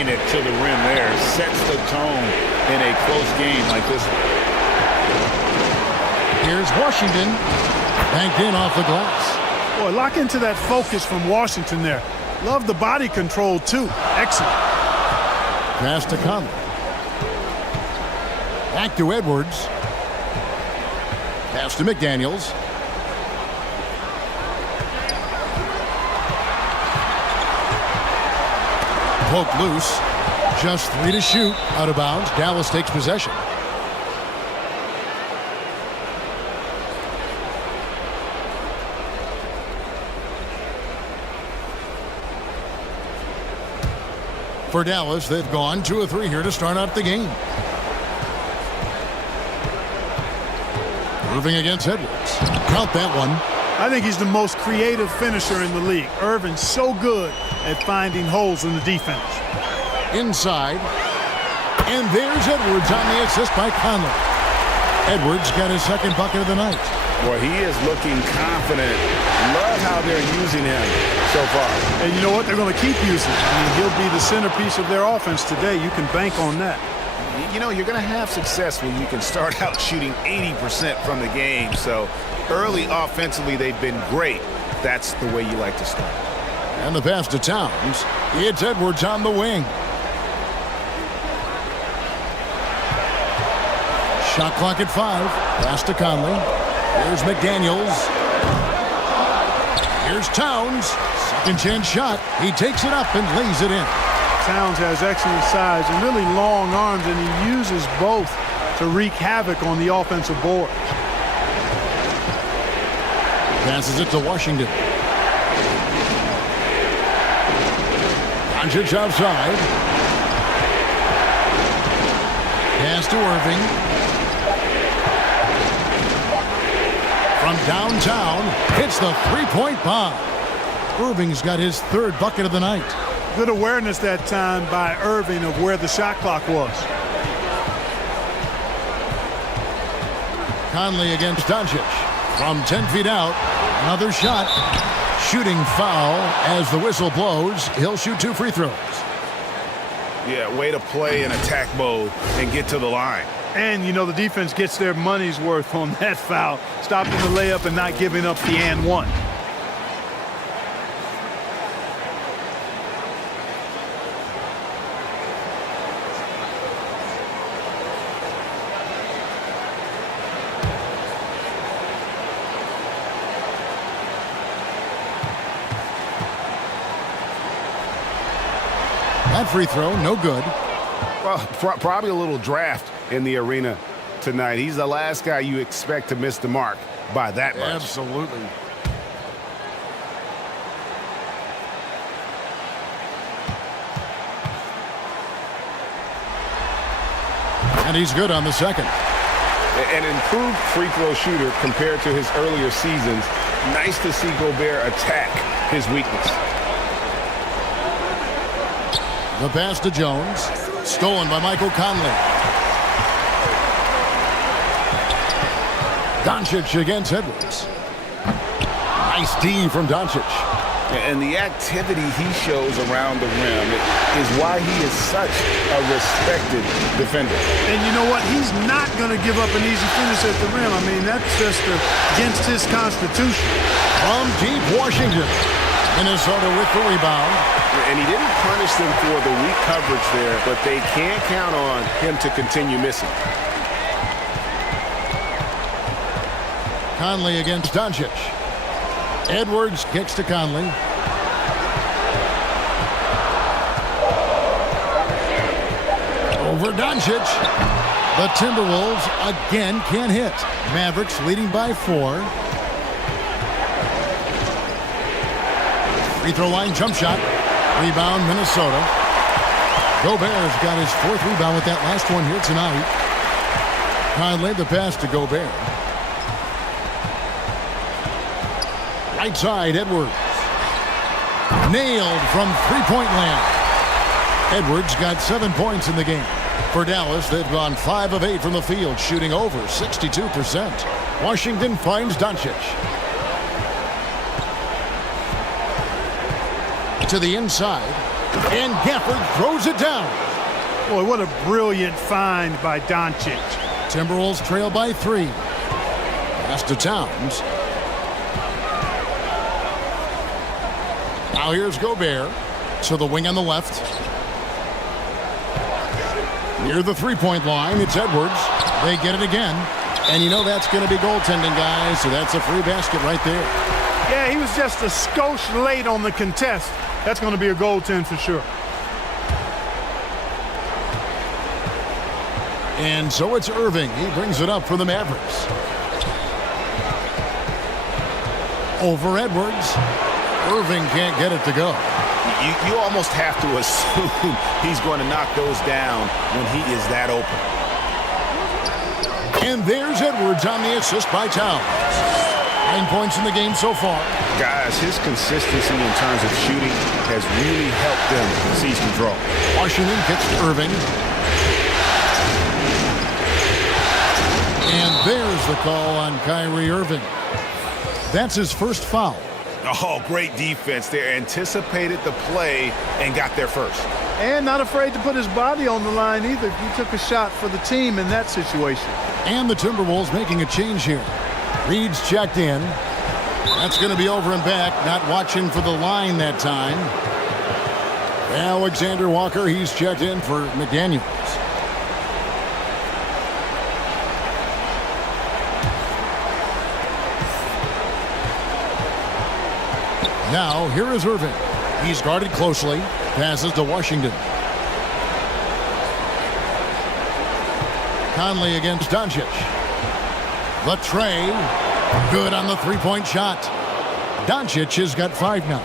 taking it to the rim there sets the tone in a close game like this one. Here's Washington. Banked in off the glass. Boy, lock into that focus from Washington there. Love the body control, too. Excellent. Pass to Conley. Back to Edwards. Pass to McDaniels. Poke loose. Just 3 to shoot. Out of bounds. Dallas takes possession. For Dallas, they've gone 2 of 3 here to start out the game. Irving against Edwards. Count that one. I think he's the most creative finisher in the league. Irving's so good at finding holes in the defense. Inside. And there's Edwards on the assist by Conley. Edwards got his second bucket of the night. Boy, he is looking confident. Love how they're using him so far. And you know what? They're going to keep using him. I mean, he'll be the centerpiece of their offense today. You can bank on that. You know, you're going to have success when you can start out shooting 80% from the game. So early offensively, they've been great. That's the way you like to start. And the pass to Towns. It's Edwards on the wing. Shot clock at 5. Pass to Conley. Here's McDaniels. Here's Towns. Second chance shot. He takes it up and lays it in. Towns has excellent size and really long arms, and he uses both to wreak havoc on the offensive board. Passes it to Washington. Doncic outside. Pass to Irving. From downtown, hits the three-point bomb. Irving's got his third bucket of the night. Good awareness that time by Irving of where the shot clock was. Conley against Doncic. From 10 feet out, another shot. Shooting foul as the whistle blows. He'll shoot 2 free throws. Yeah, way to play in attack mode and get to the line. And, you know, the defense gets their money's worth on that foul, stopping the layup and not giving up the and one. That free throw, no good. Well, probably a little draft in the arena tonight. He's the last guy you expect to miss the mark by that much. Absolutely. And he's good on the second. An improved free throw shooter compared to his earlier seasons. Nice to see Gobert attack his weakness. The pass to Jones. Stolen by Michael Conley. Doncic against Edwards. Nice D from Doncic. And the activity he shows around the rim is why he is such a respected defender. And you know what? He's not going to give up an easy finish at the rim. I mean, that's just against his constitution. From deep Washington. Minnesota with the rebound. And he didn't punish them for the weak coverage there, but they can't count on him to continue missing. Conley against Doncic. Edwards kicks to Conley. Over Doncic. The Timberwolves again can't hit. Mavericks leading by 4. Free throw line jump shot. Rebound Minnesota. Gobert's got his 4th rebound with that last one here tonight. Conley the pass to Gobert. Right side, Edwards. Nailed from three-point land. Edwards got 7 points in the game. For Dallas, they've gone 5 of 8 from the field, shooting over 62%. Washington finds Doncic. To the inside. And Gafford throws it down. Boy, what a brilliant find by Doncic. Timberwolves trail by 3. Pass to Towns. Now here's Gobert to the wing on the left. Near the three-point line, it's Edwards. They get it again. And you know that's going to be goaltending, guys, so that's a free basket right there. Yeah, he was just a skosh late on the contest. That's going to be a goaltend for sure. And so it's Irving. He brings it up for the Mavericks. Over Edwards. Irving can't get it to go. You almost have to assume he's going to knock those down when he is that open. And there's Edwards on the assist by Towns. 9 points in the game so far. Guys, his consistency in terms of shooting has really helped them seize control. Washington gets to Irving. And there's the call on Kyrie Irving. That's his first foul. Oh, great defense there. Anticipated the play and got there first. And not afraid to put his body on the line either. He took a shot for the team in that situation. And the Timberwolves making a change here. Reed's checked in. That's going to be over and back. Not watching for the line that time. Alexander Walker, he's checked in for McDaniels. Now, here is Irving. He's guarded closely. Passes to Washington. Conley against Doncic. The tray. Good on the three-point shot. Doncic has got 5 now.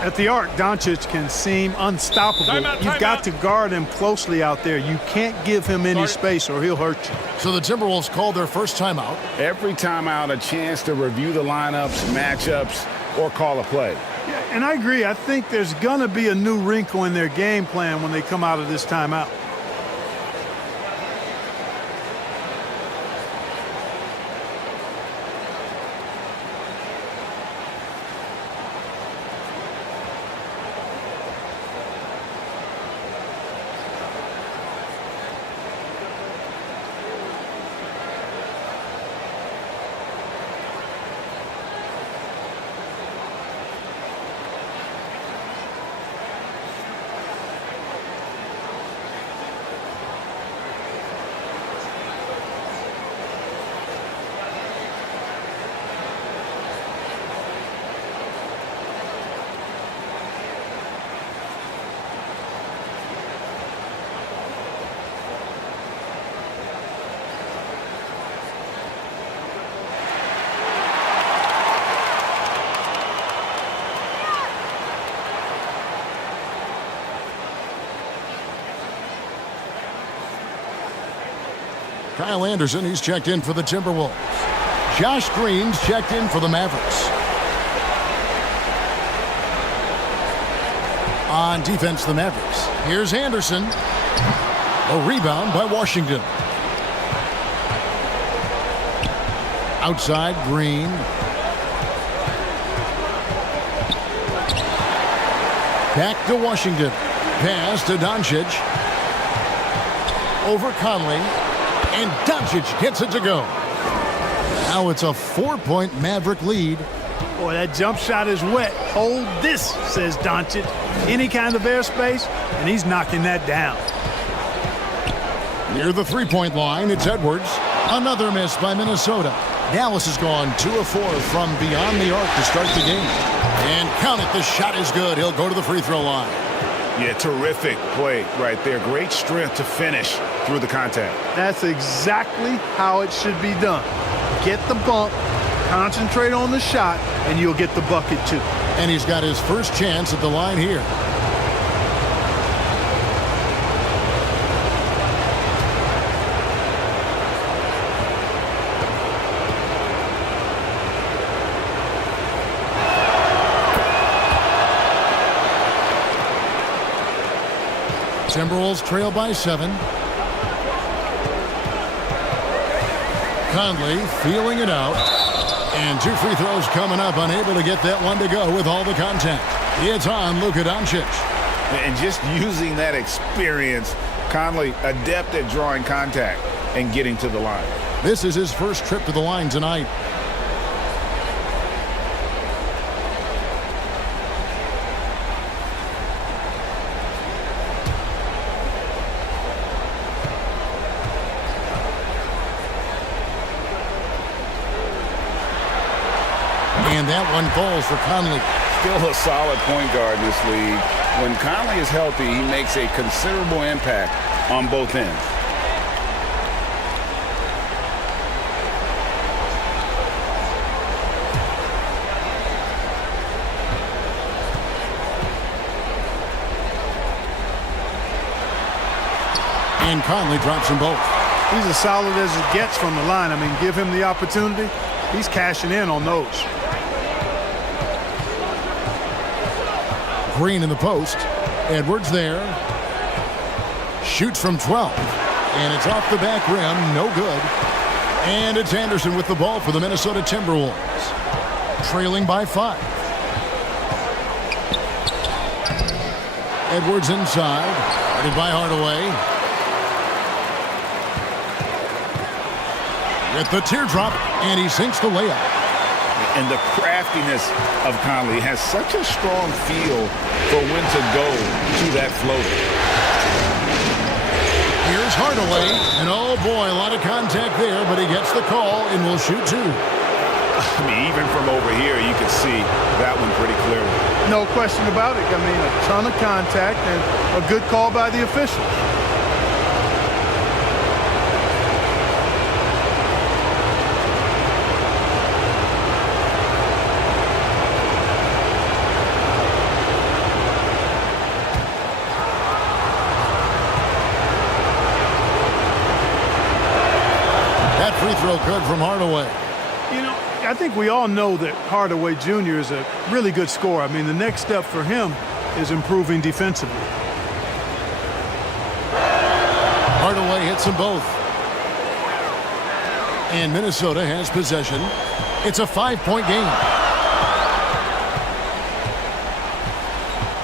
At the arc, Doncic can seem unstoppable. You've got to guard him closely out there. You can't give him any space or he'll hurt you. So the Timberwolves called their first timeout. Every timeout, a chance to review the lineups, matchups, or call a play. Yeah, and I agree. I think there's going to be a new wrinkle in their game plan when they come out of this timeout. Kyle Anderson, he's checked in for the Timberwolves. Josh Green's checked in for the Mavericks. On defense, the Mavericks. Here's Anderson. A rebound by Washington. Outside, Green. Back to Washington. Pass to Doncic. Over Conley. And Doncic gets it to go. Now it's a 4-point Maverick lead. Boy, that jump shot is wet. Hold this, says Doncic. Any kind of airspace, and he's knocking that down. Near the three-point line, it's Edwards. Another miss by Minnesota. Dallas has gone 2 of 4 from beyond the arc to start the game. And count it, the shot is good. He'll go to the free throw line. Yeah, terrific play right there. Great strength to finish through the contact. That's exactly how it should be done. Get the bump, concentrate on the shot, and you'll get the bucket too. And he's got his first chance at the line here. Timberwolves trail by 7. Conley feeling it out. And 2 free throws coming up. Unable to get that one to go with all the contact. It's on Luka Doncic. And just using that experience, Conley adept at drawing contact and getting to the line. This is his first trip to the line tonight. And that one falls for Conley. Still a solid point guard in this league. When Conley is healthy, he makes a considerable impact on both ends. And Conley drops them both. He's as solid as it gets from the line. I mean, give him the opportunity. He's cashing in on those. Green in the post. Edwards there. Shoots from 12. And it's off the back rim. No good. And it's Anderson with the ball for the Minnesota Timberwolves. Trailing by 5. Edwards inside. Guarded by Hardaway. With the teardrop. And he sinks the layup. And the craftiness of Conley has such a strong feel for when to go to that floater. Here's Hardaway, and oh boy, a lot of contact there, but he gets the call and will shoot 2. I mean, even from over here, you can see that one pretty clearly. No question about it. I mean, a ton of contact and a good call by the officials. Free throw good from Hardaway. You know, I think we all know that Hardaway Jr. is a really good scorer. I mean, the next step for him is improving defensively. Hardaway hits them both. And Minnesota has possession. It's a 5-point game.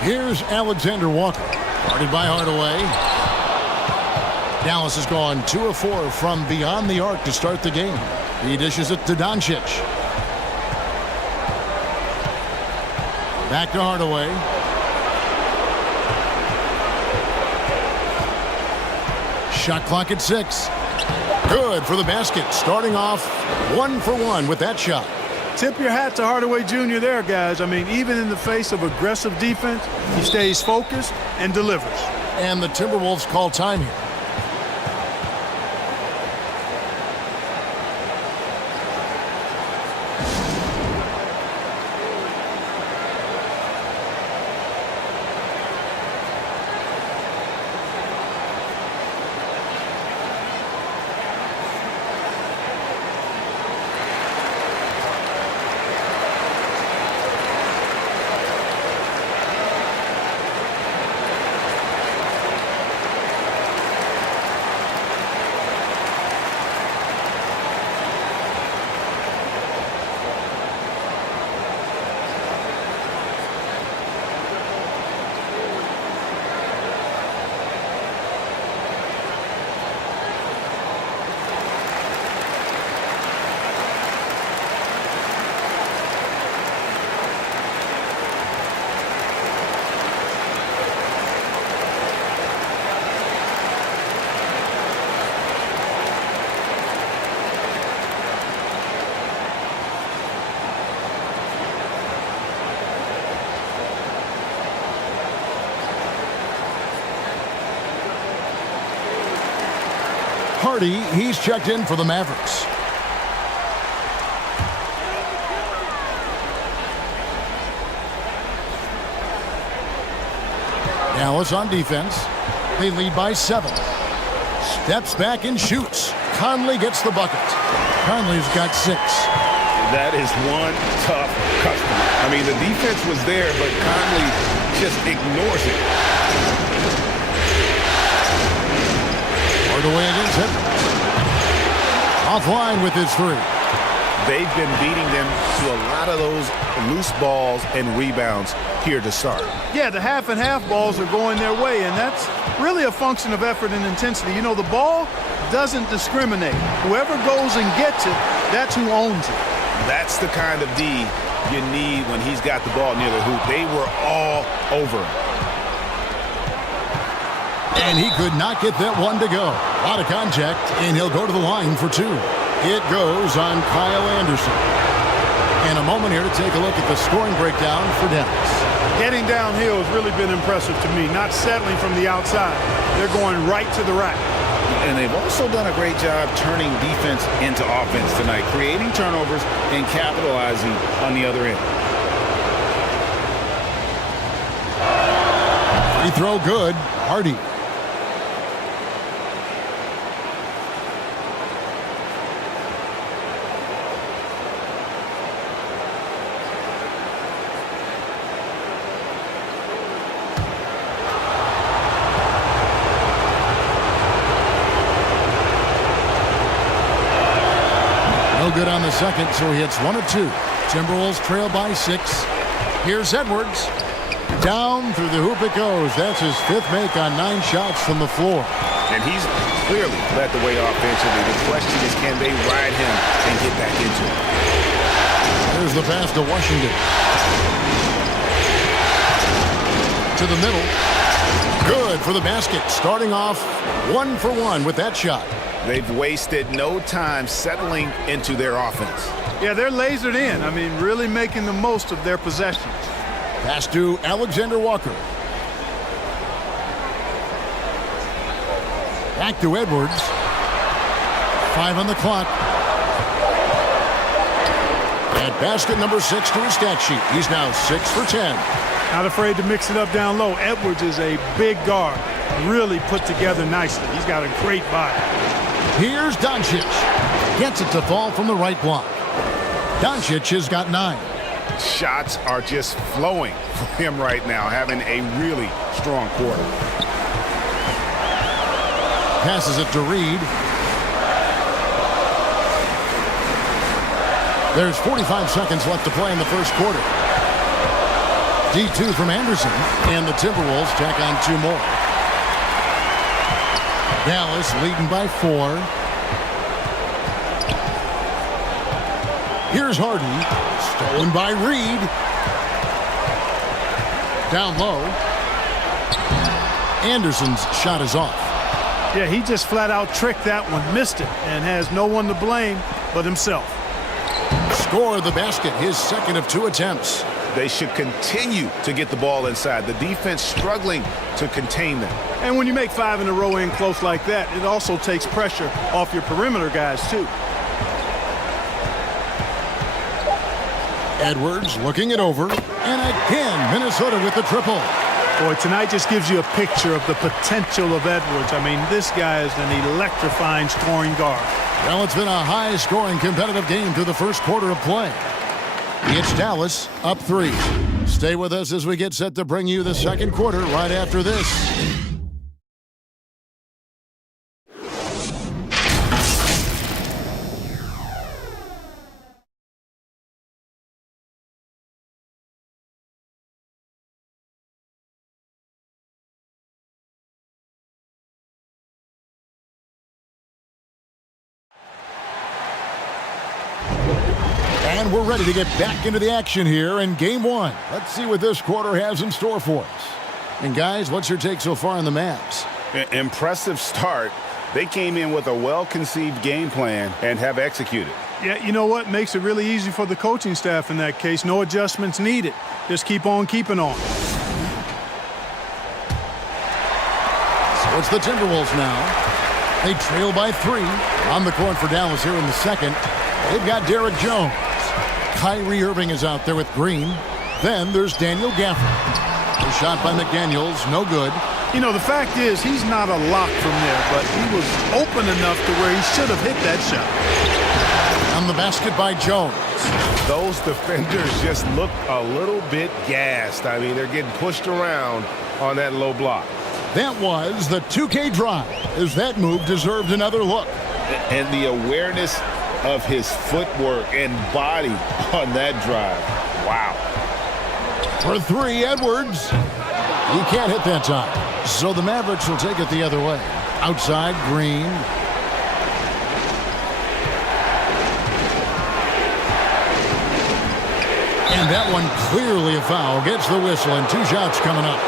Here's Alexander Walker. Guarded by Hardaway. Dallas has gone 2 of 4 from beyond the arc to start the game. He dishes it to Doncic. Back to Hardaway. Shot clock at 6. Good for the basket. Starting off 1 for 1 with that shot. Tip your hat to Hardaway Jr. there, guys. I mean, even in the face of aggressive defense, he stays focused and delivers. And the Timberwolves call time here. Hardy, he's checked in for the Mavericks. Dallas on defense. They lead by 7. Steps back and shoots. Conley gets the bucket. Conley's got 6. That is one tough customer. I mean, the defense was there, but Conley just ignores it. Hardaway against him. Offline with his 3. They've been beating them to a lot of those loose balls and rebounds here to start. Yeah, the half and half balls are going their way, and that's really a function of effort and intensity. You know, the ball doesn't discriminate. Whoever goes and gets it, that's who owns it. That's the kind of D you need when he's got the ball near the hoop. They were all over him. And he could not get that one to go. A lot of contact, and he'll go to the line for two. It goes on Kyle Anderson. And a moment here to take a look at the scoring breakdown for Dallas. Getting downhill has really been impressive to me, not settling from the outside. They're going right to the rack. And they've also done a great job turning defense into offense tonight, creating turnovers and capitalizing on the other end. Free throw good. Hardy. Good on the second, so he hits 1 of 2. Timberwolves trail by 6. Here's Edwards. Down through the hoop it goes. That's his 5th make on 9 shots from the floor. And he's clearly led the way offensively. The question is, can they ride him and get back into it? There's the pass to Washington. To the middle. Good for the basket. Starting off 1 for 1 with that shot. They've wasted no time settling into their offense. Yeah, they're lasered in. I mean, really making the most of their possessions. Pass to Alexander Walker. Back to Edwards. 5 on the clock. And basket number 6 to his stat sheet. He's now 6 for 10. Not afraid to mix it up down low. Edwards is a big guard. Really put together nicely. He's got a great body. Here's Doncic. Gets it to fall from the right block. Doncic has got 9. Shots are just flowing for him right now, having a really strong quarter. Passes it to Reed. There's 45 seconds left to play in the first quarter. D2 from Anderson, and the Timberwolves tack on 2 more. Dallas leading by 4. Here's Hardy. Stolen by Reed. Down low. Anderson's shot is off. Yeah, he just flat out tricked that one, missed it, and has no one to blame but himself. Score the basket, his 2nd of 2 attempts. They should continue to get the ball inside. The defense struggling to contain them. And when you make 5 in a row in close like that, it also takes pressure off your perimeter guys, too. Edwards looking it over. And again, Minnesota with the triple. Boy, tonight just gives you a picture of the potential of Edwards. I mean, this guy is an electrifying scoring guard. Well, it's been a high-scoring competitive game through the first quarter of play. It's Dallas up 3. Stay with us as we get set to bring you the second quarter right after this. And we're ready to get back into the action here in Game 1. Let's see what this quarter has in store for us. And guys, what's your take so far on the Mavs? Impressive start. They came in with a well-conceived game plan and have executed. Yeah, you know what? Makes it really easy for the coaching staff in that case. No adjustments needed. Just keep on keeping on. So it's the Timberwolves now. They trail by 3. On the court for Dallas here in the second. They've got Derek Jones. Kyrie Irving is out there with Green. Then there's Daniel Gafford. The shot by McDaniels, no good. You know, the fact is he's not a lock from there, but he was open enough to where he should have hit that shot. On the basket by Jones. Those defenders just look a little bit gassed. I mean, they're getting pushed around on that low block. That was the 2K drive, as that move deserved another look. And the awareness of his footwork and body on that drive. Wow. For three, Edwards. He can't hit that time. So the Mavericks will take it the other way. Outside, Green. And that one clearly a foul. Gets the whistle, and 2 shots coming up.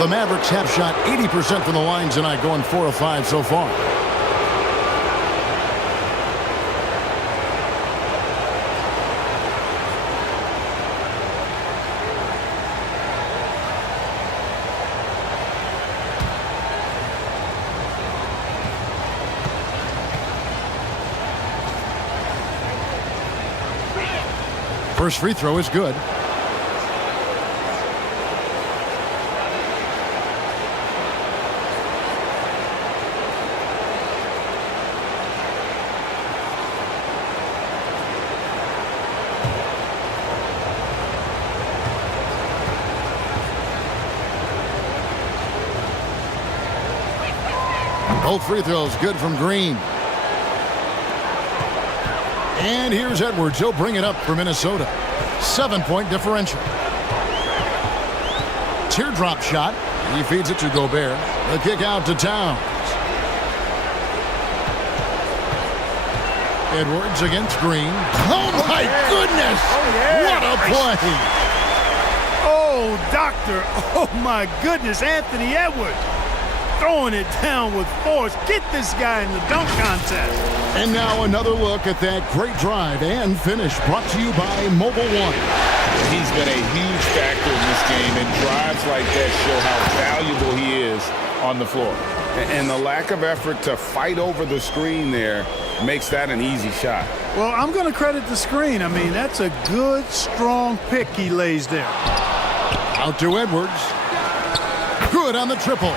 The Mavericks have shot 80% from the line tonight, going 4 of 5 so far. First free throw is good. Both free throws good from Green. And here's Edwards. He'll bring it up for Minnesota. 7-point differential. Teardrop shot. He feeds it to Gobert. The kick out to Towns. Edwards against Green. Oh, my goodness! What a play! Oh, doctor. Oh, my goodness. Anthony Edwards throwing it down with force. Get this guy in the dunk contest. And now another look at that great drive and finish, brought to you by Mobile One. He's been a huge factor in this game, and drives like that show how valuable he is on the floor. And the lack of effort to fight over the screen there makes that an easy shot. Well, I'm going to credit the screen. I mean, that's a good, strong pick he lays there. Out to Edwards. Good on the triple.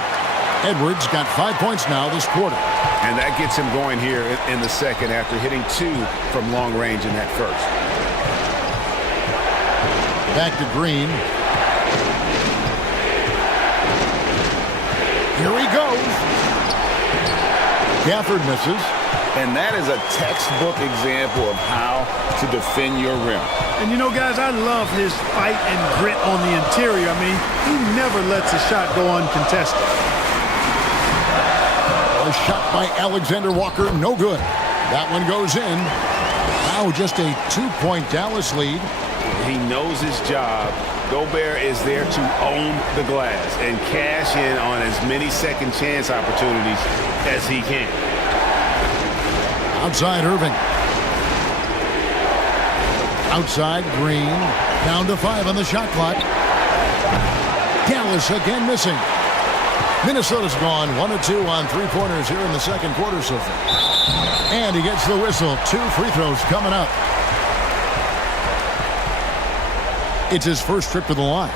Edwards got 5 points now this quarter. And that gets him going here in the second after hitting 2 from long range in that first. Back to Green. Here he goes. Gafford misses. And that is a textbook example of how to defend your rim. And you know, guys, I love his fight and grit on the interior. I mean, he never lets a shot go uncontested. A shot by Alexander Walker, no good. That one goes in. Now just a 2-point Dallas lead. He knows his job. Gobert is there to own the glass and cash in on as many second chance opportunities as he can. Outside Irving. Outside Green. Down to 5 on the shot clock. Dallas again missing. Minnesota's gone 1 of 2 on 3-pointers here in the second quarter so far. And he gets the whistle. 2 free throws coming up. It's his first trip to the line.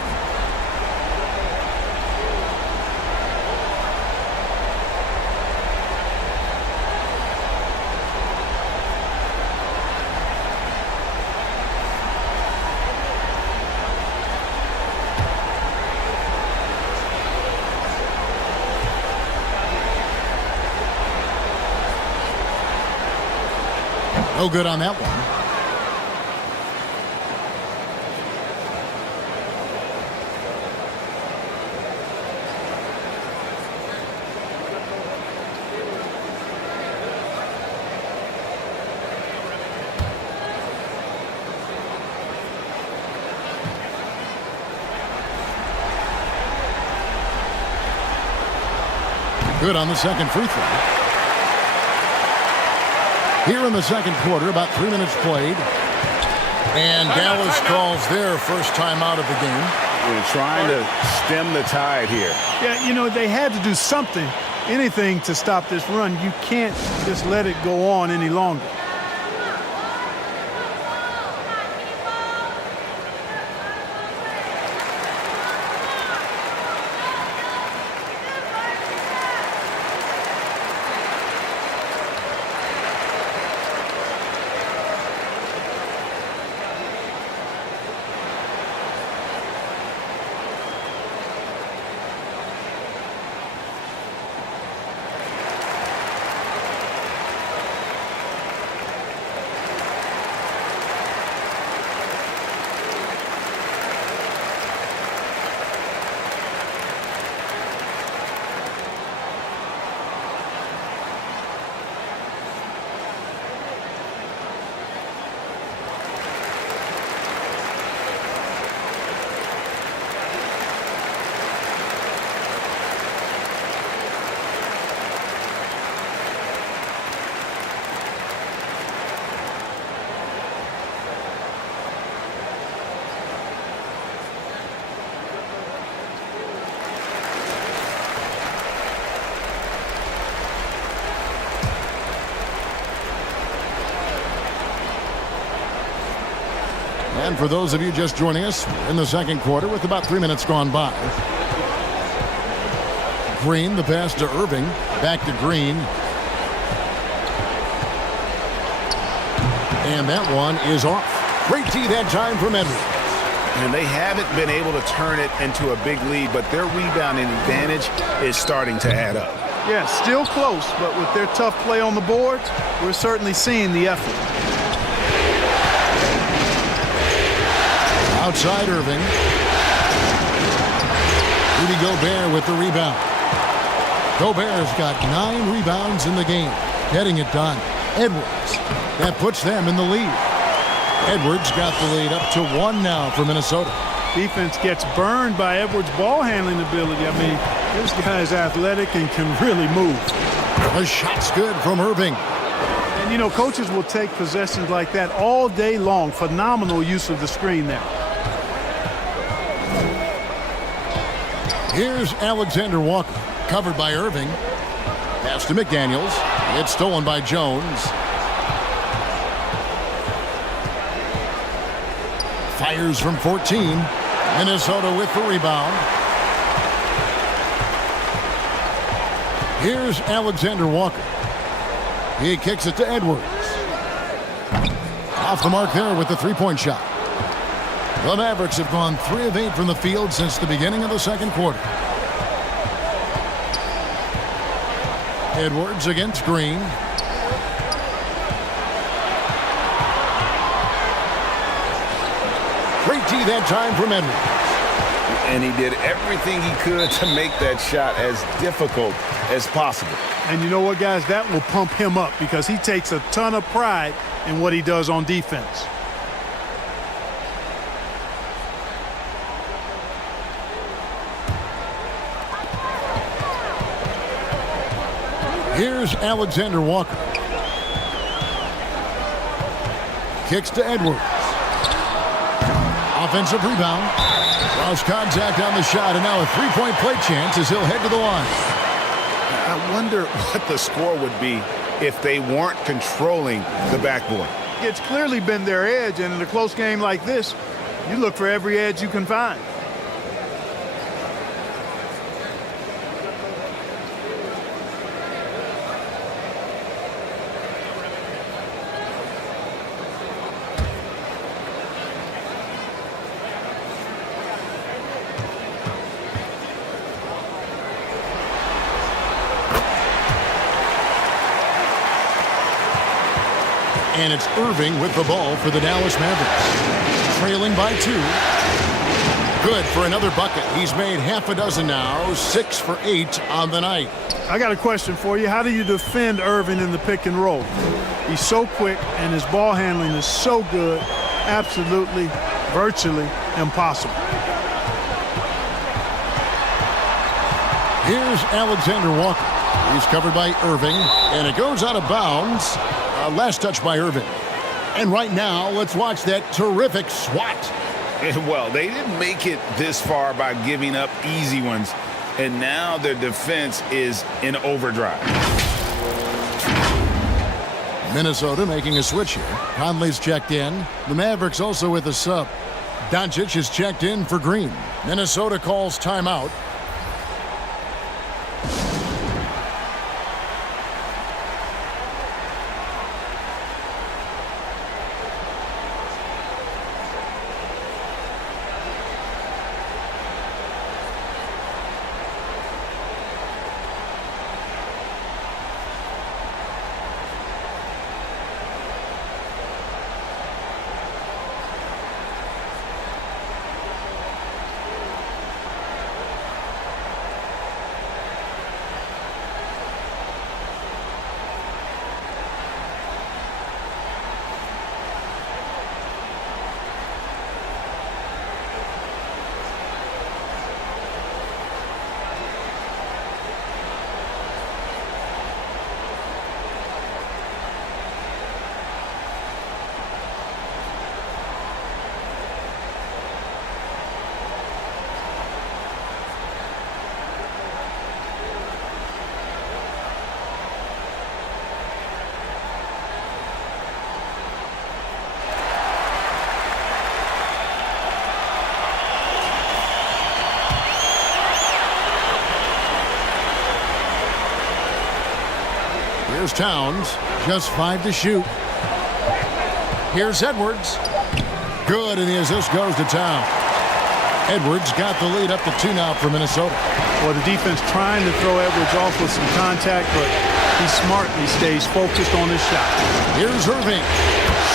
No good on that one. Good on the second free throw. Here in the second quarter, about 3 minutes played. And Dallas calls their first time out of the game. We're trying to stem the tide here. Yeah, you know, they had to do something, anything to stop this run. You can't just let it go on any longer. And for those of you just joining us, we're in the second quarter with about 3 minutes gone by. Green, the pass to Irving. Back to Green. And that one is off. Great tee that time from Edwards. And they haven't been able to turn it into a big lead, but their rebounding advantage is starting to add up. Yeah, still close, but with their tough play on the boards, we're certainly seeing the effort. Outside Irving. Rudy Gobert with the rebound. Gobert's got 9 rebounds in the game. Getting it done. Edwards. That puts them in the lead. Edwards got the lead up to 1 now for Minnesota. Defense gets burned by Edwards' ball handling ability. I mean, this guy's athletic and can really move. The shot's good from Irving. And, you know, coaches will take possessions like that all day long. Phenomenal use of the screen there. Here's Alexander Walker. Covered by Irving. Pass to McDaniels. It's stolen by Jones. Fires from 14. Minnesota with the rebound. Here's Alexander Walker. He kicks it to Edwards. Off the mark there with the three-point shot. The Mavericks have gone 3 of 8 from the field since the beginning of the second quarter. Edwards against Green. Great tee that time from Edwards. And he did everything he could to make that shot as difficult as possible. And you know what, guys? That will pump him up because he takes a ton of pride in what he does on defense. Here's Alexander Walker. Kicks to Edwards. Offensive rebound. Lost contact on the shot, and now a three-point play chance as he'll head to the line. I wonder what the score would be if they weren't controlling the backboard. It's clearly been their edge, and in a close game like this, you look for every edge you can find. And it's Irving with the ball for the Dallas Mavericks. Trailing by 2. Good for another bucket. He's made half a dozen now. 6 for 8 on the night. I got a question for you. How do you defend Irving in the pick and roll? He's so quick, and his ball handling is so good. Absolutely, virtually impossible. Here's Alexander Walker. He's covered by Irving, and it goes out of bounds. Last touch by Irving. And right now, let's watch that terrific swat. Well, they didn't make it this far by giving up easy ones, and now their defense is in overdrive. Minnesota making a switch here. Conley's checked in. The Mavericks also with a sub. Doncic is checked in for Green. Minnesota calls timeout. Here's Towns. Just 5 to shoot. Here's Edwards. Good, and the assist goes to Towns. Edwards got the lead up to 2 now for Minnesota. Well, the defense trying to throw Edwards off with some contact, but he smartly stays focused on his shot. Here's Irving.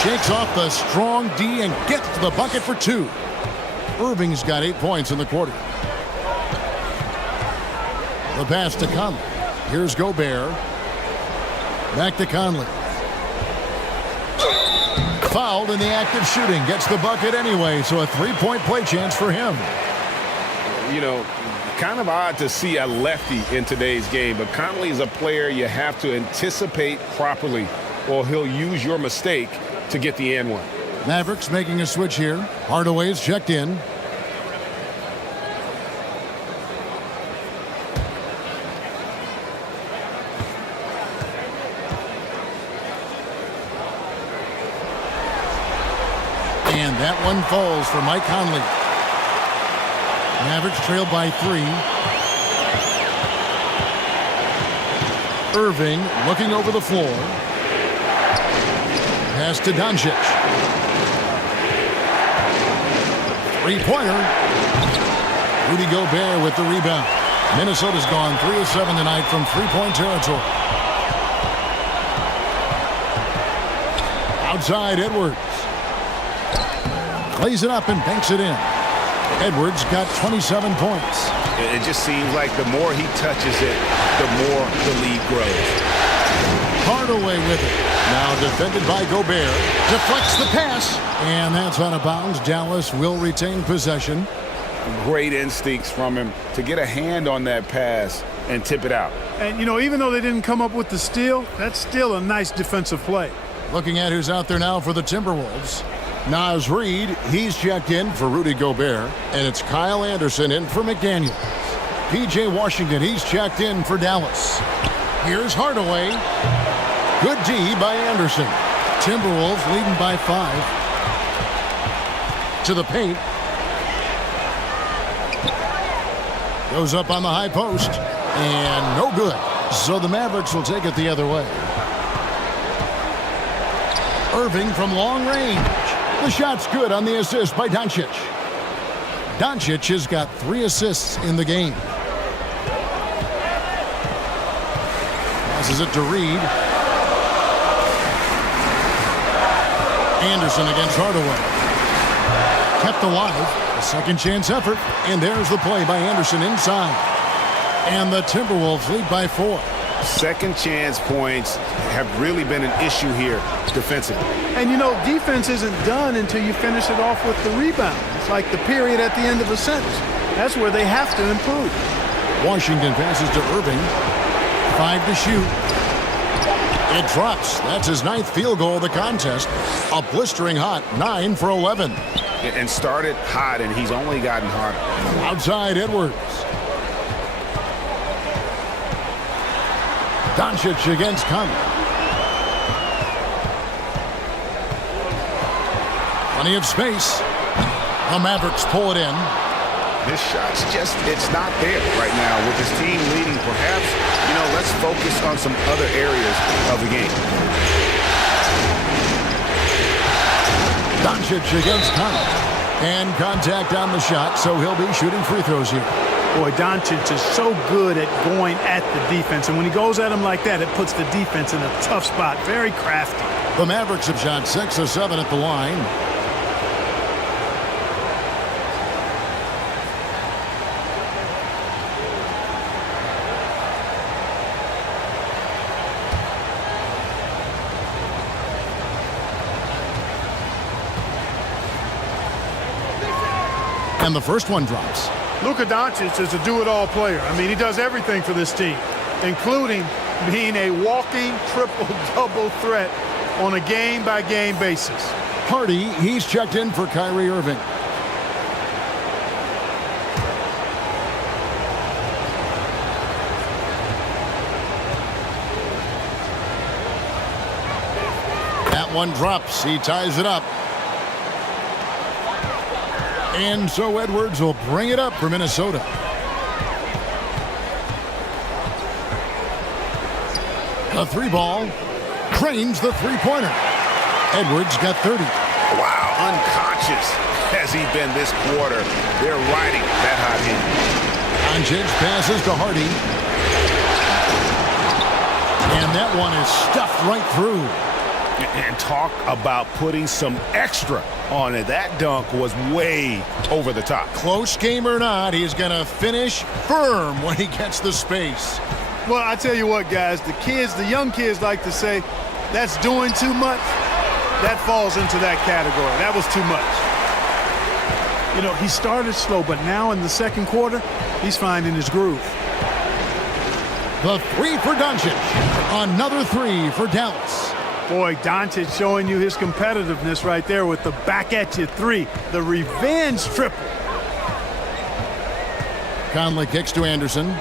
Shakes off the strong D and gets to the bucket for 2. Irving's got 8 points in the quarter. The pass to Conley. Here's Gobert. Back to Conley. Fouled in the act of shooting. Gets the bucket anyway, so a 3-point play chance for him. You know, kind of odd to see a lefty in today's game, but Conley is a player you have to anticipate properly, or he'll use your mistake to get the and one. Mavericks making a switch here. Hardaway's checked in. And that one falls for Mike Conley. Mavericks trail by 3. Irving looking over the floor. Pass to Doncic. 3-pointer. Rudy Gobert with the rebound. Minnesota's gone 3 of 7 tonight from 3-point territory. Outside Edwards. Lays it up and banks it in. Edwards got 27 points. It just seems like the more he touches it, the more the lead grows. Hardaway with it. Now defended by Gobert. Deflects the pass. And that's out of bounds. Dallas will retain possession. Great instincts from him to get a hand on that pass and tip it out. And, you know, even though they didn't come up with the steal, that's still a nice defensive play. Looking at who's out there now for the Timberwolves. Naz Reid, he's checked in for Rudy Gobert. And it's Kyle Anderson in for McDaniels. P.J. Washington, he's checked in for Dallas. Here's Hardaway. Good D by Anderson. Timberwolves leading by 5. To the paint. Goes up on the high post. And no good. So the Mavericks will take it the other way. Irving from long range. The shot's good on the assist by Doncic. Doncic has got 3 assists in the game. Passes it to Reid. Anderson against Hardaway. Kept alive. A second chance effort. And there's the play by Anderson inside. And the Timberwolves lead by 4. Second chance points have really been an issue here defensively. And, you know, defense isn't done until you finish it off with the rebound. It's like the period at the end of a sentence. That's where they have to improve. Washington passes to Irving. 5 to shoot. It drops. That's his 9th field goal of the contest. A blistering hot 9 for 11. And started hot, and he's only gotten hotter. Outside Edwards. Doncic against Conley. Plenty of space. The Mavericks pull it in. His shot's just, it's not there right now. With his team leading, perhaps, you know, let's focus on some other areas of the game. Doncic against Conley. And contact on the shot, so he'll be shooting free throws here. Boy, Doncic is so good at going at the defense. And when he goes at him like that, it puts the defense in a tough spot. Very crafty. The Mavericks have shot 6 of 7 at the line. And the first one drops. Luka Doncic is a do-it-all player. I mean, he does everything for this team, including being a walking triple-double threat on a game-by-game basis. Hardy, he's checked in for Kyrie Irving. That one drops. He ties it up. And so Edwards will bring it up for Minnesota. A three ball. Cranes the three-pointer. Edwards got 30. Wow, unconscious has he been this quarter. They're riding that hot hand. Doncic passes to Hardy. And that one is stuffed right through. And talk about putting some extra on it. That dunk was way over the top. Close game or not, he's going to finish firm when he gets the space. Well, I tell you what, guys, the young kids like to say, that's doing too much. That falls into that category. That was too much. You know, he started slow, but now in the second quarter, he's finding his groove. The three for Doncic. Another three for Dallas. Boy, Doncic showing you his competitiveness right there with the back-at-you three. The revenge triple. Conley kicks to Anderson.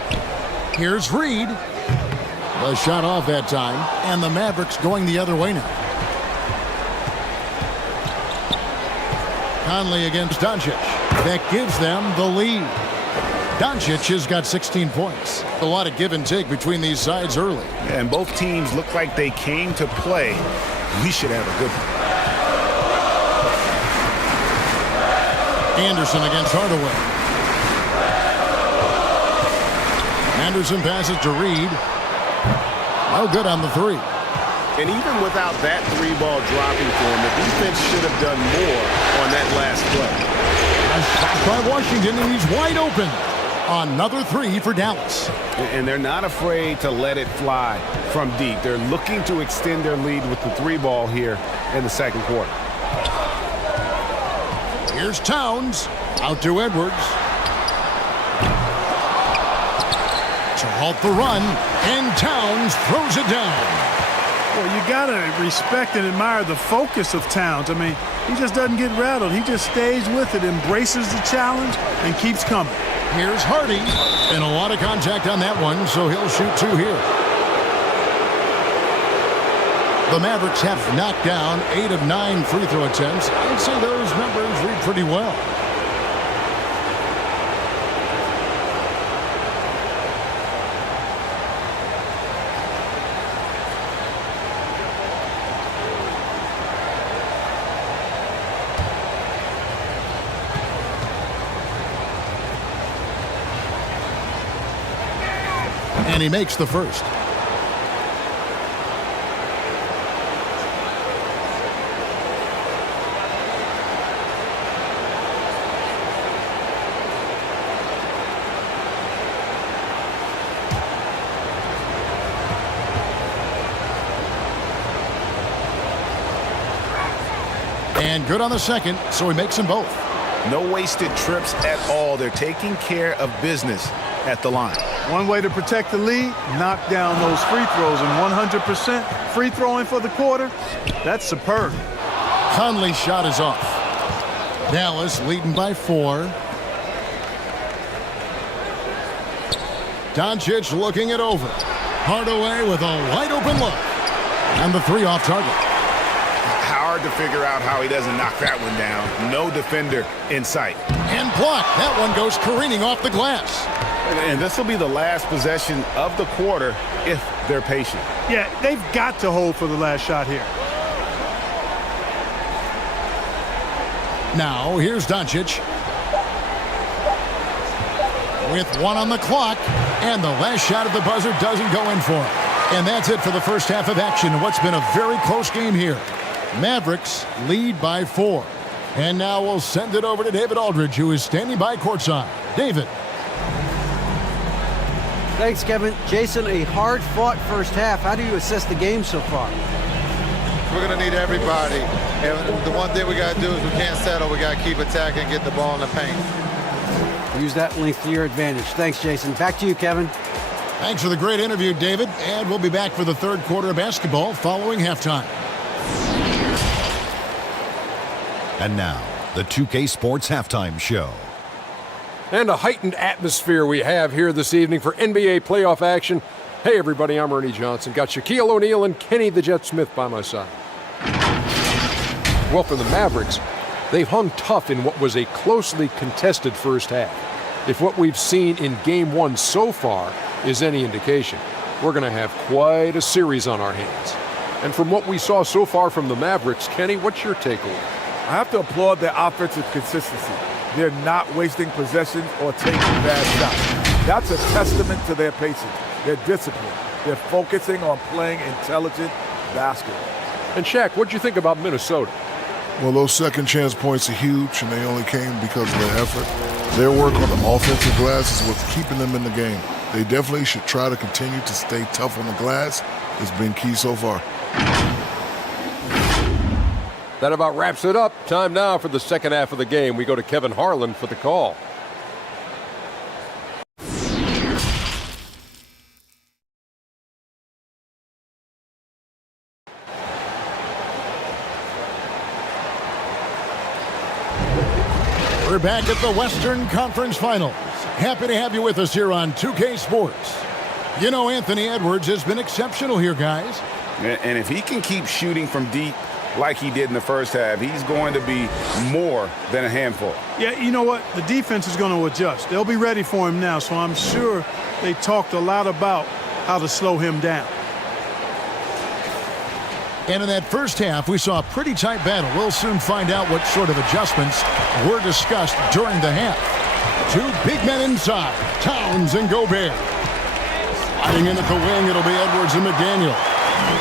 Here's Reed. The shot off that time, and the Mavericks going the other way now. Conley against Doncic. That gives them the lead. Doncic has got 16 points. A lot of give and take between these sides early. And both teams look like they came to play. We should have a good one. Anderson against Hardaway. Anderson passes to Reed. No good on the three. And even without that three ball dropping for him, the defense should have done more on that last play. A shot by Washington, and he's wide open. Another three for Dallas. And they're not afraid to let it fly from deep. They're looking to extend their lead with the three ball here in the second quarter. Here's Towns. Out to Edwards. To halt the run, and Towns throws it down. Well, you got to respect and admire the focus of Towns. I mean, he just doesn't get rattled. He just stays with it, embraces the challenge, and keeps coming. Here's Hardy, and a lot of contact on that one, so he'll shoot two here. The Mavericks have knocked down 8 of 9 free throw attempts. I'd say those numbers read pretty well. And he makes the first. And good on the second, so he makes them both. No wasted trips at all. They're taking care of business at the line. One way to protect the lead, knock down those free throws, and 100% free throwing for the quarter, that's superb. Conley's shot is off. Dallas leading by 4. Doncic looking it over. Hardaway with a wide open look. And the three off target. Hard to figure out how he doesn't knock that one down. No defender in sight. And blocked. That one goes careening off the glass. And this will be the last possession of the quarter if they're patient. Yeah, they've got to hold for the last shot here. Now, here's Doncic. With 1 on the clock, and the last shot of the buzzer doesn't go in for him. And that's it for the first half of action in what's been a very close game here. Mavericks lead by 4. And now we'll send it over to David Aldridge, who is standing by courtside. David. Thanks, Kevin. Jason, a hard-fought first half. How do you assess the game so far? We're going to need everybody. And the one thing we got to do is we can't settle. We got to keep attacking and get the ball in the paint. Use that length to your advantage. Thanks, Jason. Back to you, Kevin. Thanks for the great interview, David. And we'll be back for the third quarter of basketball following halftime. And now, the 2K Sports Halftime Show. And a heightened atmosphere we have here this evening for NBA playoff action. Hey, everybody, I'm Ernie Johnson. Got Shaquille O'Neal and Kenny the Jet Smith by my side. Well, for the Mavericks, they've hung tough in what was a closely contested first half. If what we've seen in Game 1 so far is any indication, we're going to have quite a series on our hands. And from what we saw so far from the Mavericks, Kenny, what's your takeaway? I have to applaud their offensive consistency. They're not wasting possessions or taking bad shots. That's a testament to their patience, their discipline. They're focusing on playing intelligent basketball. And Shaq, what'd you think about Minnesota? Well, those second chance points are huge, and they only came because of their effort. Their work on the offensive glass is what's keeping them in the game. They definitely should try to continue to stay tough on the glass. It's been key so far. That about wraps it up. Time now for the second half of the game. We go to Kevin Harlan for the call. We're back at the Western Conference Finals. Happy to have you with us here on 2K Sports. You know, Anthony Edwards has been exceptional here, guys. And if he can keep shooting from deep like he did in the first half, he's going to be more than a handful. Yeah, you know what? The defense is going to adjust. They'll be ready for him now, so I'm sure they talked a lot about how to slow him down. And in that first half, we saw a pretty tight battle. We'll soon find out what sort of adjustments were discussed during the half. Two big men inside, Towns and Gobert. Sliding in at the wing, it'll be Edwards and McDaniel.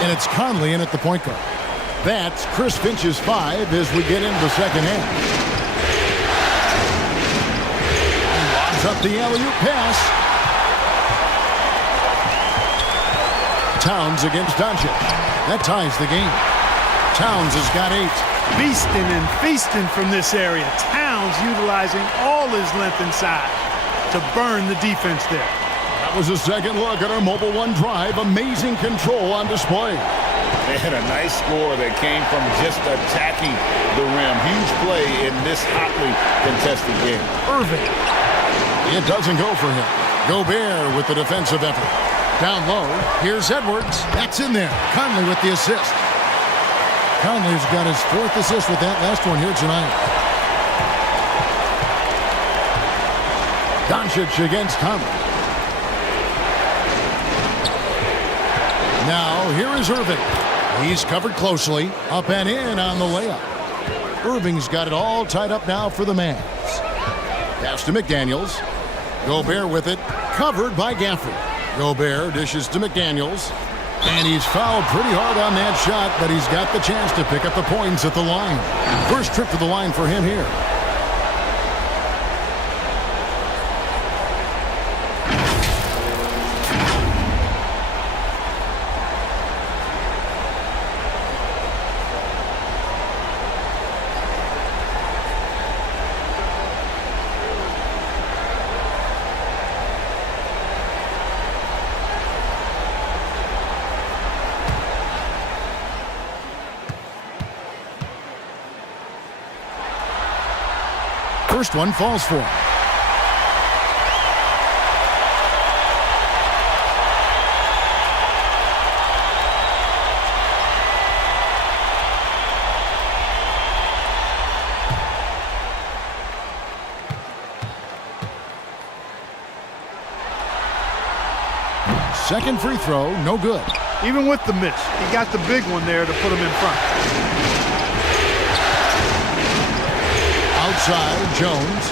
And it's Conley in at the point guard. That's Chris Finch's 5 as we get into the second half. He lobs up the alley-oop pass. Towns against Doncic. That ties the game. Towns has got 8. Beasting and feasting from this area. Towns utilizing all his length inside to burn the defense there. That was a second look at our Mobile One drive. Amazing control on display. They had a nice score that came from just attacking the rim. Huge play in this hotly contested game. Irving. It doesn't go for him. Gobert with the defensive effort. Down low. Here's Edwards. That's in there. Conley with the assist. Conley's got his 4th assist with that last one here tonight. Doncic against Conley. Now, here is Irving. He's covered closely. Up and in on the layup. Irving's got it all tied up now for the Mavs. Pass to McDaniels. Gobert with it. Covered by Gafford. Gobert dishes to McDaniels. And he's fouled pretty hard on that shot, but he's got the chance to pick up the points at the line. First trip to the line for him here. First one falls for him. Second free throw, no good. Even with the miss, he got the big one there to put him in front. Outside, Jones.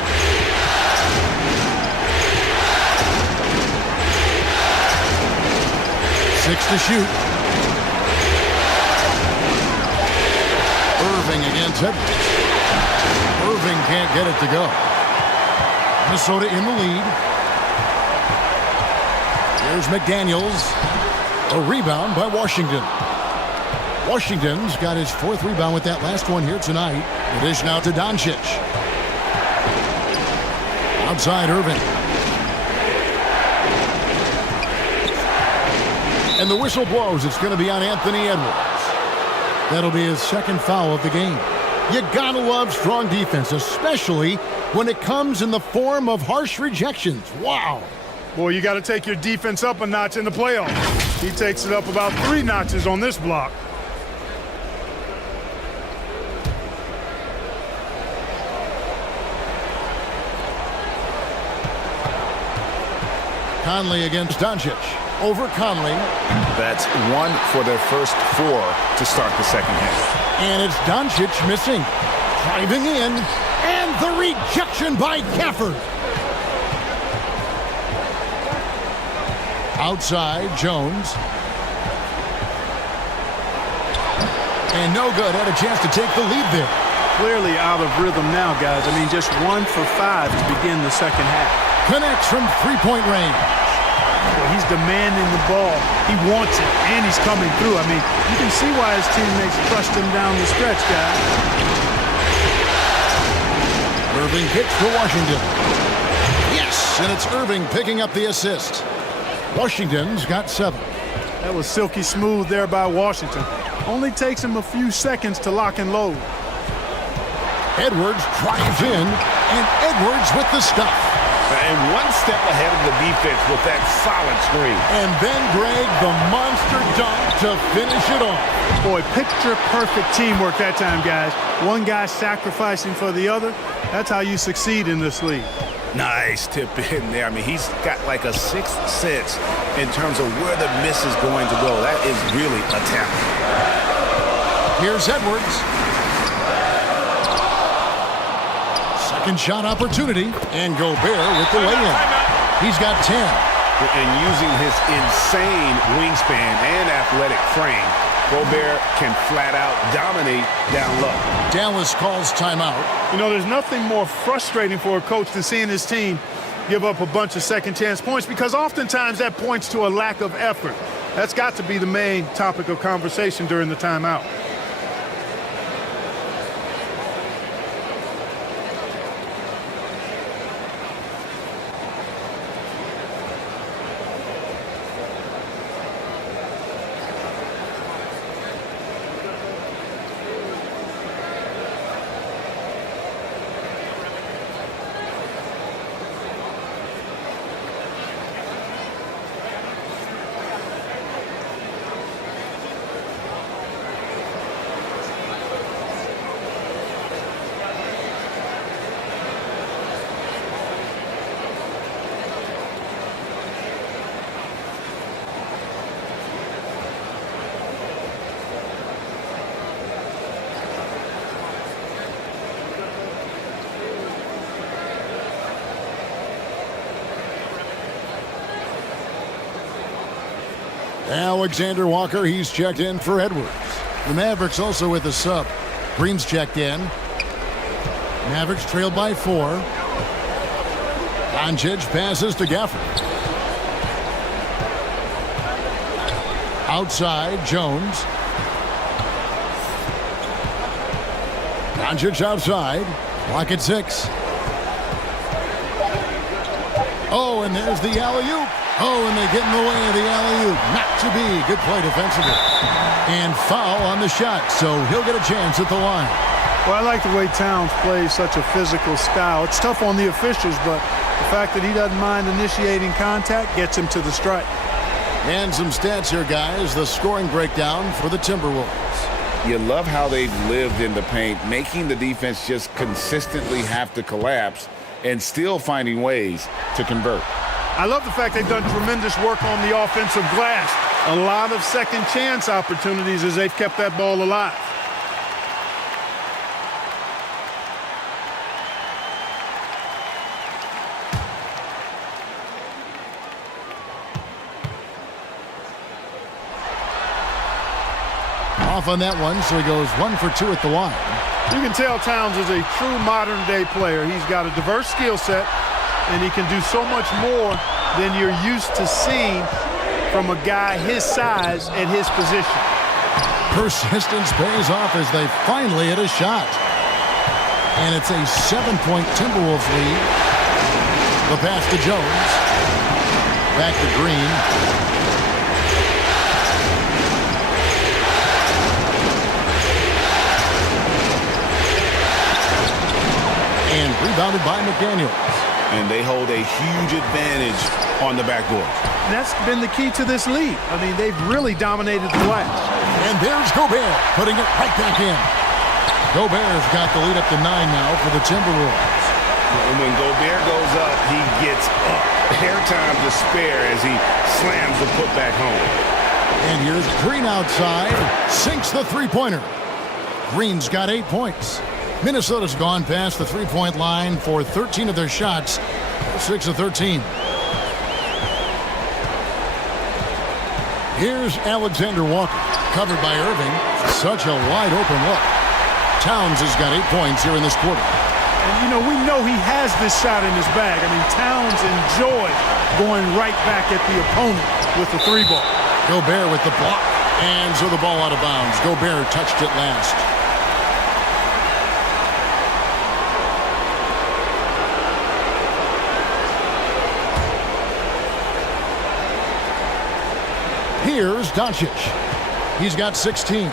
Six to shoot. Irving against Edwards. Irving can't get it to go. Minnesota in the lead. Here's McDaniels. A rebound by Washington. Washington's got his 4th rebound with that last one here tonight. The dish now to Doncic. Outside Irving. And the whistle blows. It's going to be on Anthony Edwards. That'll be his 2nd foul of the game. You gotta love strong defense, especially when it comes in the form of harsh rejections. Wow. Boy, you got to take your defense up a notch in the playoffs. He takes it up about 3 notches on this block. Conley against Doncic. over Conley. That's 1 for their first 4 to start the second half. And it's Doncic missing. Driving in. And the rejection by Gafford. Outside, Jones. And no good. Had a chance to take the lead there. Clearly out of rhythm now, guys. I mean, just 1 for 5 to begin the second half. Connects from three-point range. Well, he's demanding the ball. He wants it, and he's coming through. I mean, you can see why his teammates trust him down the stretch, guys. Irving kicks to Washington. Yes, and it's Irving picking up the assist. Washington's got 7. That was silky smooth there by Washington. Only takes him a few seconds to lock and load. Edwards drives in, and Edwards with the stuff. And 1 step ahead of the defense with that solid screen. And then Greg, the monster dunk to finish it off. Boy, picture-perfect teamwork that time, guys. One guy sacrificing for the other. That's how you succeed in this league. Nice tip in there. I mean, he's got like a 6th sense in terms of where the miss is going to go. That is really a talent. Here's Edwards. Second shot opportunity. And Gobert with the lay-in. He's got 10. And using his insane wingspan and athletic frame, Gobert can flat out dominate down low. Dallas calls timeout. You know, there's nothing more frustrating for a coach than seeing his team give up a bunch of second chance points, because oftentimes that points to a lack of effort. That's got to be the main topic of conversation during the timeout. Alexander Walker, he's checked in for Edwards. The Mavericks also with a sub. Green's checked in. Mavericks trailed by 4. Doncic passes to Gafford. Outside, Jones. Doncic outside. Clock at 6. Oh, and there's the alley-oop. Oh, and they get in the way of the alley-oop. Not to be. Good play defensively. And foul on the shot, so he'll get a chance at the line. Well, I like the way Towns plays such a physical style. It's tough on the officials, but the fact that he doesn't mind initiating contact gets him to the stripe. And some stats here, guys. The scoring breakdown for the Timberwolves. You love how they've lived in the paint, making the defense just consistently have to collapse and still finding ways to convert. I love the fact they've done tremendous work on the offensive glass. A lot of second chance opportunities as they've kept that ball alive. Off on that one, so he goes 1 for 2 at the line. You can tell Towns is a true modern-day player. He's got a diverse skill set, and he can do so much more than you're used to seeing from a guy his size at his position. Persistence pays off as they finally hit a shot. And it's a 7-point Timberwolves lead. The pass to Jones. Back to Green. And rebounded by McDaniels. And they hold a huge advantage on the backboard. That's been the key to this lead. I mean, they've really dominated the glass. And there's Gobert putting it right back in. Gobert's got the lead up to 9 now for the Timberwolves. And when Gobert goes up, he gets up. Hair time to spare as he slams the putback home. And here's Green outside. Sinks the three-pointer. Green's got 8 points. Minnesota's gone past the three-point line for 13 of their shots. 6 of 13. Here's Alexander Walker. Covered by Irving. Such a wide-open look. Towns has got 8 points here in this quarter. And, you know, we know he has this shot in his bag. I mean, Towns enjoys going right back at the opponent with the three ball. Gobert with the block. And so the ball out of bounds. Gobert touched it last. Here's Doncic. He's got 16.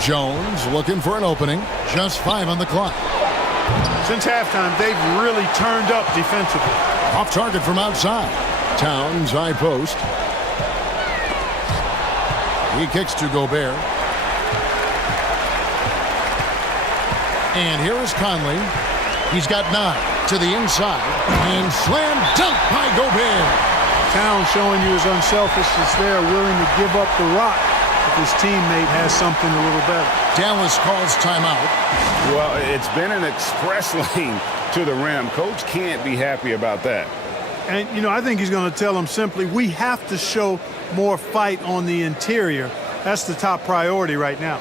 Jones looking for an opening. Just 5 on the clock. Since halftime, they've really turned up defensively. Off target from outside. Towns high post. He kicks to Gobert. And here is Conley. He's got 9 to the inside. And slam dunk by Gobert. Towns showing you his unselfishness there, willing to give up the rock if his teammate has something a little better. Dallas calls timeout. Well, it's been an express lane to the rim. Coach can't be happy about that. And, you know, I think he's going to tell them simply, we have to show more fight on the interior. That's the top priority right now.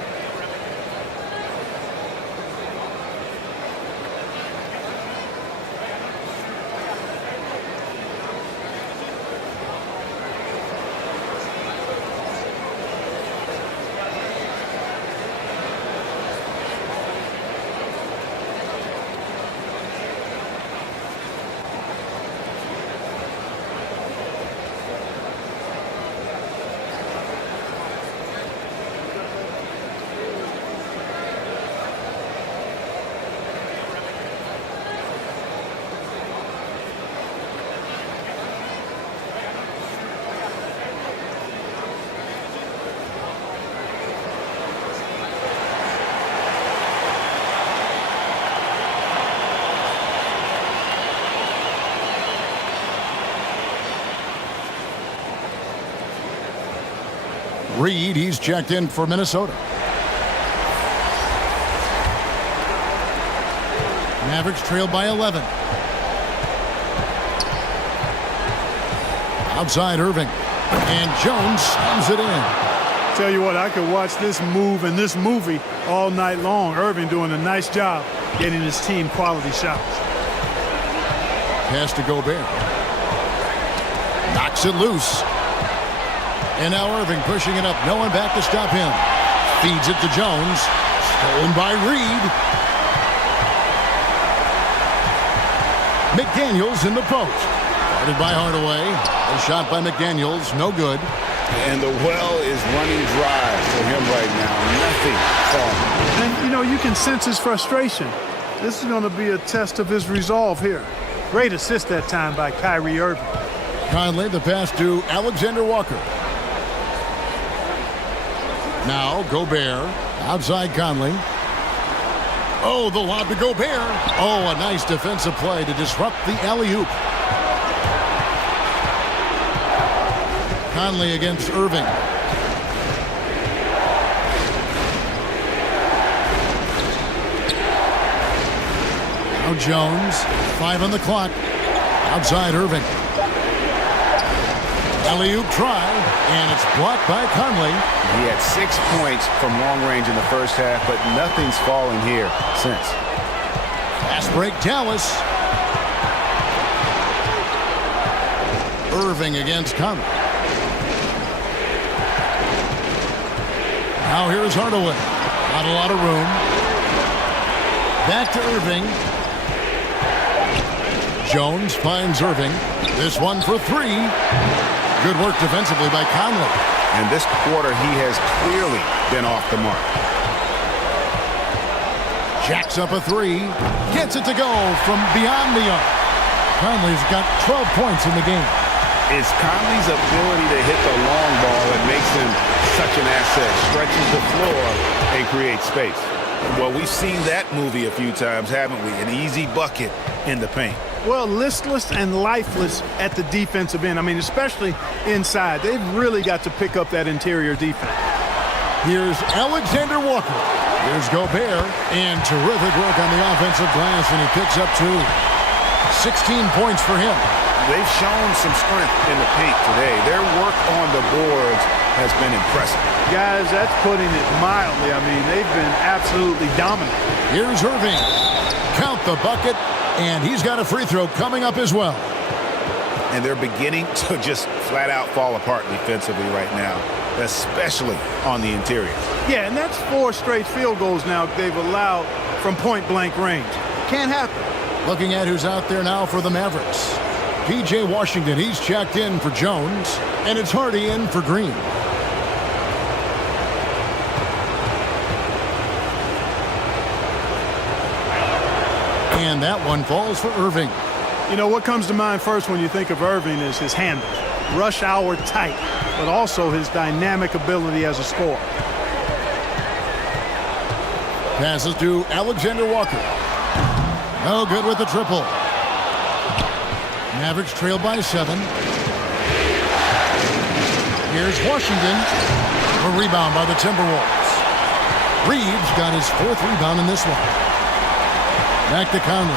Reed, he's checked in for Minnesota. Mavericks trailed by 11. Outside Irving. And Jones slams it in. Tell you what, I could watch this move and this movie all night long. Irving doing a nice job getting his team quality shots. Pass to Gobert. Knocks it loose. And now Irving pushing it up. No one back to stop him. Feeds it to Jones. Stolen by Reed. McDaniels in the post. Guarded by Hardaway. A shot by McDaniels. No good. And the well is running dry for him right now. Nothing falling. And, you know, you can sense his frustration. This is going to be a test of his resolve here. Great assist that time by Kyrie Irving. Conley, the pass to Alexander Walker. Now Gobert, outside Conley. Oh, the lob to Gobert. Oh, a nice defensive play to disrupt the alley-oop. Conley against Irving. Now Jones, 5 on the clock. Outside Irving. Alley-oop try, and it's blocked by Conley. He had 6 points from long range in the first half, but nothing's fallen here since. Fast break, Dallas. Irving against Conley. Now here's Hardaway. Not a lot of room. Back to Irving. Jones finds Irving. This one for 3. Good work defensively by Conley. And this quarter, he has clearly been off the mark. Jacks up a 3. Gets it to go from beyond the arc. Conley's got 12 points in the game. It's Conley's ability to hit the long ball that makes him such an asset. Stretches the floor and creates space. Well, we've seen that movie a few times, haven't we? An easy bucket in the paint. Well, listless and lifeless at the defensive end. I mean, especially inside. They've really got to pick up that interior defense. Here's Alexander Walker. Here's Gobert. And terrific work on the offensive glass, and he picks up 2. 16 points for him. They've shown some strength in the paint today. Their work on the boards has been impressive. Guys, that's putting it mildly. I mean, they've been absolutely dominant. Here's Irving. Count the bucket, and he's got a free throw coming up as well. And they're beginning to just flat out fall apart defensively right now, especially on the interior. Yeah, and that's 4 straight field goals now they've allowed from point-blank range. Can't happen. Looking at who's out there now for the Mavericks. P.J. Washington, he's checked in for Jones, and it's Hardy in for Green. And that one falls for Irving. You know, what comes to mind first when you think of Irving is his handle. Rush hour tight, but also his dynamic ability as a scorer. Passes to Alexander Walker. No good with the triple. Mavericks trail by 7. Here's Washington. A rebound by the Timberwolves. Reeves got his 4th rebound in this one. Back to Conley.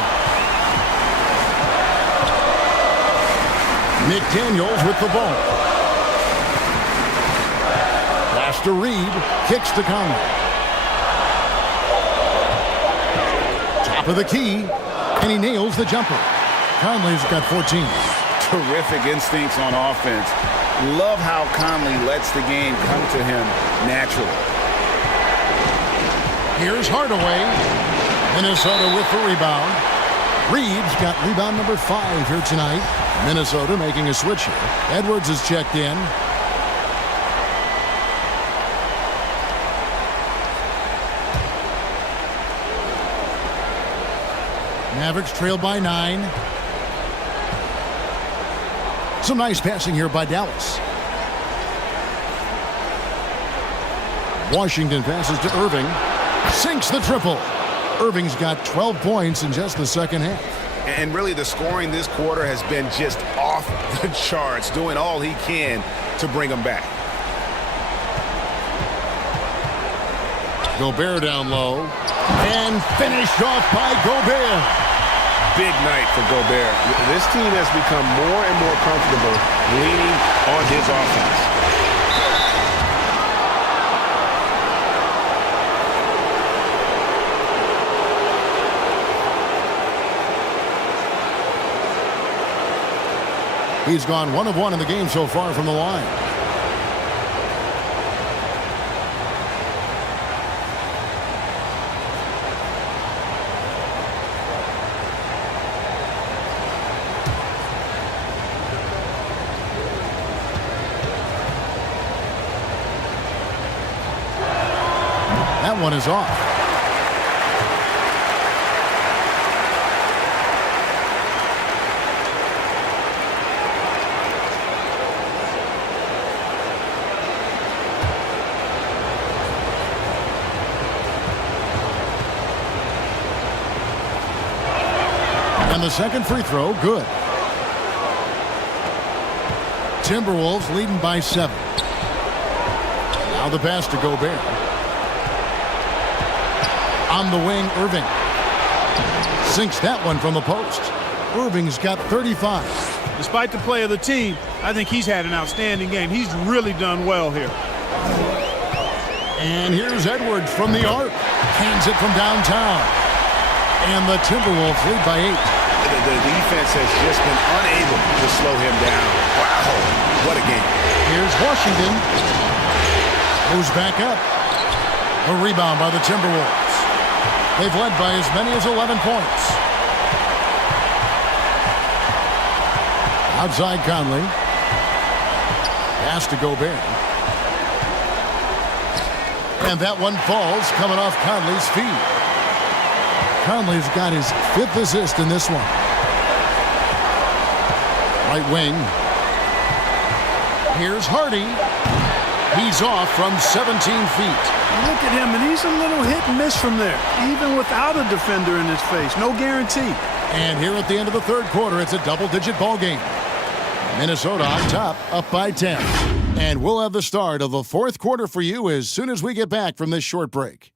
McDaniels with the ball. Pass to Reed. Kicks to Conley. Top of the key. And he nails the jumper. Conley's got 14. Terrific instincts on offense. Love how Conley lets the game come to him naturally. Here's Hardaway. Minnesota with the rebound. Reeves got rebound number 5 here tonight. Minnesota making a switch here. Edwards is checked in. Mavericks trail by 9. Some nice passing here by Dallas. Washington passes to Irving. Sinks the triple. Irving's got 12 points in just the second half. And really the scoring this quarter has been just off the charts, doing all he can to bring them back. Gobert down low. And finished off by Gobert. Big night for Gobert. This team has become more and more comfortable leaning on his offense. He's gone 1 of 1 in the game so far from the line. That one is off. And the second free throw, good. Timberwolves leading by 7. Now the pass to Gobert. On the wing, Irving. Sinks that one from the post. Irving's got 35. Despite the play of the team, I think he's had an outstanding game. He's really done well here. And here's Edwards from the arc. Hands it from downtown. And the Timberwolves lead by 8. The defense has just been unable to slow him down. Wow, what a game. Here's Washington. Moves back up. A rebound by the Timberwolves. They've led by as many as 11 points. Outside Conley. Pass to Gobert. And that one falls coming off Conley's feet. Conley's got his 5th assist in this one. Right wing. Here's Hardy. He's off from 17 feet. Look at him, and he's a little hit and miss from there, even without a defender in his face. No guarantee. And here at the end of the third quarter, it's a double-digit ball game. Minnesota on top, up by 10. And we'll have the start of the fourth quarter for you as soon as we get back from this short break.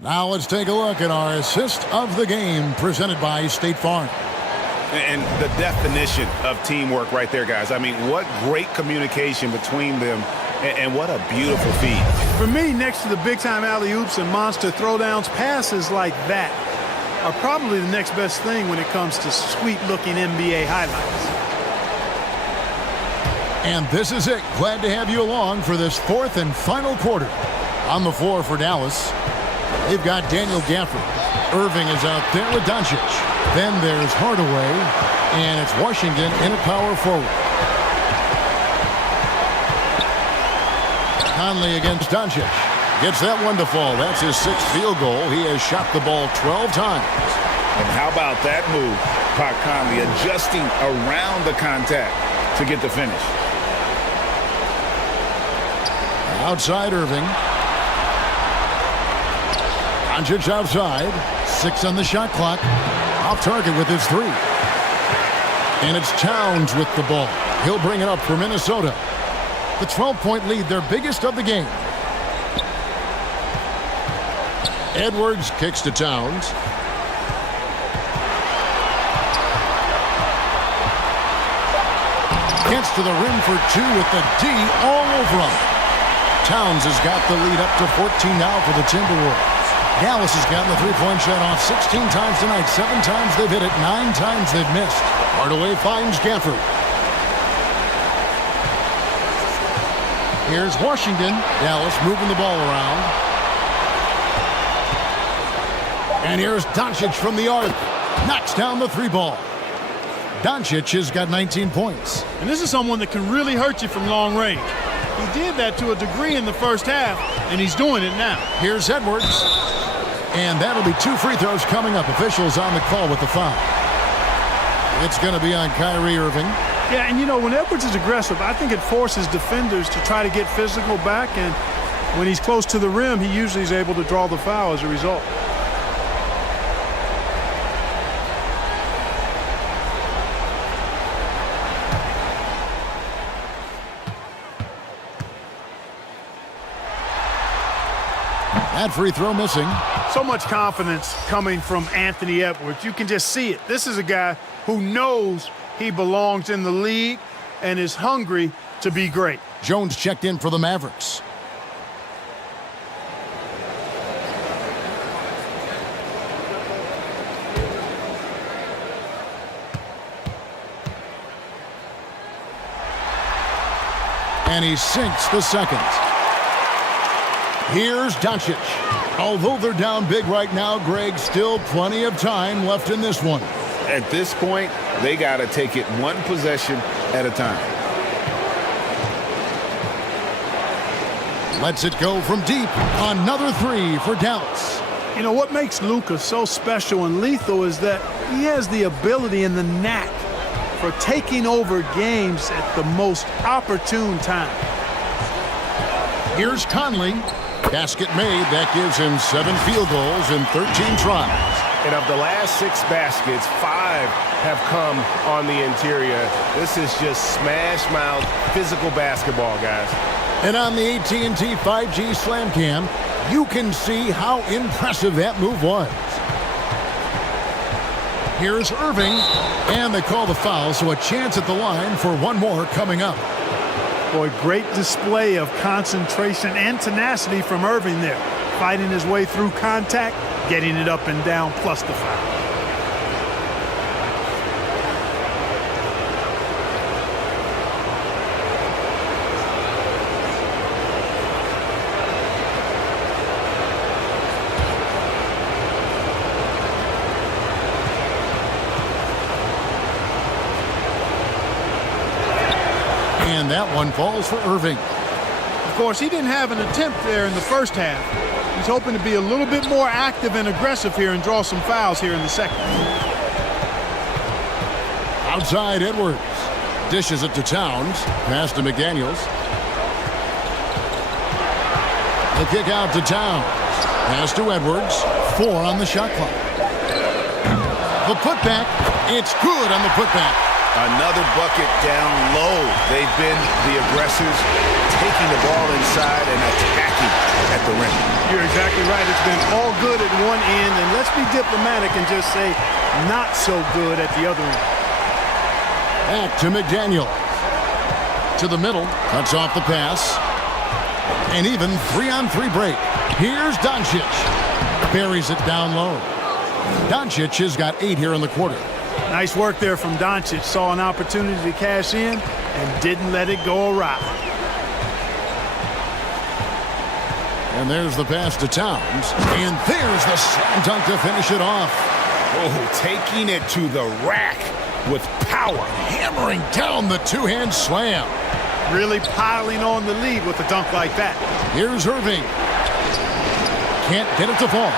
Now let's take a look at our assist of the game presented by State Farm. And the definition of teamwork right there, guys. I mean, what great communication between them, and what a beautiful feed. For me, next to the big-time alley-oops and monster throwdowns, passes like that are probably the next best thing when it comes to sweet-looking NBA highlights. And this is it. Glad to have you along for this fourth and final quarter. On the floor for Dallas, they've got Daniel Gafford. Irving is out there with Doncic. Then there's Hardaway, and it's Washington in a power forward. Conley against Doncic. Gets that one to fall. That's his sixth field goal. He has shot the ball 12 times. And how about that move? Pat Conley adjusting around the contact to get the finish. Outside Irving. Doncic outside. 6 on the shot clock. Off target with his 3. And it's Towns with the ball. He'll bring it up for Minnesota. The 12-point lead, their biggest of the game. Edwards kicks to Towns. Gets to the rim for 2 with the D all over him. Towns has got the lead up to 14 now for the Timberwolves. Dallas has gotten the three-point shot off 16 times tonight. 7 times they've hit it, 9 times they've missed. Hardaway finds Gafford. Here's Washington. Dallas moving the ball around. And here's Doncic from the arc. Knocks down the 3 ball. Doncic has got 19 points. And this is someone that can really hurt you from long range. He did that to a degree in the first half, and he's doing it now. Here's Edwards. And that'll be 2 free throws coming up. Officials on the call with the foul. It's going to be on Kyrie Irving. Yeah, and you know, when Edwards is aggressive, I think it forces defenders to try to get physical back, and when he's close to the rim, he usually is able to draw the foul as a result. That free throw missing. So much confidence coming from Anthony Edwards. You can just see it. This is a guy who knows he belongs in the league and is hungry to be great. Jones checked in for the Mavericks. And he sinks the second. Here's Doncic. Although they're down big right now, Greg, still plenty of time left in this one. At this point, they got to take it one possession at a time. Lets it go from deep. Another 3 for Dallas. You know, what makes Luka so special and lethal is that he has the ability and the knack for taking over games at the most opportune time. Here's Conley. Basket made. That gives him 7 field goals in 13 tries. And of the last 6 baskets, 5 have come on the interior. This is just smash mouth physical basketball, guys. And on the AT&T 5G Slam Cam, you can see how impressive that move was. Here's Irving, and they call the foul, so a chance at the line for one more coming up. Boy, great display of concentration and tenacity from Irving there. Fighting his way through contact, getting it up and down, plus the foul. that one falls for Irving. Of course, he didn't have an attempt there in the first half. He's hoping to be a little bit more active and aggressive here and draw some fouls here in the second. Outside Edwards. Dishes it to Towns. Pass to McDaniels. The kick out to Towns. Pass to Edwards. 4 on the shot clock. The putback. It's good on the putback. Another bucket down low. They've been the aggressors, taking the ball inside and attacking at the rim. You're exactly right. It's been all good at one end, and let's be diplomatic and just say not so good at the other end. Back to McDaniel. To the middle. Cuts off the pass. And even 3-on-3 break. Here's Doncic. Buries it down low. Doncic has got 8 here in the quarter. Nice work there from Doncic. Saw an opportunity to cash in and didn't let it go awry. And there's the pass to Towns. And there's the slam dunk to finish it off. Oh, taking it to the rack with power. Hammering down the two-hand slam. Really piling on the lead with a dunk like that. Here's Irving. Can't get it to fall.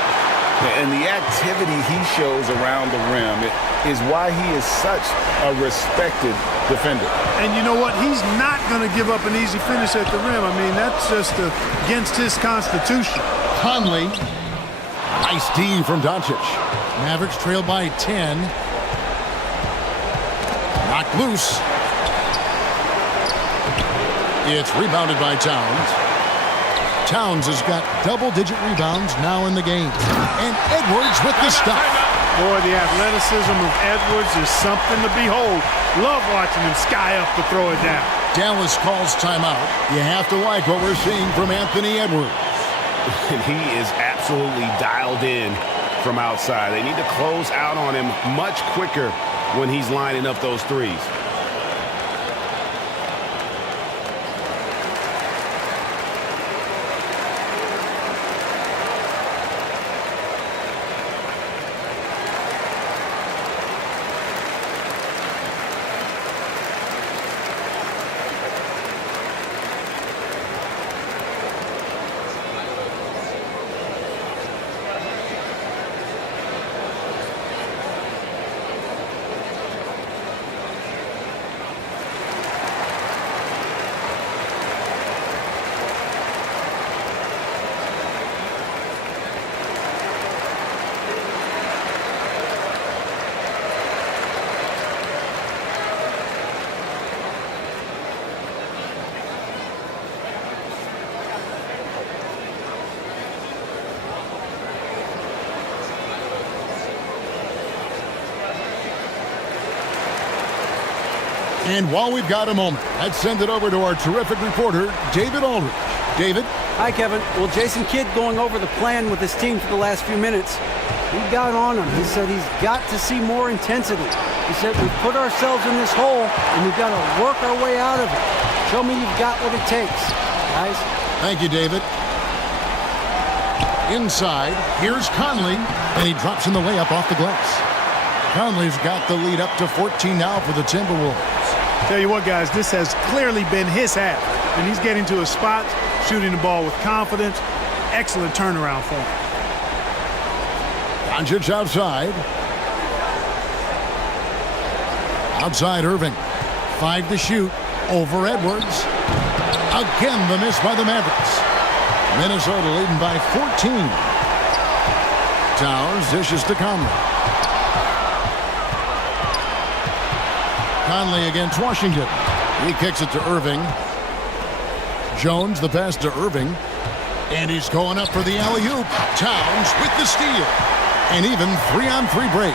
And the activity he shows around the rim is why he is such a respected defender. And you know what? He's not going to give up an easy finish at the rim. I mean, that's just against his constitution. Conley. Nice D from Doncic. Mavericks trail by 10. Knocked loose. It's rebounded by Towns. Towns has got double-digit rebounds now in the game. And Edwards with the stuff. Boy, the athleticism of Edwards is something to behold. Love watching him sky up to throw it down. Dallas calls timeout. You have to like what we're seeing from Anthony Edwards. And he is absolutely dialed in from outside. They need to close out on him much quicker when he's lining up those threes. And while we've got a moment, let's send it over to our terrific reporter, David Aldridge. David? Hi, Kevin. Well, Jason Kidd going over the plan with his team for the last few minutes. He got on him. He said he's got to see more intensity. He said we put ourselves in this hole, and we've got to work our way out of it. Show me you've got what it takes, guys. Thank you, David. Inside, here's Conley, and he drops in the layup off the glass. Conley's got the lead up to 14 now for the Timberwolves. Tell you what, guys, this has clearly been his half. And he's getting to a spot, shooting the ball with confidence. Excellent turnaround for him. Doncic outside. Outside Irving. 5 to shoot. Over Edwards. Again, the miss by the Mavericks. Minnesota leading by 14. Towns dishes to Conley. Conley against Washington. He kicks it to Irving. Jones, the pass to Irving. And he's going up for the alley-oop. Towns with the steal. And even 3-on-3 break.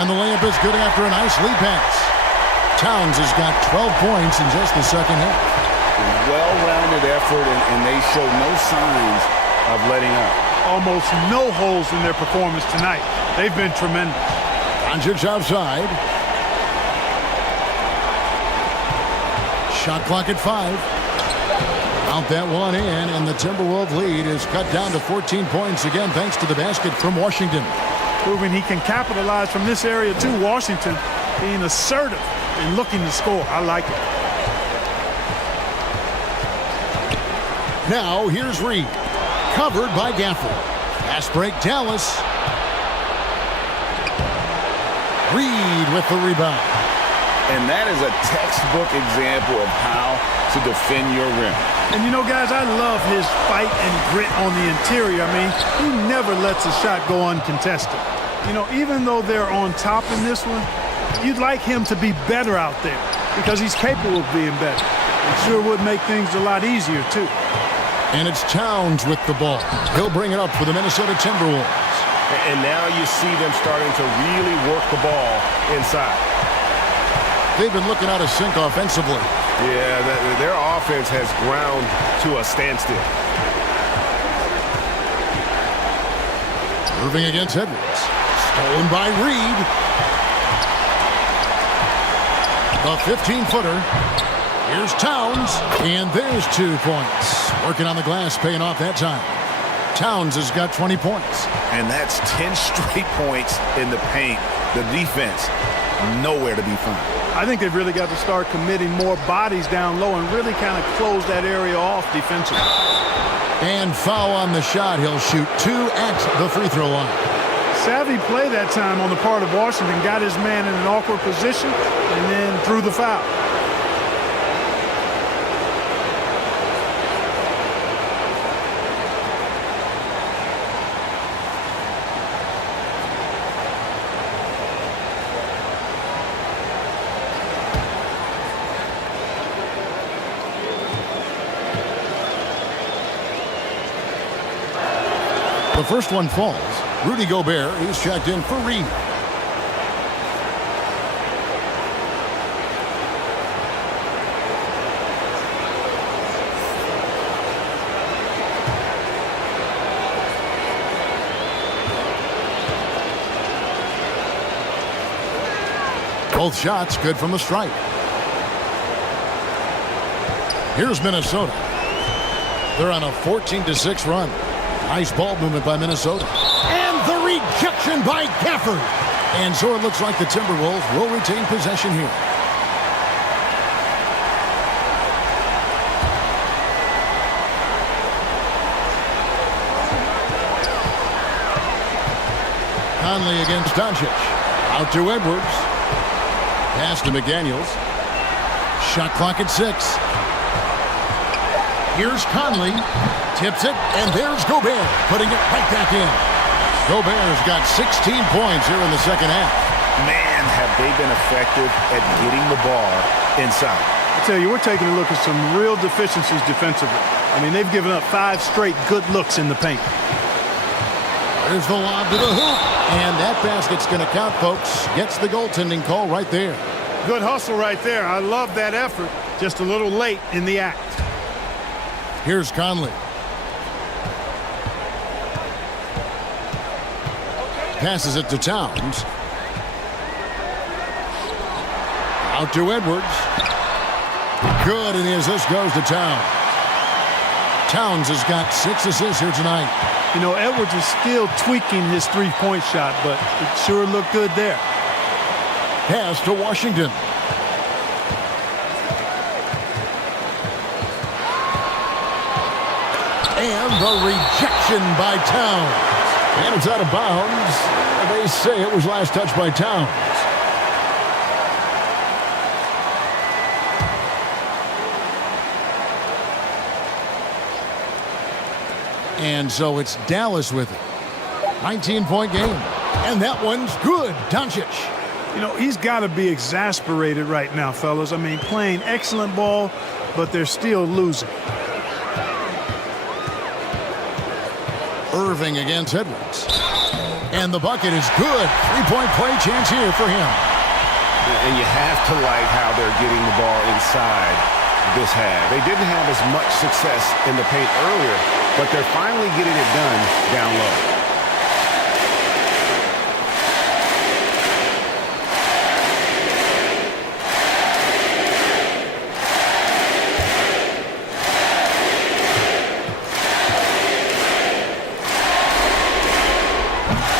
And the layup is good after a nice lead pass. Towns has got 12 points in just the second half. Well-rounded effort, and they show no signs of letting up. Almost no holes in their performance tonight. They've been tremendous. Doncic outside. Shot clock at 5. Count that one in, and the Timberwolves lead is cut down to 14 points again thanks to the basket from Washington. Proving he can capitalize from this area too. Washington being assertive and looking to score. I like it. Now here's Reed. Covered by Gafford. Fast break, Dallas. Reed with the rebound. And that is a textbook example of how to defend your rim. And you know, guys, I love his fight and grit on the interior. I mean, he never lets a shot go uncontested. You know, even though they're on top in this one, you'd like him to be better out there because he's capable of being better. It sure would make things a lot easier, too. And it's Towns with the ball. He'll bring it up for the Minnesota Timberwolves. And now you see them starting to really work the ball inside. They've been looking out of sync offensively. Yeah, their offense has ground to a standstill. Irving against Edwards. Stolen by Reed. The 15-footer. Here's Towns. And there's 2 points. Working on the glass, paying off that time. Towns has got 20 points. And that's 10 straight points in the paint. The defense, nowhere to be found. I think they've really got to start committing more bodies down low and really kind of close that area off defensively. And foul on the shot. He'll shoot 2 at the free throw line. Savvy play that time on the part of Washington. Got his man in an awkward position and then drew the foul. The first one falls. Rudy Gobert is checked in for Reed. Both shots good from the stripe. Here's Minnesota. They're on a 14-6 run. Nice ball movement by Minnesota. And the rejection by Gafford. And so it looks like the Timberwolves will retain possession here. Conley against Doncic. Out to Edwards. Pass to McDaniels. Shot clock at 6. Here's Conley. Tips it, and there's Gobert, putting it right back in. Gobert's got 16 points here in the second half. Man, have they been effective at getting the ball inside. I tell you, we're taking a look at some real deficiencies defensively. I mean, they've given up 5 straight good looks in the paint. There's the lob to the hoop, and that basket's going to count, folks. Gets the goaltending call right there. Good hustle right there. I love that effort. Just a little late in the act. Here's Conley. Passes it to Towns. Out to Edwards. Good, and the assist goes to Towns. Towns has got 6 assists here tonight. You know, Edwards is still tweaking his three-point shot, but it sure looked good there. Pass to Washington. And the rejection by Towns. And it's out of bounds. They say it was last touched by Towns. And so it's Dallas with it. 19-point game. And that one's good. Doncic. You know, he's got to be exasperated right now, fellas. I mean, playing excellent ball, but they're still losing. Irving against Edwards. And the bucket is good. 3-point play chance here for him. And you have to like how they're getting the ball inside this half. They didn't have as much success in the paint earlier, but they're finally getting it done down low.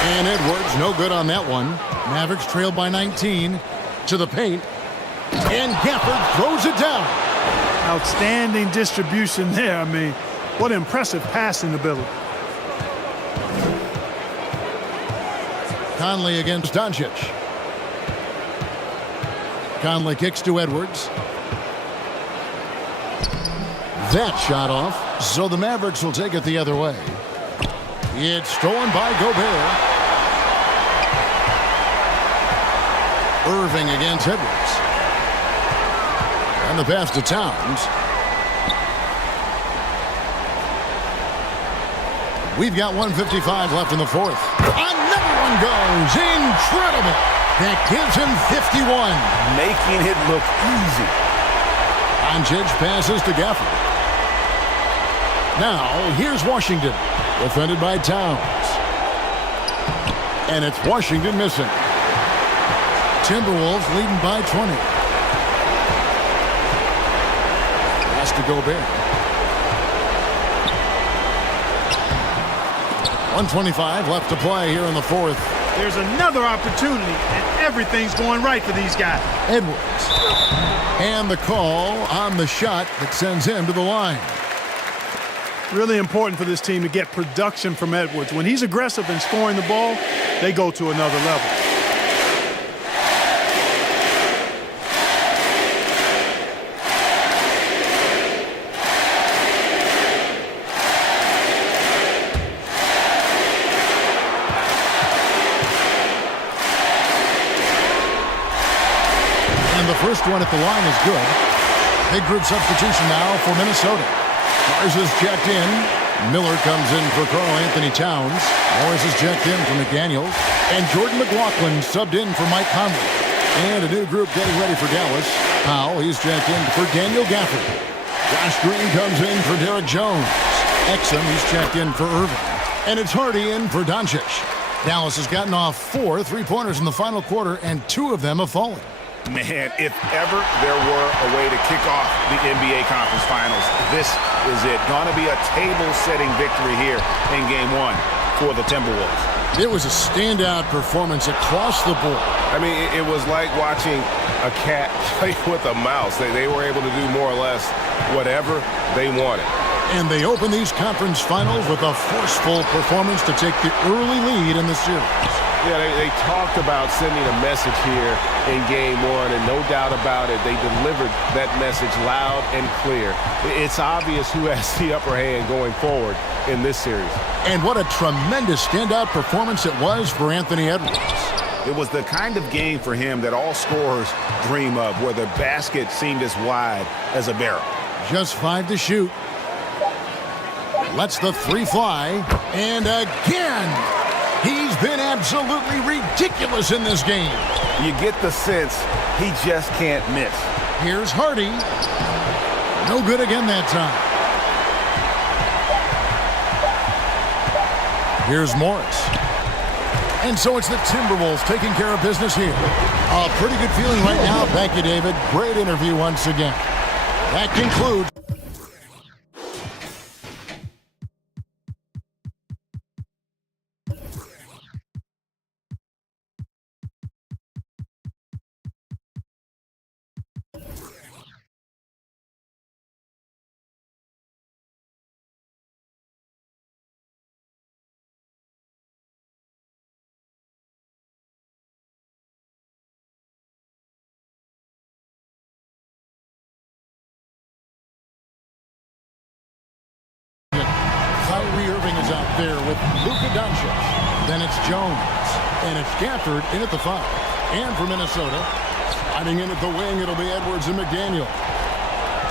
And Edwards, no good on that one. Mavericks trail by 19 to the paint. And Gafford throws it down. Outstanding distribution there. I mean, what impressive passing ability. Conley against Doncic. Conley kicks to Edwards. That shot off, so the Mavericks will take it the other way. It's stolen by Gobert. Irving against Edwards. And the pass to Towns. We've got 1:55 left in the fourth. Another one goes. Incredible. That gives him 51. Making it look easy. Doncic passes to Gafford. Now, here's Washington, defended by Towns. And it's Washington missing. Timberwolves leading by 20. Pass to Gobert. 1:25 left to play here in the fourth. There's another opportunity, and everything's going right for these guys. Edwards. And the call on the shot that sends him to the line. Really important for this team to get production from Edwards. When he's aggressive and scoring the ball, they go to another level. And the first one at the line is good. Big group substitution now for Minnesota. Mars is checked in. Miller comes in for Karl Anthony Towns. Morris is checked in for McDaniels. And Jordan McLaughlin subbed in for Mike Conley. And a new group getting ready for Dallas. Powell, he's checked in for Daniel Gafford. Josh Green comes in for Derek Jones. Exum, he's checked in for Irving. And it's Hardy in for Doncic. Dallas has gotten off 4 3-pointers in the final quarter, and 2 of them have fallen. Man, if ever there were a way to kick off the NBA Conference Finals, this is it. Gonna be a table-setting victory here in Game 1 for the Timberwolves. It was a standout performance across the board. I mean, it was like watching a cat play with a mouse. They were able to do more or less whatever they wanted. And they open these conference finals with a forceful performance to take the early lead in the series. Yeah, they talked about sending a message here in Game 1, and no doubt about it, they delivered that message loud and clear. It's obvious who has the upper hand going forward in this series. And what a tremendous standout performance it was for Anthony Edwards. It was the kind of game for him that all scorers dream of, where the basket seemed as wide as a barrel. Just 5 to shoot. Lets the 3 fly. And again, he's been absolutely ridiculous in this game. You get the sense he just can't miss. Here's Hardy. No good again that time. Here's Morris. And so it's the Timberwolves taking care of business here. A pretty good feeling right now. Thank you, David. Great interview once again. That concludes. Irving is out there with Luka Doncic. Then it's Jones. And it's Gafford in at the 5. And for Minnesota, sliding in at the wing, it'll be Edwards and McDaniel.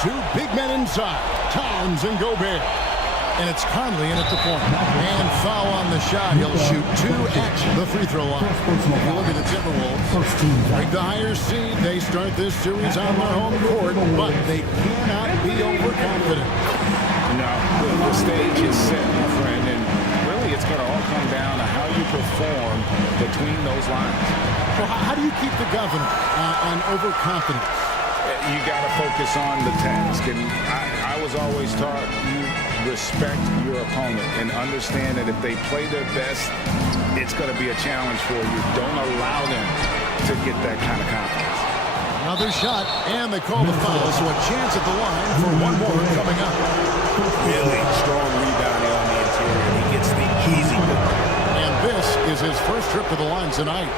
2 big men inside, Towns and Gobert. And it's Conley in at the point. And foul on the shot. He'll shoot 2 at the free throw line. If you look at the Timberwolves, like the higher seed, they start this series on their home court, but they cannot be overconfident. No, the stage is set, my friend, and really it's going to all come down to how you perform between those lines. Well, how do you keep the governor on overconfidence? You got to focus on the task, and I was always taught you respect your opponent and understand that if they play their best, it's going to be a challenge for you. Don't allow them to get that kind of confidence. Another shot, and they call the foul, so a chance at the line for one more coming up. Really strong rebounding on the interior. He gets the easy look. And this is his first trip to the line tonight.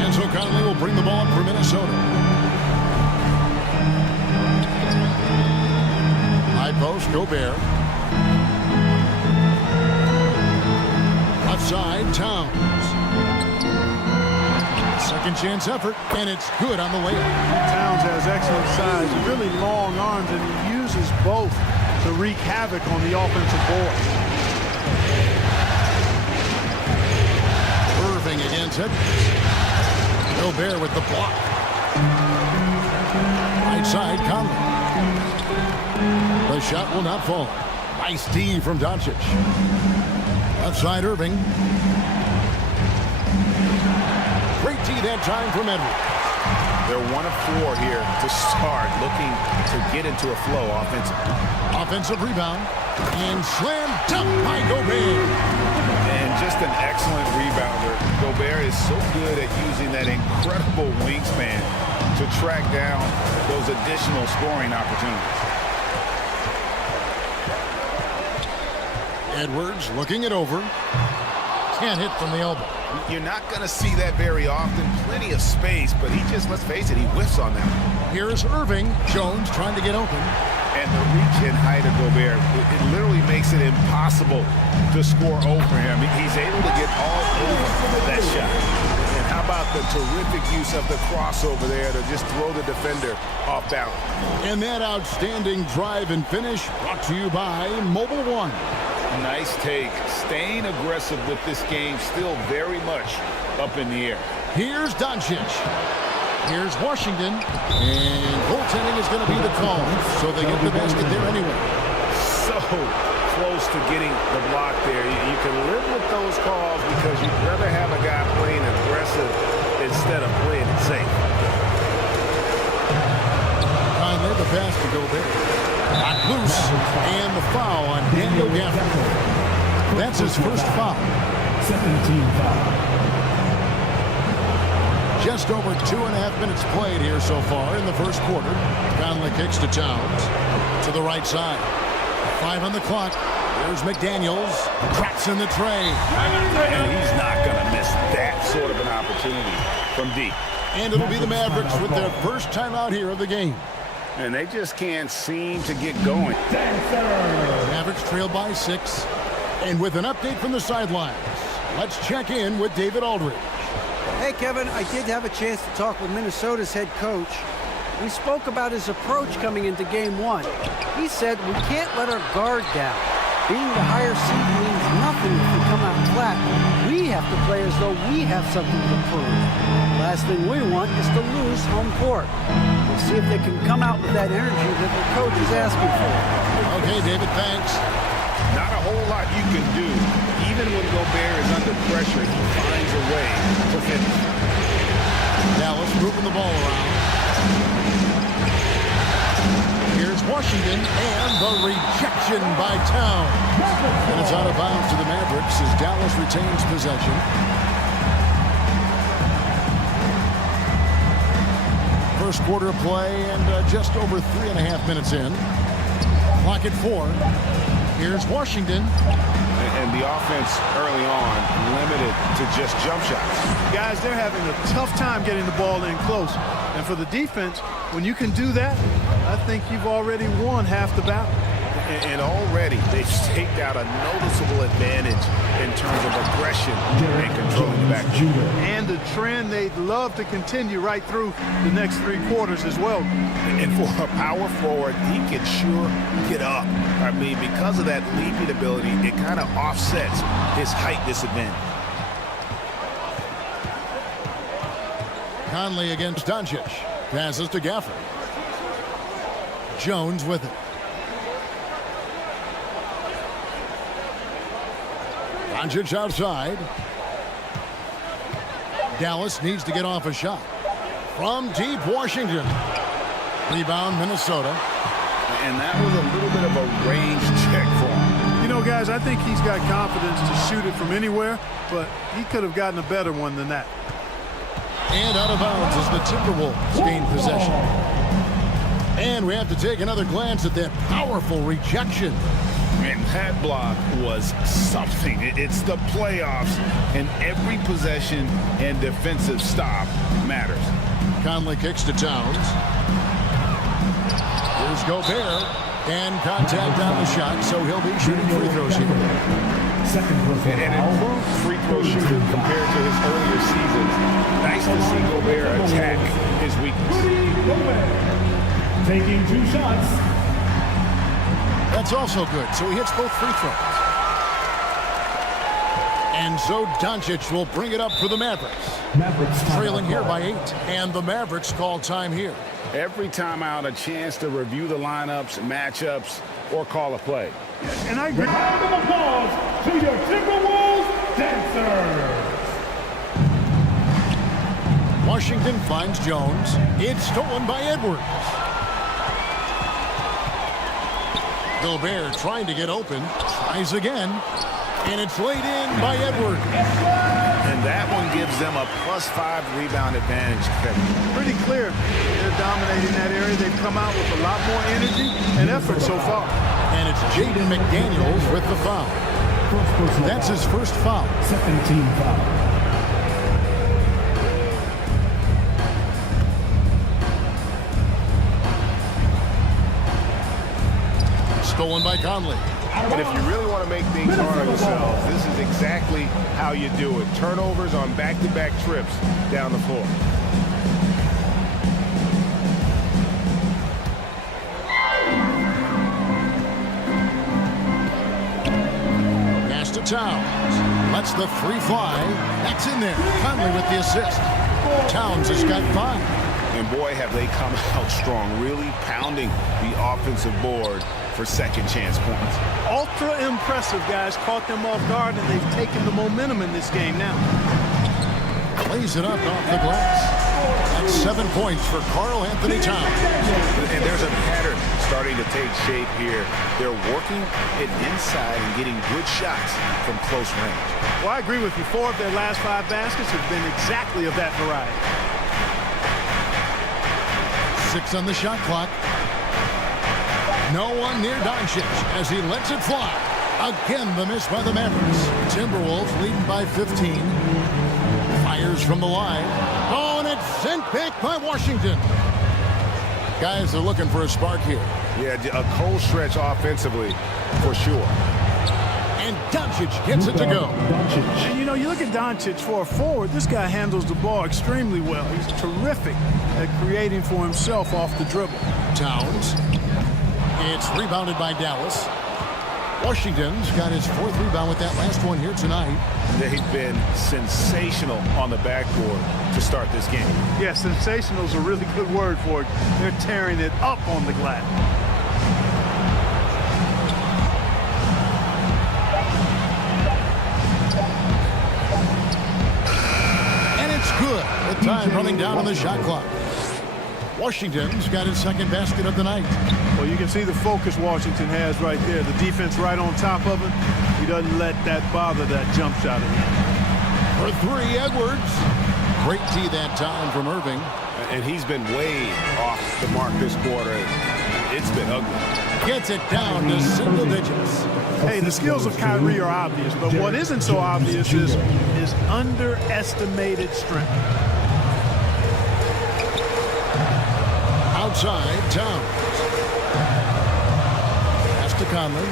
And so Conley will bring the ball up for Minnesota. High post, Gobert. Left side, Towns. Second chance effort, and it's good on the way up. Towns has excellent size, really long arms, and he uses both to wreak havoc on the offensive board. Irving against it. Gobert with the block. Right side, Conley. The shot will not fall. Nice D from Doncic. Left side, Irving. Great D that time from Edwards. They're 1 of 4 here to start, looking to get into a flow offensively. Offensive rebound. And slam dunk by Gobert. And just an excellent rebounder. Gobert is so good at using that incredible wingspan to track down those additional scoring opportunities. Edwards looking it over. Can't hit from the elbow. You're not going to see that very often. Plenty of space, but he just, let's face it, he whiffs on that. Here's Irving. Jones trying to get open. And the reach and height of Gobert, it literally makes it impossible to score over him. He's able to get all over that shot. And how about the terrific use of the crossover there to just throw the defender off balance. And that outstanding drive and finish brought to you by Mobile One. Nice take. Staying aggressive with this game, still very much up in the air. Here's Doncic. Here's Washington. And goaltending is going to be the call. So they get the basket there anyway. So close to getting the block there. You can live with those calls because you'd rather have a guy playing aggressive instead of playing it safe. Finally, the pass to Gobert. Not loose, and the foul on Daniel Gafford. That's his first foul. 17 foul. Just over 2.5 minutes played here so far in the first quarter. Conley kicks to Towns. To the right side. 5 on the clock. Here's McDaniels. Cracks in the tray. And he's not going to miss that sort of an opportunity from deep. And it'll be the Mavericks with their first time out here of the game. And they just can't seem to get going. Mavericks trail by 6. And with an update from the sidelines, let's check in with David Aldridge. Hey, Kevin, I did have a chance to talk with Minnesota's head coach. We spoke about his approach coming into Game 1. He said we can't let our guard down. Being the higher seed means nothing if we come out flat. We have to play as though we have something to prove. Last thing we want is to lose home court. We'll see if they can come out with that energy that the coach is asking for. Okay, David, thanks. Not a whole lot you can do. Even when Gobert is under pressure, he finds a way to finish. Dallas moving the ball around. Here's Washington, and the rejection by Towns. And it's out of bounds to the Mavericks as Dallas retains possession. First quarter of play and just over 3.5 minutes in. Clock at 4. Here's Washington. And the offense early on limited to just jump shots. Guys, they're having a tough time getting the ball in close. And for the defense, when you can do that, I think you've already won half the battle. And already they've staked out a noticeable advantage in terms of aggression and controlling the backcourt. And the trend they'd love to continue right through the next 3 quarters as well. And for a power forward, he can sure get up. I mean, because of that leaping ability, it kind of offsets his height disadvantage. Conley against Doncic. Passes to Gafford. Jones with it. Doncic outside. Dallas needs to get off a shot. From deep, Washington. Rebound, Minnesota. And that was a little bit of a range check for him. You know, guys, I think he's got confidence to shoot it from anywhere, but he could have gotten a better one than that. And out of bounds as the Timberwolves gain possession. And we have to take another glance at that powerful rejection. And that block was something. It's the playoffs, and every possession and defensive stop matters. Conley kicks to Towns. Here's Gobert. And contact on the shot, so he'll be shooting free throws here. An improved free throw shooter compared to his earlier seasons. Nice to see Gobert attack his weakness. Taking 2 shots. That's also good, so he hits both free throws. And so Doncic will bring it up for the Mavericks. Trailing here by 8, and the Mavericks call time here. Every timeout, a chance to review the lineups, matchups, or call a play. And I agree. Round of applause to your Timberwolves dancers. Washington finds Jones. It's stolen by Edwards. Gobert trying to get open. Tries again. And it's laid in by Edwards. And that one gives them a +5 rebound advantage, Kevin. Pretty clear. They're dominating that area. They've come out with a lot more energy and effort so far. And it's Jaden McDaniels with the foul. That's his first foul. Second team foul. Stolen by Conley. And if you really want to make things hard on yourselves, this is exactly how you do it. Turnovers on back-to-back trips down the floor. Pass to Towns. Lets the free fly. That's in there. Conley with the assist. Towns has got 5. And boy, have they come out strong, really pounding the offensive board for second chance points. Ultra impressive, guys. Caught them off guard, and they've taken the momentum in this game now. Plays it up off the glass. That's 7 points for Karl Anthony Towns. And there's a pattern starting to take shape here. They're working it inside and getting good shots from close range. Well, I agree with you. 4 of their last 5 baskets have been exactly of that variety. 6 on the shot clock. No one near Doncic as he lets it fly. Again, the miss by the Mavericks. Timberwolves leading by 15. Fires from the line. Oh, and it's sent back by Washington. Guys are looking for a spark here. Yeah, a cold stretch offensively, for sure. And Doncic gets it to go. And you know, you look at Doncic for a forward, this guy handles the ball extremely well. He's terrific at creating for himself off the dribble. Towns. It's rebounded by Dallas. Washington's got his 4th rebound with that last one here tonight. They've been sensational on the backboard to start this game. Yeah, sensational is a really good word for it. They're tearing it up on the glass. And it's good. The time running down on the shot clock. Washington's got his 2nd basket of the night. Well, you can see the focus Washington has right there. The defense right on top of him. He doesn't let that bother that jump shot of him. For 3, Edwards. Great tee that time from Irving. And he's been way off the mark this quarter. It's been ugly. Gets it down to single digits. Hey, the skills of Kyrie are obvious, but what isn't so obvious is his underestimated strength. Outside, Towns. Pass to Conley.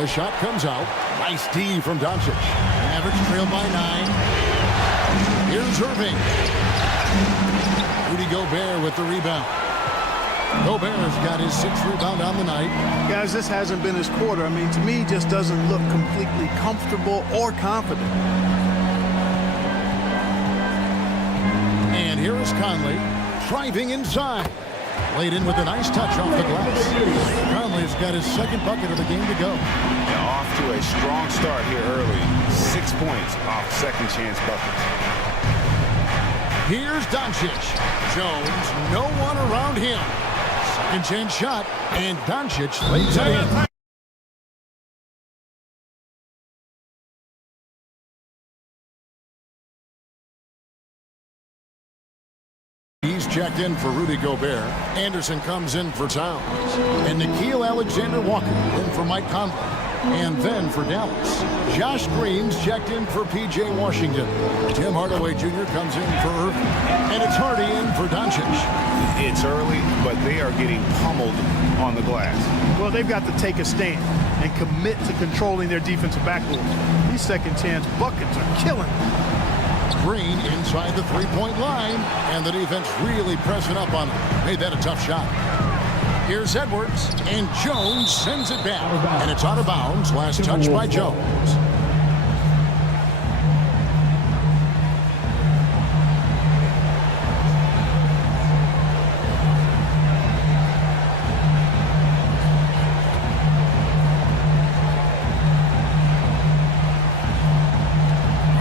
The shot comes out. Nice D from Doncic. Mavericks trail by 9. Here's Irving. Rudy Gobert with the rebound. Gobert's got his 6th rebound on the night. Guys, this hasn't been his quarter. I mean, to me, just doesn't look completely comfortable or confident. And here is Conley driving inside. Laid in with a nice touch off the glass. Conley's got his 2nd bucket of the game to go. Yeah, off to a strong start here early. 6 points off second chance buckets. Here's Doncic. Jones, no one around him. Second chance shot, and Doncic lays it in. checked in for Rudy Gobert. Anderson comes in for Towns. And Nickeil Alexander-Walker in for Mike Conley. And then for Dallas, Josh Green's checked in for P.J. Washington. Tim Hardaway Jr. comes in for Irving. And it's Hardy in for Doncic. It's early, but they are getting pummeled on the glass. Well, they've got to take a stand and commit to controlling their defensive backboard. These second chance buckets are killing them. Green inside the three-point line. And the defense really pressing up on him. Made that a tough shot. Here's Edwards, and Jones sends it back. And it's out of bounds. Last touch by Jones.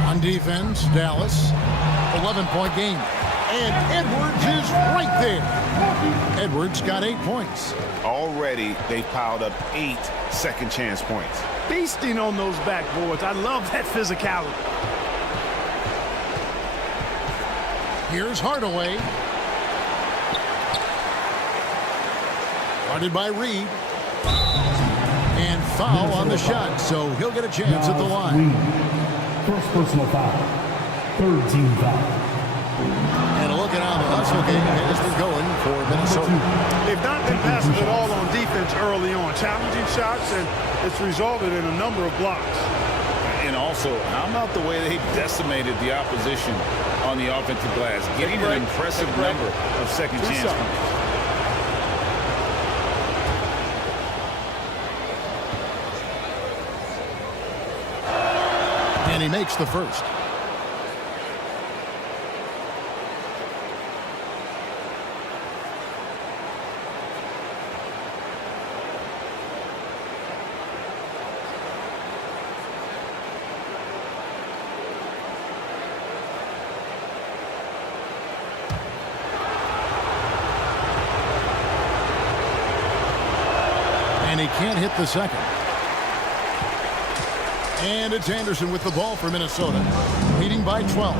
On defense, Dallas, 11-point game. And Edwards is right there. Edwards got 8 points. Already, they've piled up 8 second chance points. Feasting on those backboards. I love that physicality. Here's Hardaway. Guarded by Reed. And foul on the shot, so he'll get a chance at the line. First personal foul. Third team foul. And look at how the hustle game has been going for Minnesota. They've not been passive at all on defense early on. Challenging shots, and it's resulted in a number of blocks. And also, how about the way they decimated the opposition on the offensive glass, getting an impressive number of second chance points. And he makes the first. And he can't hit the second. And it's Anderson with the ball for Minnesota, leading by 12.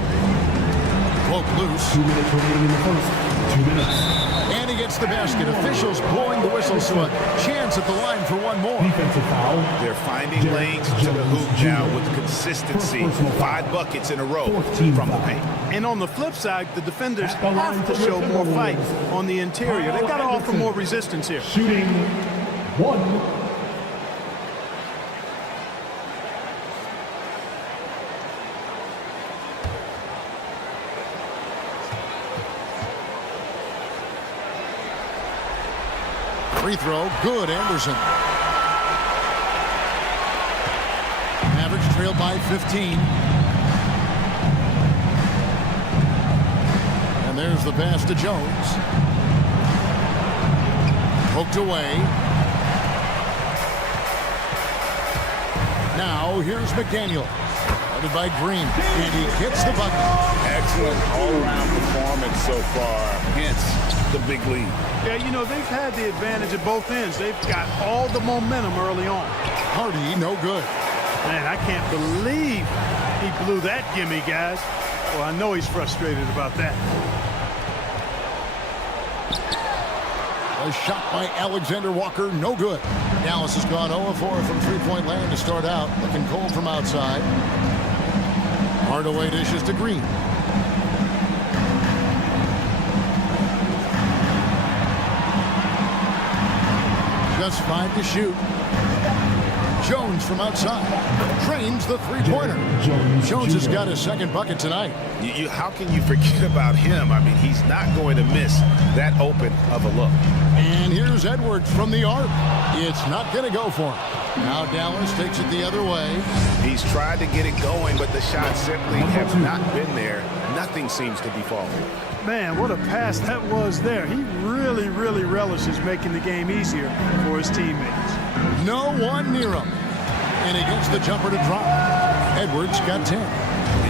Poke loose. 2 minutes remaining in the first. 2 minutes. And he gets the basket. Officials blowing the whistle, so a chance at the line for one more. Defensive foul. They're finding lanes to the hoop now with consistency. 5 buckets in a row from the paint. And on the flip side, the defenders have to show more fight on the interior. They've got to offer more resistance here. Shooting 1. Free throw, good, Anderson. Mavericks trailed by 15. And there's the pass to Jones. Poked away. Now here's McDaniel. Guarded by Green. And he gets the bucket. Excellent all-around performance so far. Hence the big lead. Yeah, you know, they've had the advantage at both ends. They've got all the momentum early on. Hardy, no good. Man, I can't believe he blew that gimme, guys. Well, I know he's frustrated about that. A shot by Alexander Walker, no good. Dallas has gone 0-4 from three-point land to start out. Looking cold from outside. Hardaway dishes to Green. Just 5 to shoot. Jones from outside drains the three-pointer. Jones has got his second bucket tonight. How can you forget about him? I mean, he's not going to miss that open of a look. And here's Edwards from the arc. It's not going to go for him. Now Dallas takes it the other way. He's tried to get it going, but the shots simply have not been there. Nothing seems to be falling. Man, what a pass that was there. He really, really relishes making the game easier for his teammates. No one near him. And he gets the jumper to drop. Edwards got 10.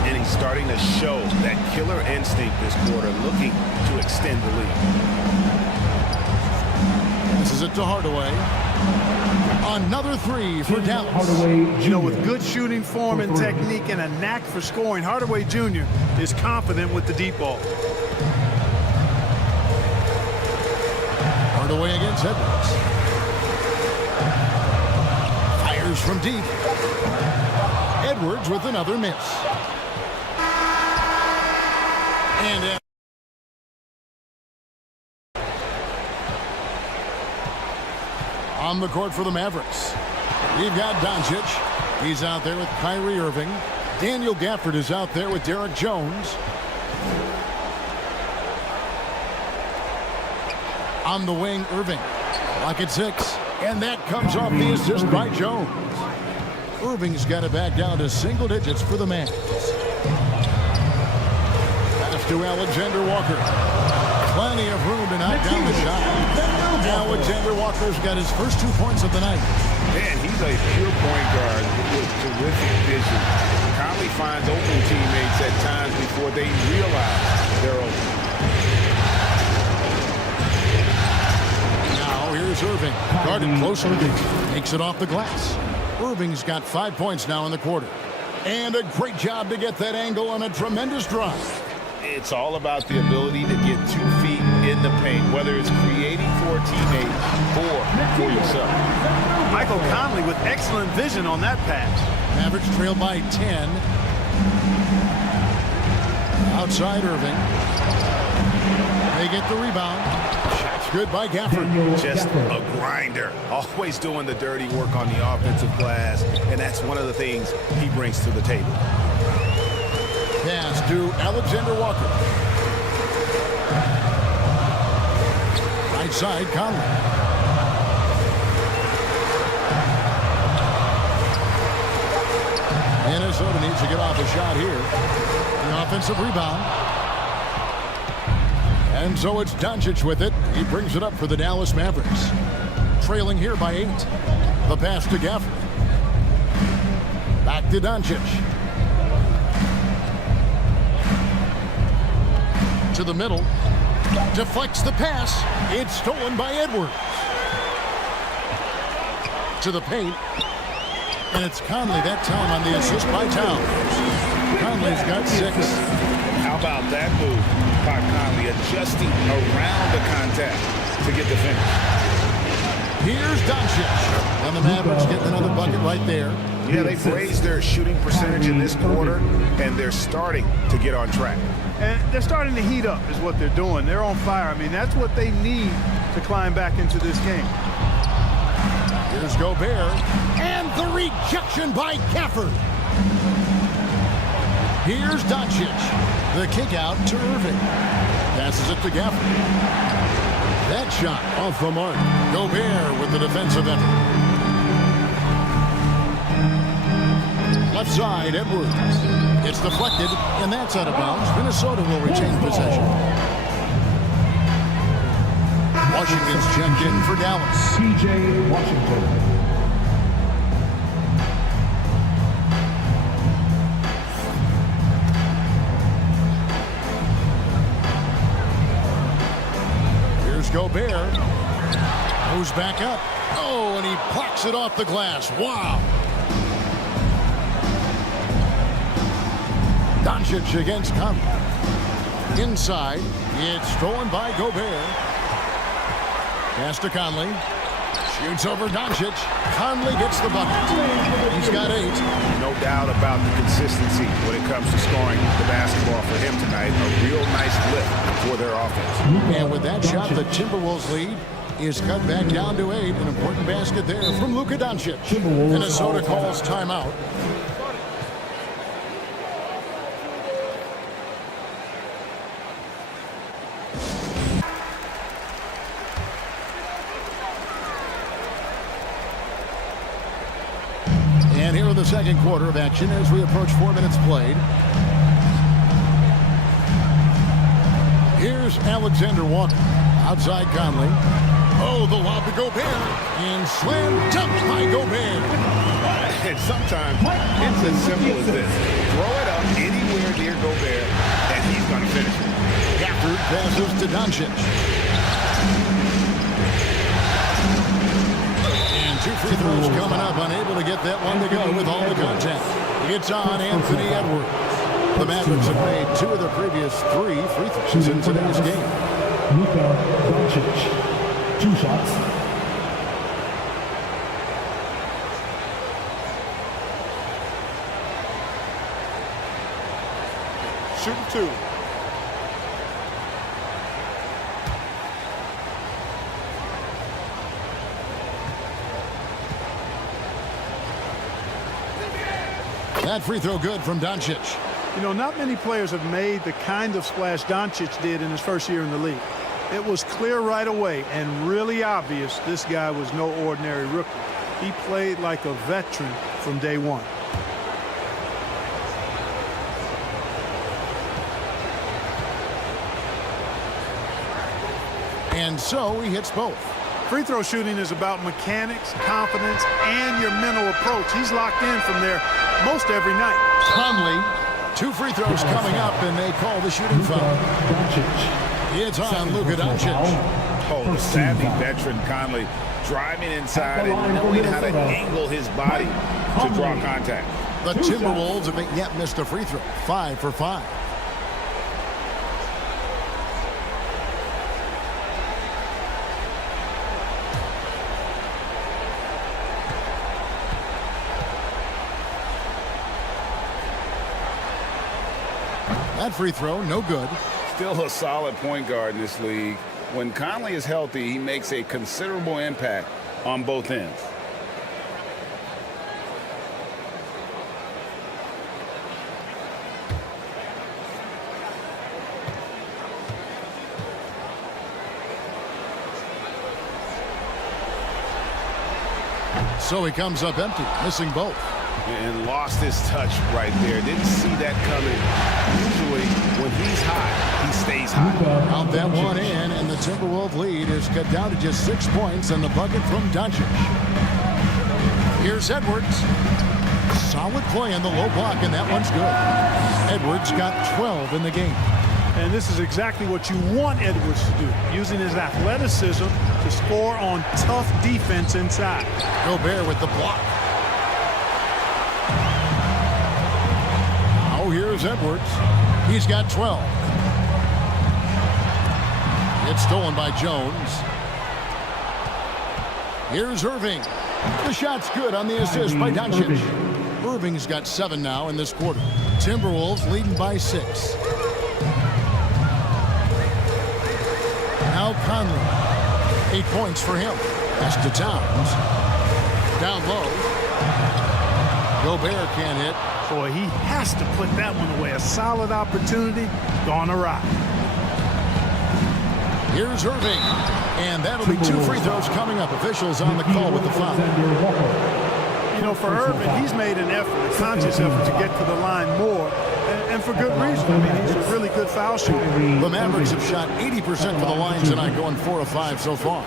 And he's starting to show that killer instinct this quarter, looking to extend the lead. This is it to Hardaway. Another 3 for Dallas. Hardaway, you know, with good shooting form and technique and a knack for scoring, Hardaway Jr. is confident with the deep ball. the way against Edwards. Fires from deep. Edwards with another miss. And on the court for the Mavericks, we've got Doncic. He's out there with Kyrie Irving. Daniel Gafford is out there with Derek Jones. On the wing, Irving. Lock at 6. And that comes off the assist by Jones. Irving's got it back down to single digits for the Mavs. Pass to Alexander Walker. Plenty of room to knock down the shot. Alexander Walker's got his first 2 points of the night. Man, he's a pure point guard with terrific vision. Conley finds open teammates at times before they realize they're open. Now here's Irving. Guarded close. Irving takes it off the glass. Irving's got 5 points now in the quarter. And a great job to get that angle on a tremendous drive. It's all about the ability to get 2 feet in the paint, whether it's creating for a teammate or for yourself. Michael Conley with excellent vision on that pass. Mavericks trail by 10. Outside Irving. They get the rebound. Shot's good by Gafford. Just a grinder. Always doing the dirty work on the offensive glass, and that's one of the things he brings to the table. Pass to Alexander Walker. Right side, Conley. Minnesota needs to get off a shot here. The offensive rebound. And so it's Doncic with it. He brings it up for the Dallas Mavericks. Trailing here by 8. The pass to Gafford. Back to Doncic. To the middle. Deflects the pass. It's stolen by Edwards. To the paint. And it's Conley that time on the assist by Towns. Conley's got 6. How about that move by Conley, adjusting around the contact to get the finish. Here's Doncic. And the Mavericks getting another bucket right there. Yeah, they've raised their shooting percentage in this quarter, and they're starting to get on track. And they're starting to heat up is what they're doing. They're on fire. I mean, that's what they need to climb back into this game. Here's Gobert. And the rejection by Gafford. Here's Doncic. The kick out to Irving. Passes it to Gafford. That shot off the mark. Gobert with the defensive effort. Left side, Edwards. It's deflected, and that's out of bounds. Minnesota will retain possession. Washington's checked in for Dallas. P.J. Washington. Here's Gobert. Goes back up. Oh, and he plucks it off the glass. Wow. Doncic against Conley. Inside. It's stolen by Gobert. Pass to Conley. Shoots over Doncic. Conley gets the bucket. He's got 8. No doubt about the consistency when it comes to scoring the basketball for him tonight. A real nice lift for their offense. And with that shot, the Timberwolves lead is cut back down to 8. An important basket there from Luka Doncic. Minnesota calls timeout. And here in the second quarter of action as we approach 4 minutes played. Here's Alexander Walker. Outside Conley. Oh, the lob to Gobert. And slam dunked by Gobert. And sometimes it's as simple as this. Throw it up anywhere near Gobert, and he's going to finish it. Gafford passes to Doncic. And 2 free throws coming up. Unable to get that one to go with all the contact. It's on Anthony Edwards. The Mavericks have made 2 of the previous 3 free throws in today's game. Luka Doncic. 2 shots. Shooting 2. That free throw good from Doncic. You know, not many players have made the kind of splash Doncic did in his first year in the league. It was clear right away and really obvious this guy was no ordinary rookie. He played like a veteran from day one. And so he hits both. Free throw shooting is about mechanics, confidence, and your mental approach. He's locked in from there most every night. Conley, 2 free throws coming up, and they call the shooting foul. It's on Luka Doncic. Oh, the savvy veteran Conley driving inside and knowing how to angle his body to draw contact. The Timberwolves haven't yet missed a free throw. 5 for 5. That free throw, no good. Still a solid point guard in this league. When Conley is healthy, he makes a considerable impact on both ends. So he comes up empty, missing both. And lost his touch right there. Didn't see that coming. Usually, when he's hot, he stays hot. Out that one in, and the Timberwolves lead is cut down to just 6 points and the bucket from Doncic. Here's Edwards. Solid play in the low block, and that one's good. Edwards got 12 in the game. And this is exactly what you want Edwards to do, using his athleticism to score on tough defense inside. Gobert with the block. Now here's Edwards. He's got 12. It's stolen by Jones. Here's Irving. The shot's good on the assist by Doncic. Irving's got 7 now in this quarter. Timberwolves leading by 6. Now Conley. 8 points for him. Pass to Towns. Down low. Gobert can't hit. Boy, he has to put that one away. A solid opportunity gone awry. Here's Irving. And that'll be 2 free throws coming up. Officials on the call with the foul. You know, for Irving, he's made an effort, a conscious effort to get to the line more, and for good reason. I mean, he's a really good foul shooter. The Mavericks have shot 80% for the line tonight, going 4 of 5 so far.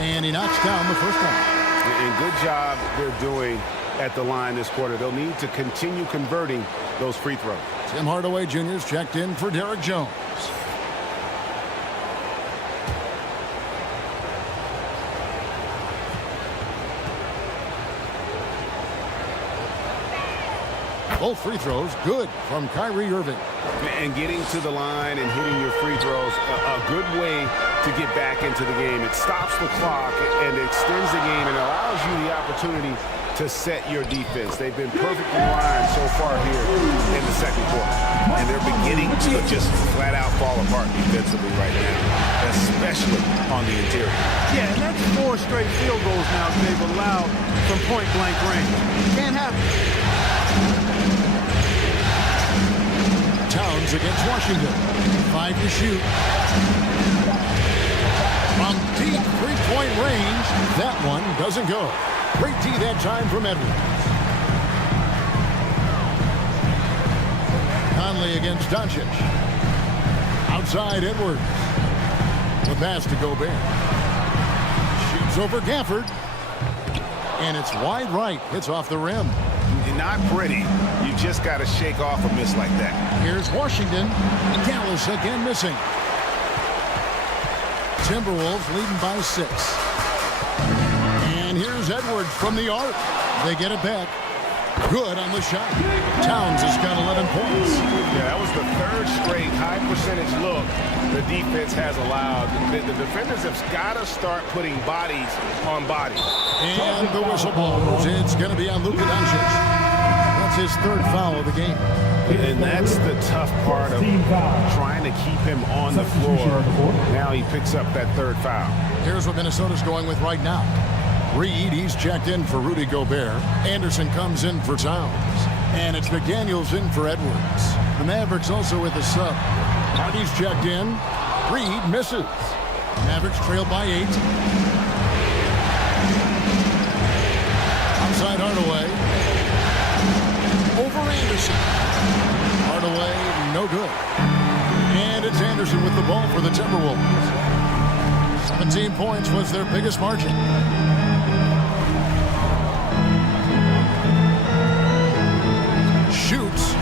And he knocks down the first one. And good job they're doing at the line this quarter. They'll need to continue converting those free throws. Tim Hardaway Jr.'s checked in for Derek Jones. Both free throws good from Kyrie Irving. And getting to the line and hitting your free throws, a good way to get back into the game. It stops the clock and extends the game and allows you the opportunity to set your defense. They've been perfectly lined so far here in the second quarter. And they're beginning to just flat out fall apart defensively right now, especially on the interior. Yeah, and that's 4 straight field goals now they've allowed from point-blank range. Can't happen. Towns against Washington. 5 to shoot. From deep three-point range, that one doesn't go. Great D that time from Edwards. Conley against Doncic. Outside Edwards. The pass to Gobert. Shoots over Gafford. And it's wide right. Hits off the rim. Not pretty. You just got to shake off a miss like that. Here's Washington. Dallas again missing. Timberwolves leading by 6. And here's Edwards from the arc. They get it back. Good on the shot. Towns has got 11 points. Yeah, that was the third straight high percentage look the defense has allowed. The defenders have got to start putting bodies on bodies. And the whistle blows. It's going to be on Luka Doncic. That's his third foul of the game. And that's the tough part of trying to keep him on the floor. Now he picks up that third foul. Here's what Minnesota's going with right now. Reed, he's checked in for Rudy Gobert. Anderson comes in for Towns. And it's McDaniels in for Edwards. The Mavericks also with a sub. Hardy's checked in. Reed misses. Mavericks trail by 8. Outside Hardaway. Over Anderson. Hardaway, no good. And it's Anderson with the ball for the Timberwolves. 17 points was their biggest margin. Shoots.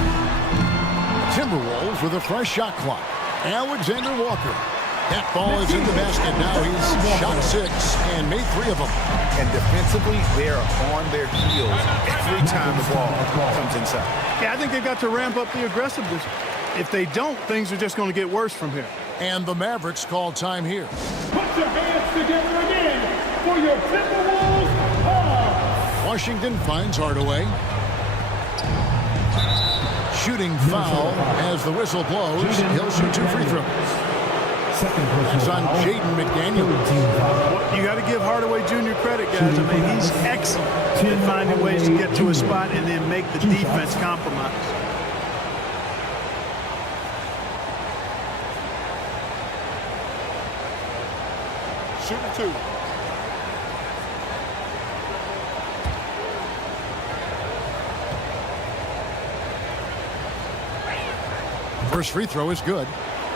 Timberwolves with a fresh shot clock. Alexander Walker. That ball is in the basket. Now he's shot 6 and made 3 of them. And defensively, they're on their heels every time the ball comes inside. Yeah, I think they've got to ramp up the aggressiveness. If they don't, things are just going to get worse from here. And the Mavericks call time here. Put your hands together again for your Timberwolves. Washington finds Hardaway. Shooting foul as the whistle blows. He'll shoot 2 free throws. That's on Jaden McDaniel. You got to give Hardaway Jr. credit, guys. I mean, he's excellent at finding ways to get to a spot and then make the defense compromise. Shooting 2. First free throw is good.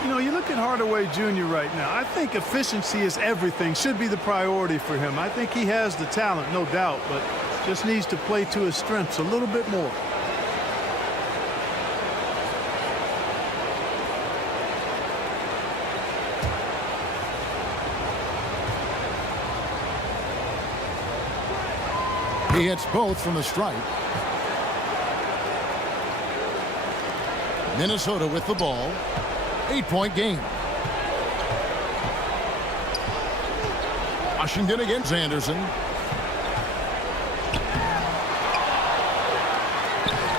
You know, you look at Hardaway Jr. right now. I think efficiency is everything, should be the priority for him. I think he has the talent, no doubt, but just needs to play to his strengths a little bit more. He hits both from the stripe. Minnesota with the ball. 8-point game. Washington against Anderson.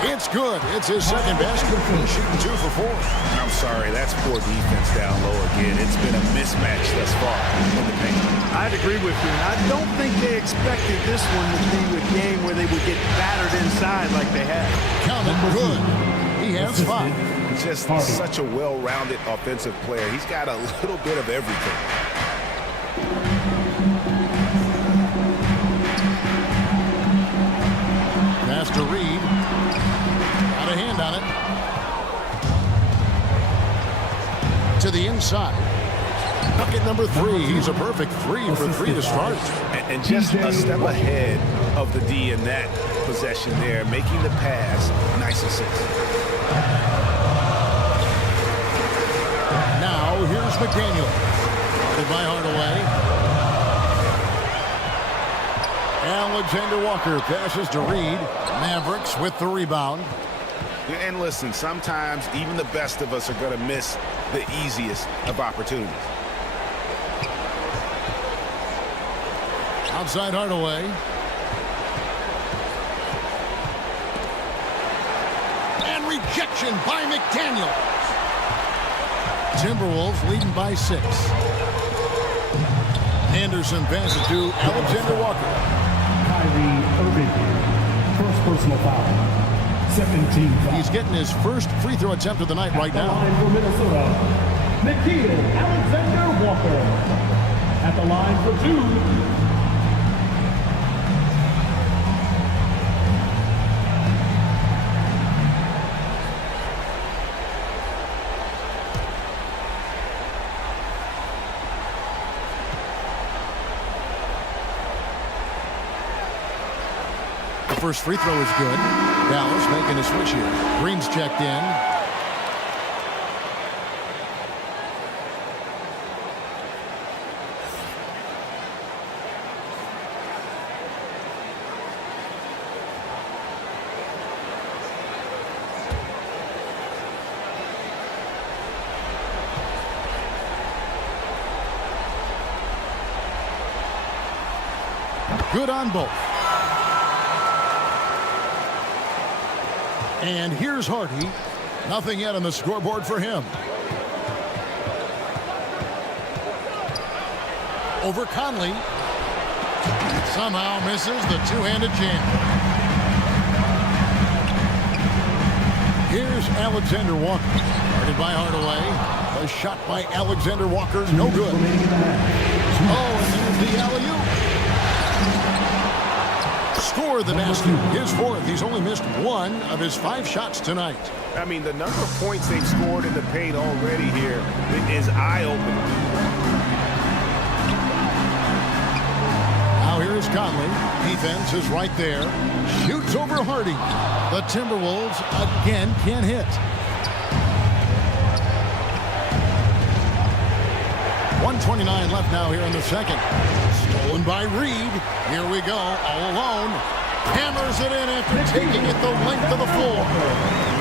It's good. It's his second basket. He's shooting 2 for 4. I'm sorry, that's poor defense down low again. It's been a mismatch thus far in the paint. I'd agree with you. And I don't think they expected this one to be a game where they would get battered inside like they had. Count it. Good. He has 5. Just such a well-rounded offensive player. He's got a little bit of everything. Pass to Reed. Got a hand on it. To the inside. Bucket number 3. He's a perfect 3 for 3 to start. And just a step ahead of the D in that possession there, making the pass nice and simple. Now, here's McDaniel. By Hardaway. Alexander Walker passes to Reed. Mavericks with the rebound. And listen, sometimes even the best of us are going to miss the easiest of opportunities. Outside Hardaway. And rejection by McDaniel. Timberwolves leading by 6. Anderson passes to Alexander Walker. Kyrie Irving, first personal foul. Second team foul. He's getting his first free throw attempt of the night right now. For Minnesota, Nickeil Alexander Walker. At the line for 2. First free throw is good. Dallas making a switch here. Green's checked in. Good on both. And here's Hardy. Nothing yet on the scoreboard for him. Over Conley. Somehow misses the two-handed jam. Here's Alexander Walker. Guarded by Hardaway. A shot by Alexander Walker. No good. Oh, and there's the alley-oop. Score the basket. His fourth. He's only missed one of his 5 shots tonight. I mean, the number of points they've scored in the paint already here is eye-opening. Now here's Conley. Defense is right there. Shoots over Hardy. The Timberwolves again can't hit. 1:29 left now here in the second. Stolen by Reed. Here we go, all alone. Hammers it in after taking it the length of the floor.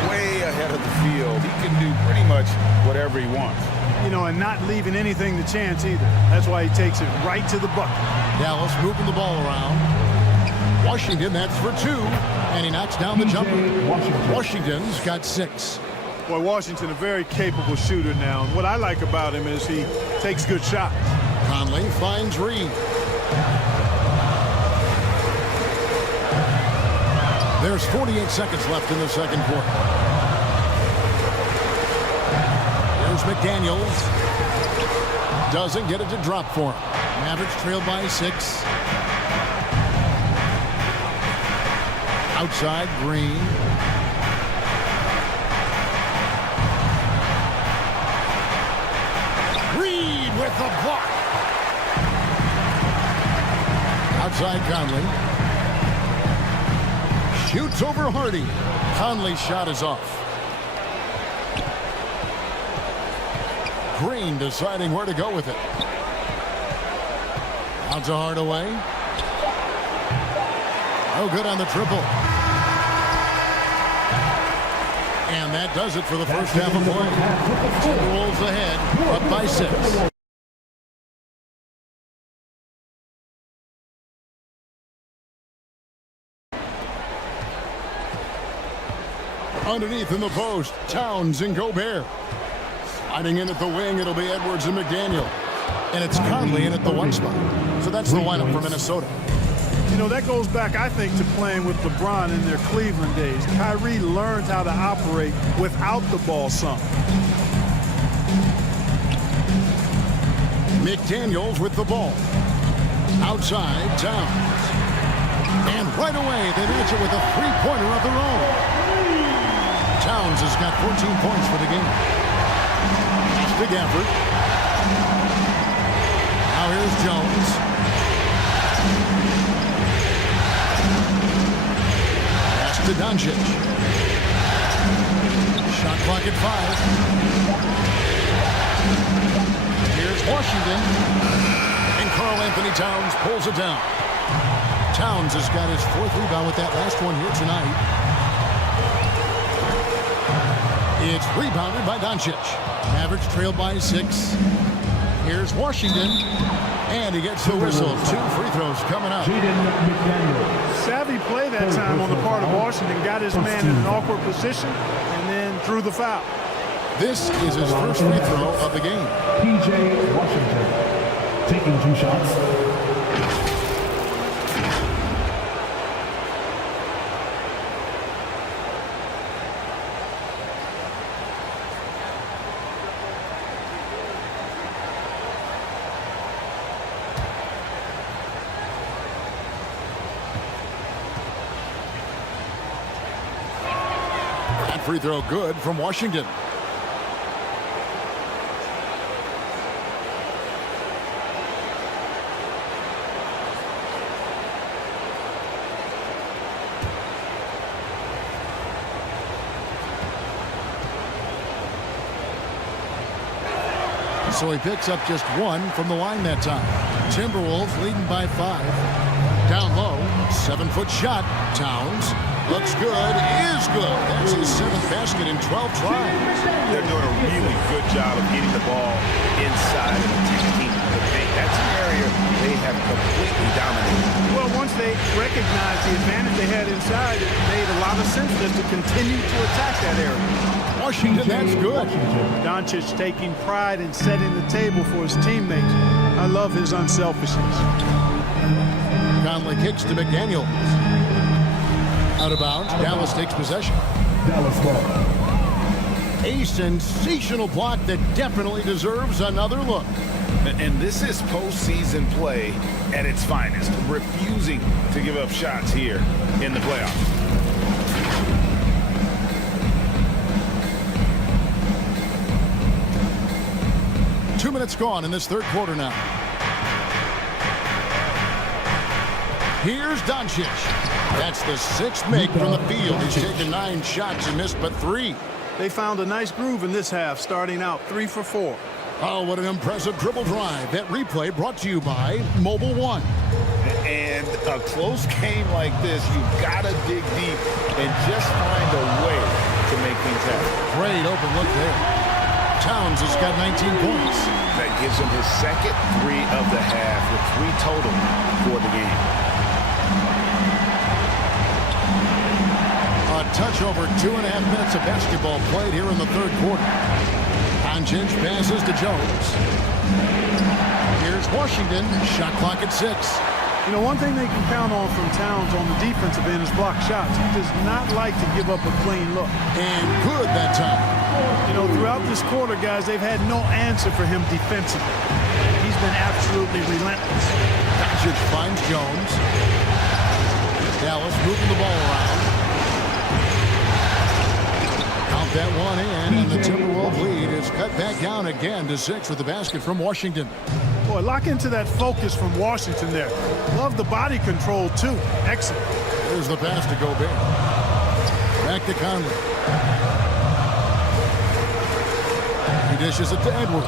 Way ahead of the field. He can do pretty much whatever he wants. You know, and not leaving anything to chance either. That's why he takes it right to the bucket. Dallas moving the ball around. Washington, that's for 2. And he knocks down the jumper. Washington's got 6. Boy, Washington, a very capable shooter now. And what I like about him is he takes good shots. Conley finds Reed. There's 48 seconds left in the second quarter. Here's McDaniels. Doesn't get it to drop for him. Mavericks trail by 6. Outside, Green. Reed with the block. Outside, Conley. Shoots over Hardy. Conley's shot is off. Green deciding where to go with it. Out to Hardaway. No good on the triple. And that does it for the first half of play. Timberwolves ahead, up by 6. Underneath in the post, Towns and Gobert. Sliding in at the wing, it'll be Edwards and McDaniel. And it's Conley in at the 1 spot. So that's the lineup for Minnesota. You know, that goes back, I think, to playing with LeBron in their Cleveland days. Kyrie learned how to operate without the ball some. McDaniels with the ball. Outside, Towns. And right away, they match it with a 3-pointer of their own. Towns has got 14 points for the game. Big effort. Now here's Jones. Pass to Doncic. Shot clock at 5. Here's Washington. And Karl Anthony Towns pulls it down. Towns has got his 4th rebound with that last one here tonight. It's rebounded by Doncic. Mavericks trail by 6. Here's Washington. And he gets the whistle. 2 free throws coming up. Savvy play that time on the part of Washington. Got his man in an awkward position and then drew the foul. This is his first free throw of the game. P.J. Washington taking 2 shots. Free throw good from Washington. So he picks up just 1 from the line that time. Timberwolves leading by 5. Down low, 7-foot shot. Towns. Looks good, is good. That's his 7th basket in 12 tries. They're doing a really good job of getting the ball inside and attacking That's an area they have completely dominated. Well, once they recognized the advantage they had inside, it made a lot of sense just to continue to attack that area. Washington, that's good. Doncic taking pride in setting the table for his teammates. I love his unselfishness. Conley kicks to McDaniels. Out of bounds. Dallas takes possession. Dallas ball. A sensational block that definitely deserves another look. And this is postseason play at its finest, refusing to give up shots here in the playoffs. Two minutes gone in this third quarter now. Here's Doncic. That's the sixth make from the field. He's taken 9 shots and missed but 3. They found a nice groove in this half, starting out 3 for 4. Oh, what an impressive dribble drive. That replay brought to you by Mobile One. And a close game like this, you've got to dig deep and just find a way to make things happen. Great open look there. Towns has got 19 points. That gives him his second 3 of the half with 3 total for the game. A touch over 2.5 minutes of basketball played here in the third quarter. Doncic passes to Jones. Here's Washington. Shot clock at 6. You know, one thing they can count on from Towns on the defensive end is block shots. He does not like to give up a clean look. And good that time. You know, throughout this quarter, guys, they've had no answer for him defensively. He's been absolutely relentless. Doncic finds Jones. Dallas moving the ball around. Count that one in, and the Timberwolves lead is cut back down again to 6 with the basket from Washington. Boy, lock into that focus from Washington there. Love the body control, too. Excellent. There's the pass to Gobert. Back to Conley. He dishes it to Edwards.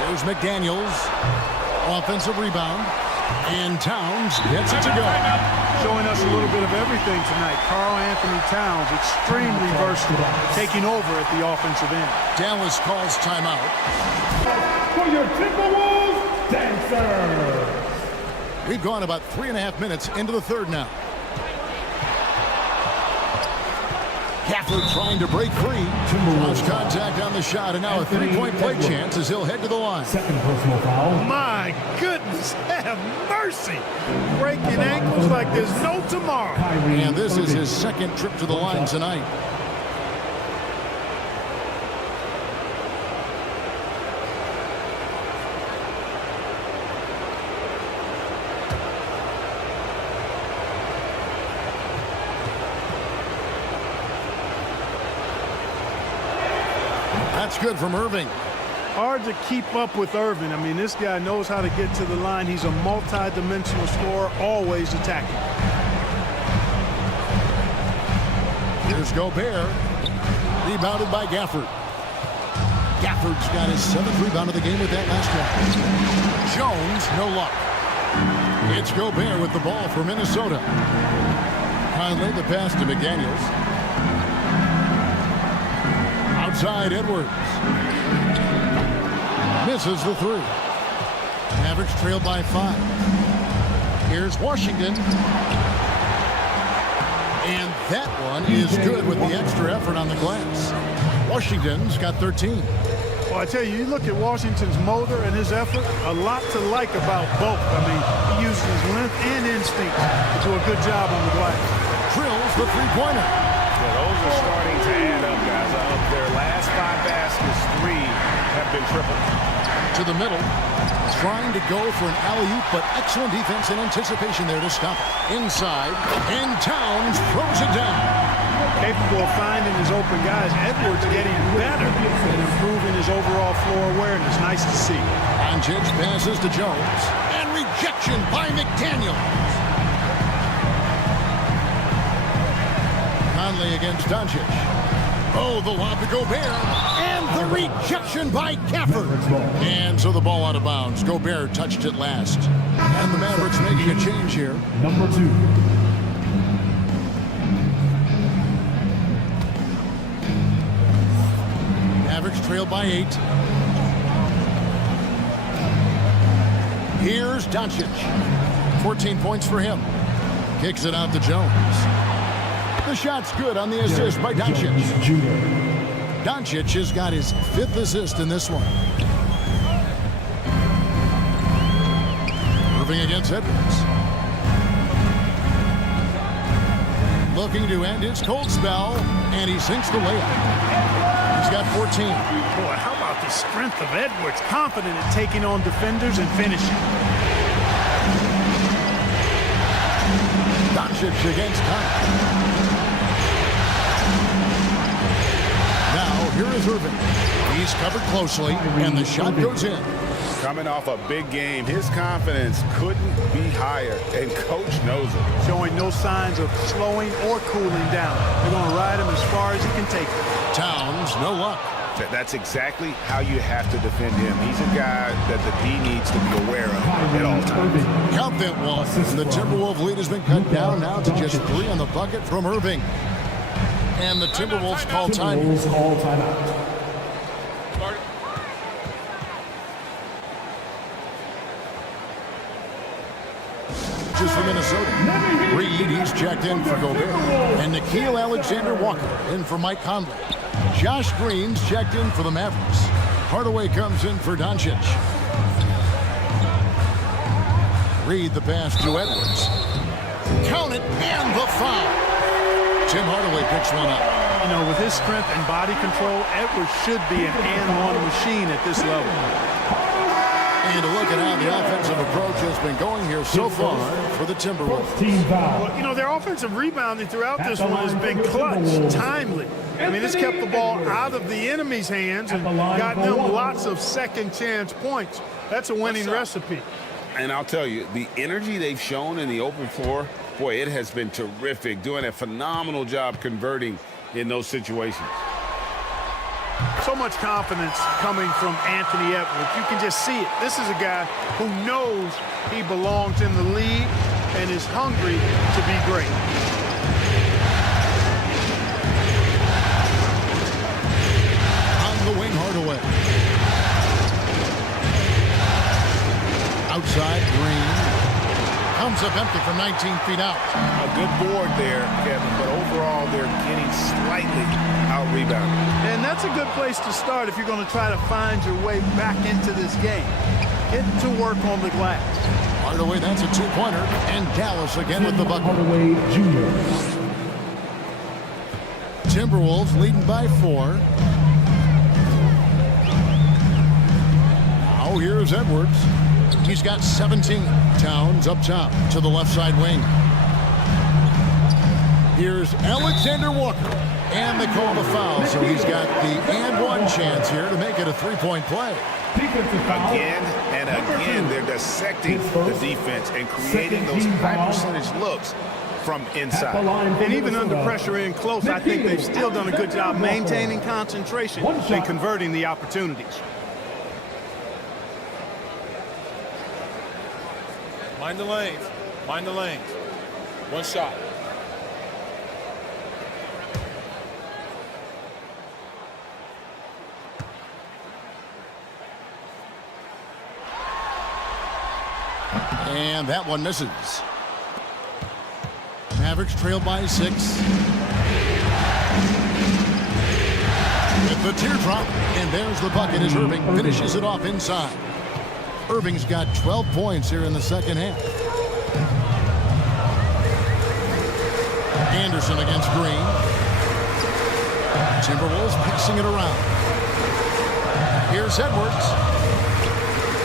There's McDaniels. Offensive rebound. And Towns gets it to go. Showing us a little bit of everything tonight. Karl-Anthony Towns, extremely versatile, taking over at the offensive end. Dallas calls timeout. For your Timberwolves dancers. We've gone about 3.5 minutes into the third now. Gafford trying to break free. Lost contact on the shot, and now a 3-point play chance as he'll head to the line. Second personal foul. My goodness, have mercy. Breaking ankles like there's no tomorrow. And this is his second trip to the line tonight. That's good from Irving. Hard to keep up with Irving. I mean, this guy knows how to get to the line. He's a multi-dimensional scorer, always attacking. Here's Gobert. Rebounded by Gafford. Gafford's got his 7th rebound of the game with that last one. Jones, no luck. It's Gobert with the ball for Minnesota. Conley, the pass to McDaniels. Outside Edwards. Misses the 3. Mavericks trail by 5. Here's Washington. And that one is good with the extra effort on the glass. Washington's got 13. Well, I tell you, you look at Washington's motor and his effort, a lot to like about both. I mean, he uses his length and instinct to do a good job on the glass. Drills the 3-pointer. Yeah, those are starting to add up, guys. Of their last 5 baskets, 3 have been tripled. To the middle, trying to go for an alley-oop, but excellent defense and anticipation there to stop it. Inside, and Towns throws it down. Capable of finding his open guys. Edwards getting better and improving his overall floor awareness. Nice to see. Doncic passes to Jones, and rejection by McDaniels. Conley against Doncic. Oh, the lob to Gobert. And the rejection by Gafford. And so the ball out of bounds. Gobert touched it last. And the Mavericks making a change here. Number 2. Mavericks trail by 8. Here's Doncic. 14 points for him. Kicks it out to Jones. The shot's good on the assist by Doncic. Doncic has got his 5th assist in this one. Irving against Edwards. Looking to end his cold spell, and he sinks the layup. He's got 14. Boy, how about the strength of Edwards? Confident in taking on defenders and finishing. Doncic against Conley. Now, here is Irving. He's covered closely, and the shot goes in. Coming off a big game, his confidence couldn't be higher, and Coach knows it. Showing no signs of slowing or cooling down. They're going to ride him as far as he can take him. Towns, no luck. That's exactly how you have to defend him. He's a guy that the D needs to be aware of at all times. Count that one. The Timberwolves lead has been cut down now to just 3 on the bucket from Irving. And the Timberwolves call timeout. For Minnesota. Reed, he's checked in for Gobert. And Nickeil Alexander-Walker in for Mike Conley. Josh Green's checked in for the Mavericks. Hardaway comes in for Doncic. Reed the pass to Edwards. Count it, and the foul. Tim Hardaway picks one up. You know, with his strength and body control, Edwards should be an and-one machine at this level. And a look at how the offensive approach has been going here so far for the Timberwolves. Well, you know, their offensive rebounding throughout this one has been clutch, timely. I mean, it's kept the ball out of the enemy's hands and gotten them lots of second-chance points. That's a winning recipe. And I'll tell you, the energy they've shown in the open floor, boy, it has been terrific, doing a phenomenal job converting in those situations. So much confidence coming from Anthony Edwards. You can just see it. This is a guy who knows he belongs in the league and is hungry to be great. On the wing, Hardaway. Outside, Green. Comes up empty from 19 feet out. A good board there, Kevin, but overall they're getting slightly out-rebounded. And that's a good place to start if you're going to try to find your way back into this game. Get to work on the glass. Hardaway, that's a 2-pointer. And Dallas again with the bucket. Hardaway Jr. Timberwolves leading by 4. Now here's Edwards. He's got 17. Towns up top to the left side wing. Here's Alexander Walker. And they call the foul, so he's got the and-one chance here to make it a 3-point play. Again and again, they're dissecting the defense and creating those high-percentage looks from inside. And even under pressure in close, I think they've still done a good job maintaining concentration and converting the opportunities. Mind the lanes. Mind the lanes. One shot. And that one misses. Mavericks trail by 6. With the teardrop, and there's the bucket as Irving finishes it off inside. Irving's got 12 points here in the second half. Anderson against Green. Timberwolves passing it around. Here's Edwards.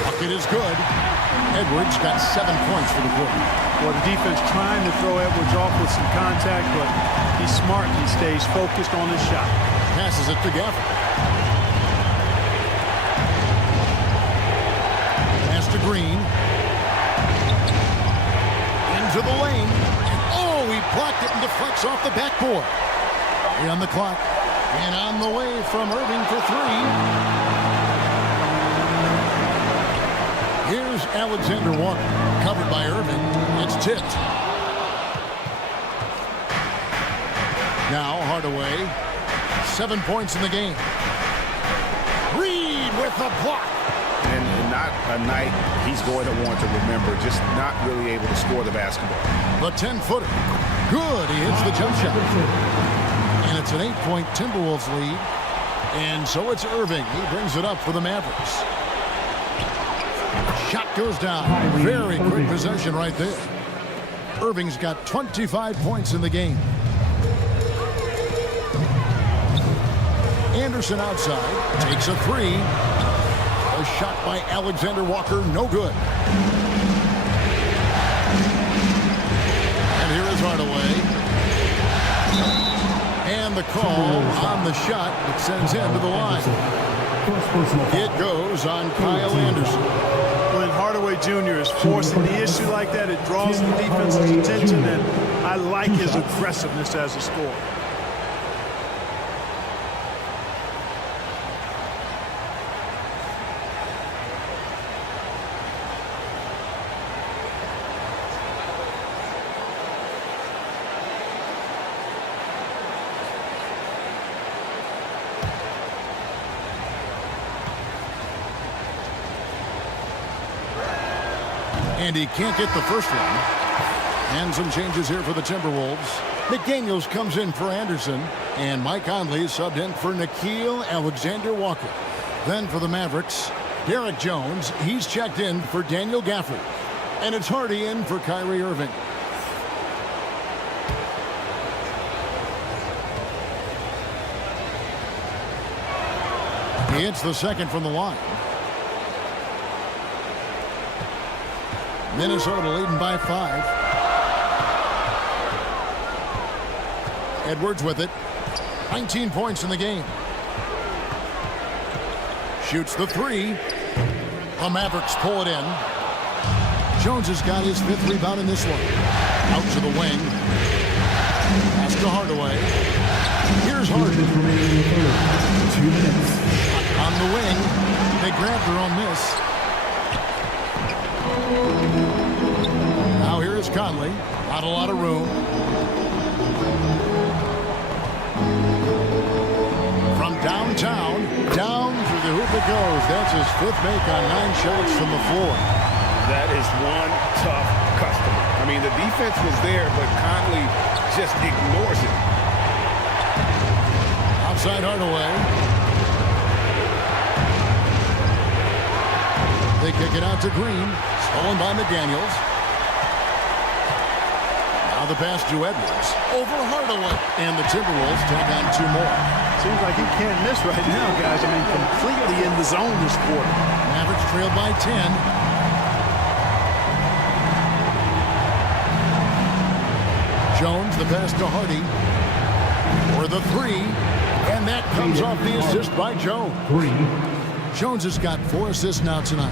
Bucket is good. Edwards got 7 points for the quarter. Well, the defense trying to throw Edwards off with some contact, but he's smart. He stays focused on his shot. Passes it to Gafford. Pass to Green. Into the lane. And oh, he blocked it and deflects off the backboard. 3 on the clock. And on the way from Irving for 3. Here's Alexander Walker, covered by Irving. It's tipped. Now Hardaway, 7 points in the game. Reed with the block. And not a night he's going to want to remember, just not really able to score the basketball. The 10-footer. Good. He hits the jump shot. And it's an 8-point Timberwolves lead. And so it's Irving. He brings it up for the Mavericks. Shot goes down. Very quick possession right there. Irving's got 25 points in the game. Anderson outside. Takes a three. A shot by Alexander Walker. No good. And here is Hardaway. And the call on the shot that sends him to the line. It goes on Kyle Anderson. When Hardaway Jr. is forcing the issue like that, it draws the defense's attention, and I like his aggressiveness as a scorer. And he can't get the first one. And some changes here for the Timberwolves. McDaniels comes in for Anderson. And Mike Conley subbed in for Nickeil Alexander-Walker. Then for the Mavericks, Derek Jones. He's checked in for Daniel Gafford. And it's Hardy in for Kyrie Irving. He hits the second from the line. Minnesota leading by 5. Edwards with it. 19 points in the game. Shoots the three. The Mavericks pull it in. Jones has got his 5th rebound in this one. Out to the wing. Pass to Hardaway. Here's Harden. 2 minutes. On the wing. They grabbed her on this. Now here is Conley. Not a lot of room. From downtown, down through the hoop it goes. That's his 5th make on 9 shots from the floor. That is one tough customer. I mean, the defense was there, but Conley just ignores it. Outside Hardaway. They kick it out to Green. Stolen by McDaniels. Now the pass to Edwards. Over Hardaway. And the Timberwolves take on 2 more. Seems like he can't miss right now, guys. I mean, completely in the zone this quarter. Mavericks trail by 10. Jones, the pass to Hardy. For the 3. And that comes off the assist by Jones. Jones has got 4 assists now tonight.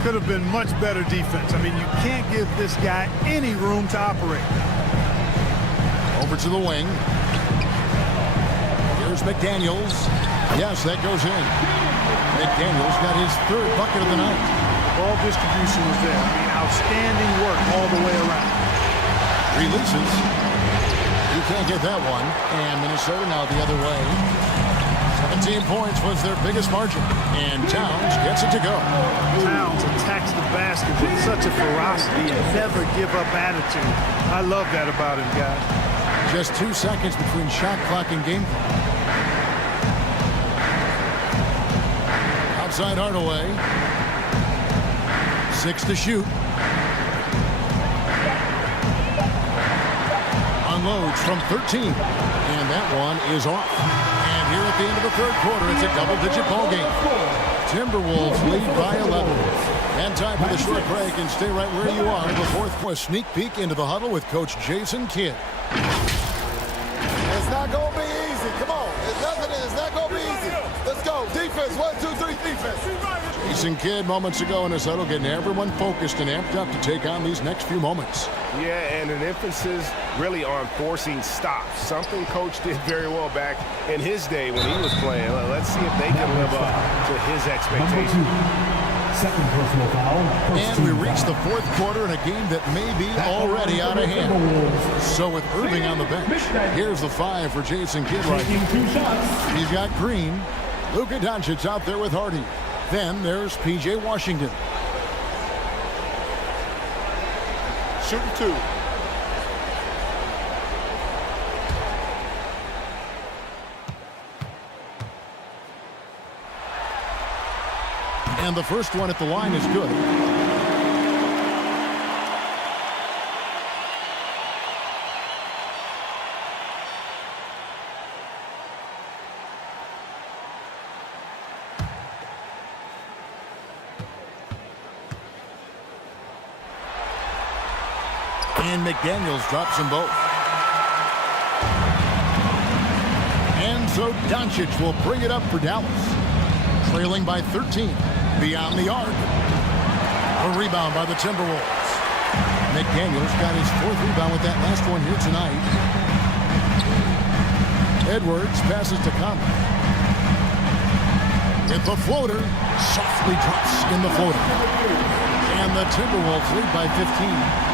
Could have been much better defense. I mean, you can't give this guy any room to operate. Over to the wing. Here's McDaniels. Yes, that goes in. McDaniels got his 3rd bucket of the night. Ball distribution was there. I mean, outstanding work all the way around. Releases. He can't get that one. And Minnesota now the other way. 17 points was their biggest margin. And Towns gets it to go. Towns attacks the basket with such a ferocity and never give up attitude. I love that about him, guys. Just 2 seconds between shot clock and game clock. Outside Hardaway. 6 to shoot. Unloads from 13. And that one is off. And here at the end of the 3rd quarter, it's a double-digit ball game. Timberwolves lead by 11. And time for the short break, and stay right where you are. The 4th quarter sneak peek into the huddle with Coach Jason Kidd. It's not going to be easy. Come on. It's not going to be easy. Let's go. Defense. 1, 2, 3, defense. Jason Kidd moments ago in his huddle getting everyone focused and amped up to take on these next few moments. Yeah, and an emphasis really on forcing stops. Something Coach did very well back in his day when he was playing. Let's see if they can live up to his expectations. Second personal foul. And we reach the 4th quarter in a game that may be already out of hand. So with Irving on the bench, here's the 5 for Jason Kidd right here. He's got Green. Luka Doncic out there with Hardy. Then there's P.J. Washington. Shooting 2. And the first one at the line is good. And McDaniels drops them both. And so Doncic will bring it up for Dallas. Trailing by 13. Beyond the arc. A rebound by the Timberwolves. McDaniels got his 4th rebound with that last one here tonight. Edwards passes to Conley. With the floater. Softly drops in the floater. And the Timberwolves lead by 15.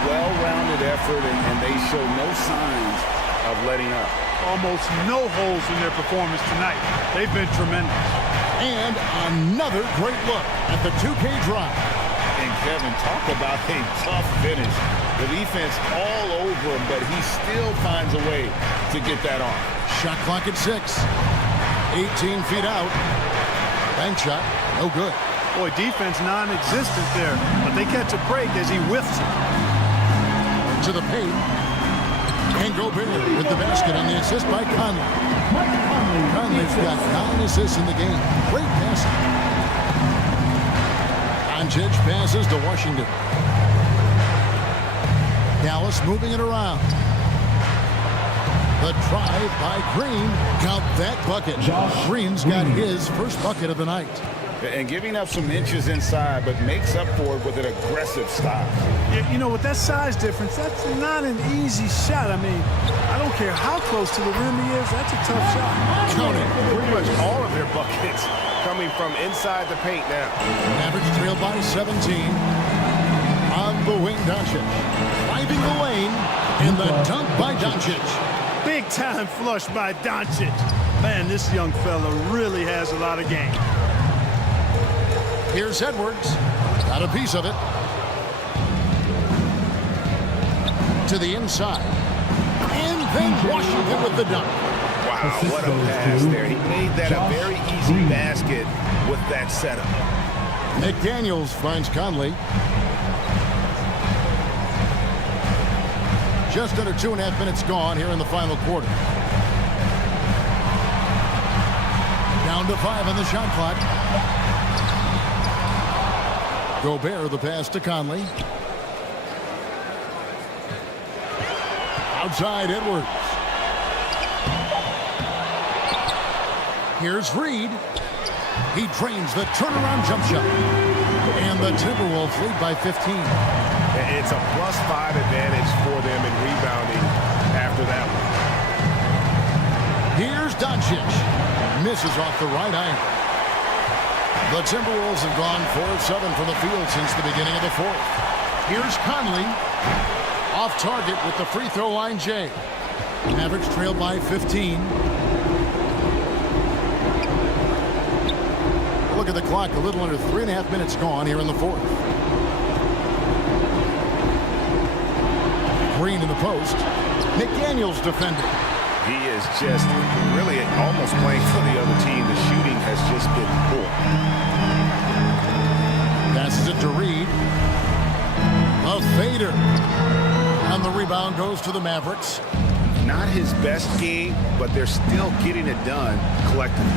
Well-rounded effort, and they show no signs of letting up. Almost no holes in their performance tonight. They've been tremendous. And another great look at the 2K drive. And Kevin, talk about a tough finish. The defense all over him, but he still finds a way to get that on. Shot clock at 6. 18 feet out. Bank shot, no good. Boy, defense non-existent there, but they catch a break as he whiffs it. To the paint. And Gobert with the basket on the assist by Conley. Conley's got 9 assists in the game. Great passing. Doncic passes to Washington. Dallas moving it around. The drive by Green. Count that bucket. Green's got his first bucket of the night. And giving up some inches inside, but makes up for it with an aggressive style. Yeah, you know, with that size difference, that's not an easy shot. I mean, I don't care how close to the rim he is. That's a tough shot. Count it. Pretty much all of their buckets coming from inside the paint now. Average trail by 17. On the wing, Doncic. Driving the lane. And the dunk by Doncic. Big time flush by Doncic. Man, this young fella really has a lot of game. Here's Edwards. Got a piece of it. To the inside. And then Washington with the dunk. Wow, what a pass there. He made that a very easy basket with that setup. McDaniels finds Conley. Just under 2.5 minutes gone here in the final quarter. Down to 5 on the shot clock. Gobert the pass to Conley. Outside Edwards. Here's Reed. He drains the turnaround jump shot. And the Timberwolves lead by 15. It's a +5 advantage for them in rebounding after that one. Here's Doncic. Misses off the right iron. The Timberwolves have gone 4 of 7 from the field since the beginning of the 4th. Here's Conley. Off target with the free throw line J. Mavericks trail by 15. Look at the clock. A little under 3.5 minutes gone here in the 4th. Green in the post. McDaniels defending. He is just really almost playing for the other team. The shooting has just been poor. Passes it to Reed. A fader. And the rebound goes to the Mavericks. Not his best game, but they're still getting it done collectively.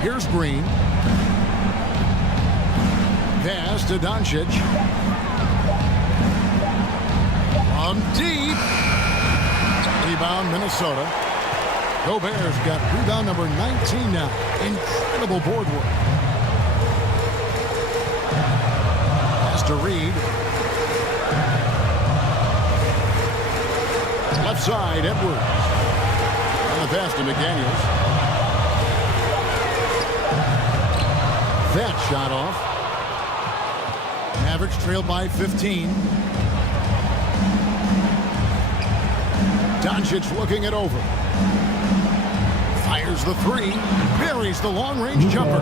Here's Green. Pass to Doncic. On deep. Rebound, Minnesota. Gobert's got rebound number 19 now. Incredible board work. Pass to Reed. Left side, Edwards. And the pass to McDaniels. That shot off. Mavericks trail by 15. Doncic looking it over. Fires the three. Buries the long-range jumper.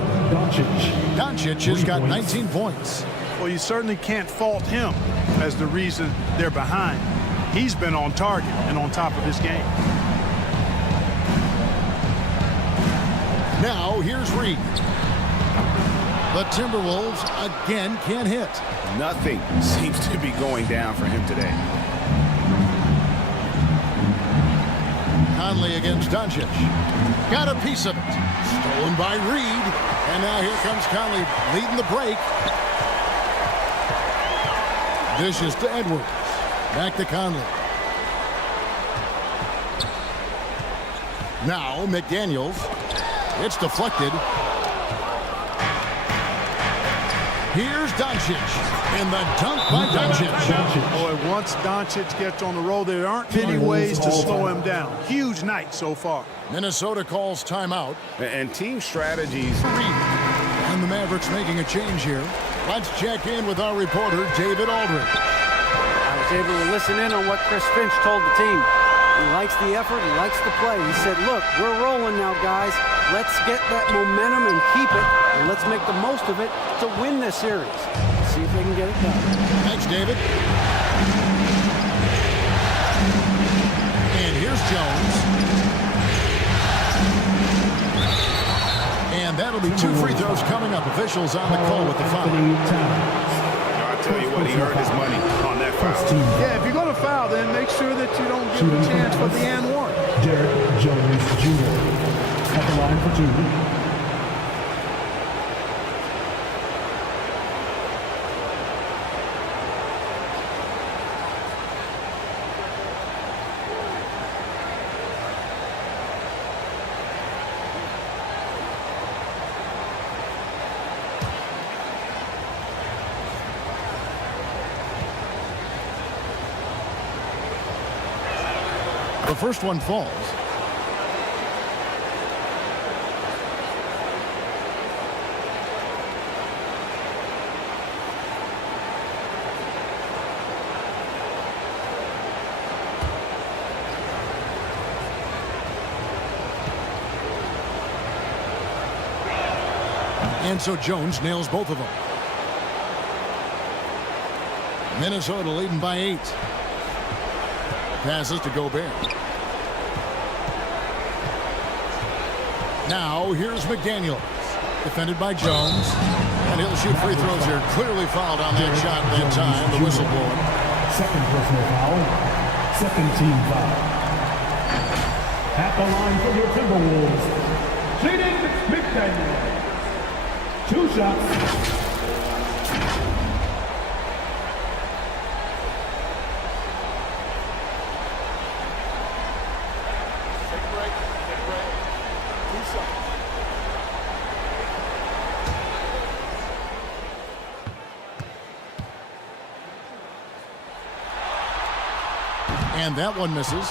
Doncic has got 19 points. Well, you certainly can't fault him as the reason they're behind. He's been on target and on top of his game. Now, here's Reed. The Timberwolves again can't hit. Nothing seems to be going down for him today. Conley against Doncic. Got a piece of it. Stolen by Reed. And now here comes Conley leading the break. Dishes to Edwards. Back to Conley. Now McDaniels. It's deflected. Here's Doncic. And the dunk by Doncic. Boy, once Doncic gets on the roll, there aren't many ways to slow him down. Huge night so far. Minnesota calls timeout. And team strategies. And the Mavericks making a change here. Let's check in with our reporter, David Aldridge. I was able to listen in on what Chris Finch told the team. He likes the effort. He likes the play. He said, look, we're rolling now, guys. Let's get that momentum and keep it, and let's make the most of it to win this series. See if they can get it done. Thanks, David. And here's Jones. And that'll be 2 free throws coming up. Officials on the call with the foul. I'll tell you what, he earned his money on that foul. Yeah, if you're going to foul, then make sure that you don't give a chance for the and one. Derek Jones Jr. at the line for 2. The first one falls. And so Jones nails both of them. Minnesota leading by 8. Passes to Gobert. Now here's McDaniels. Defended by Jones. And he'll shoot free throws here. Clearly fouled on that shot that time. The whistle blowing. Second personal foul. Second team foul. At the line for your Timberwolves, Jaden McDaniels. 2 shots. And that one misses.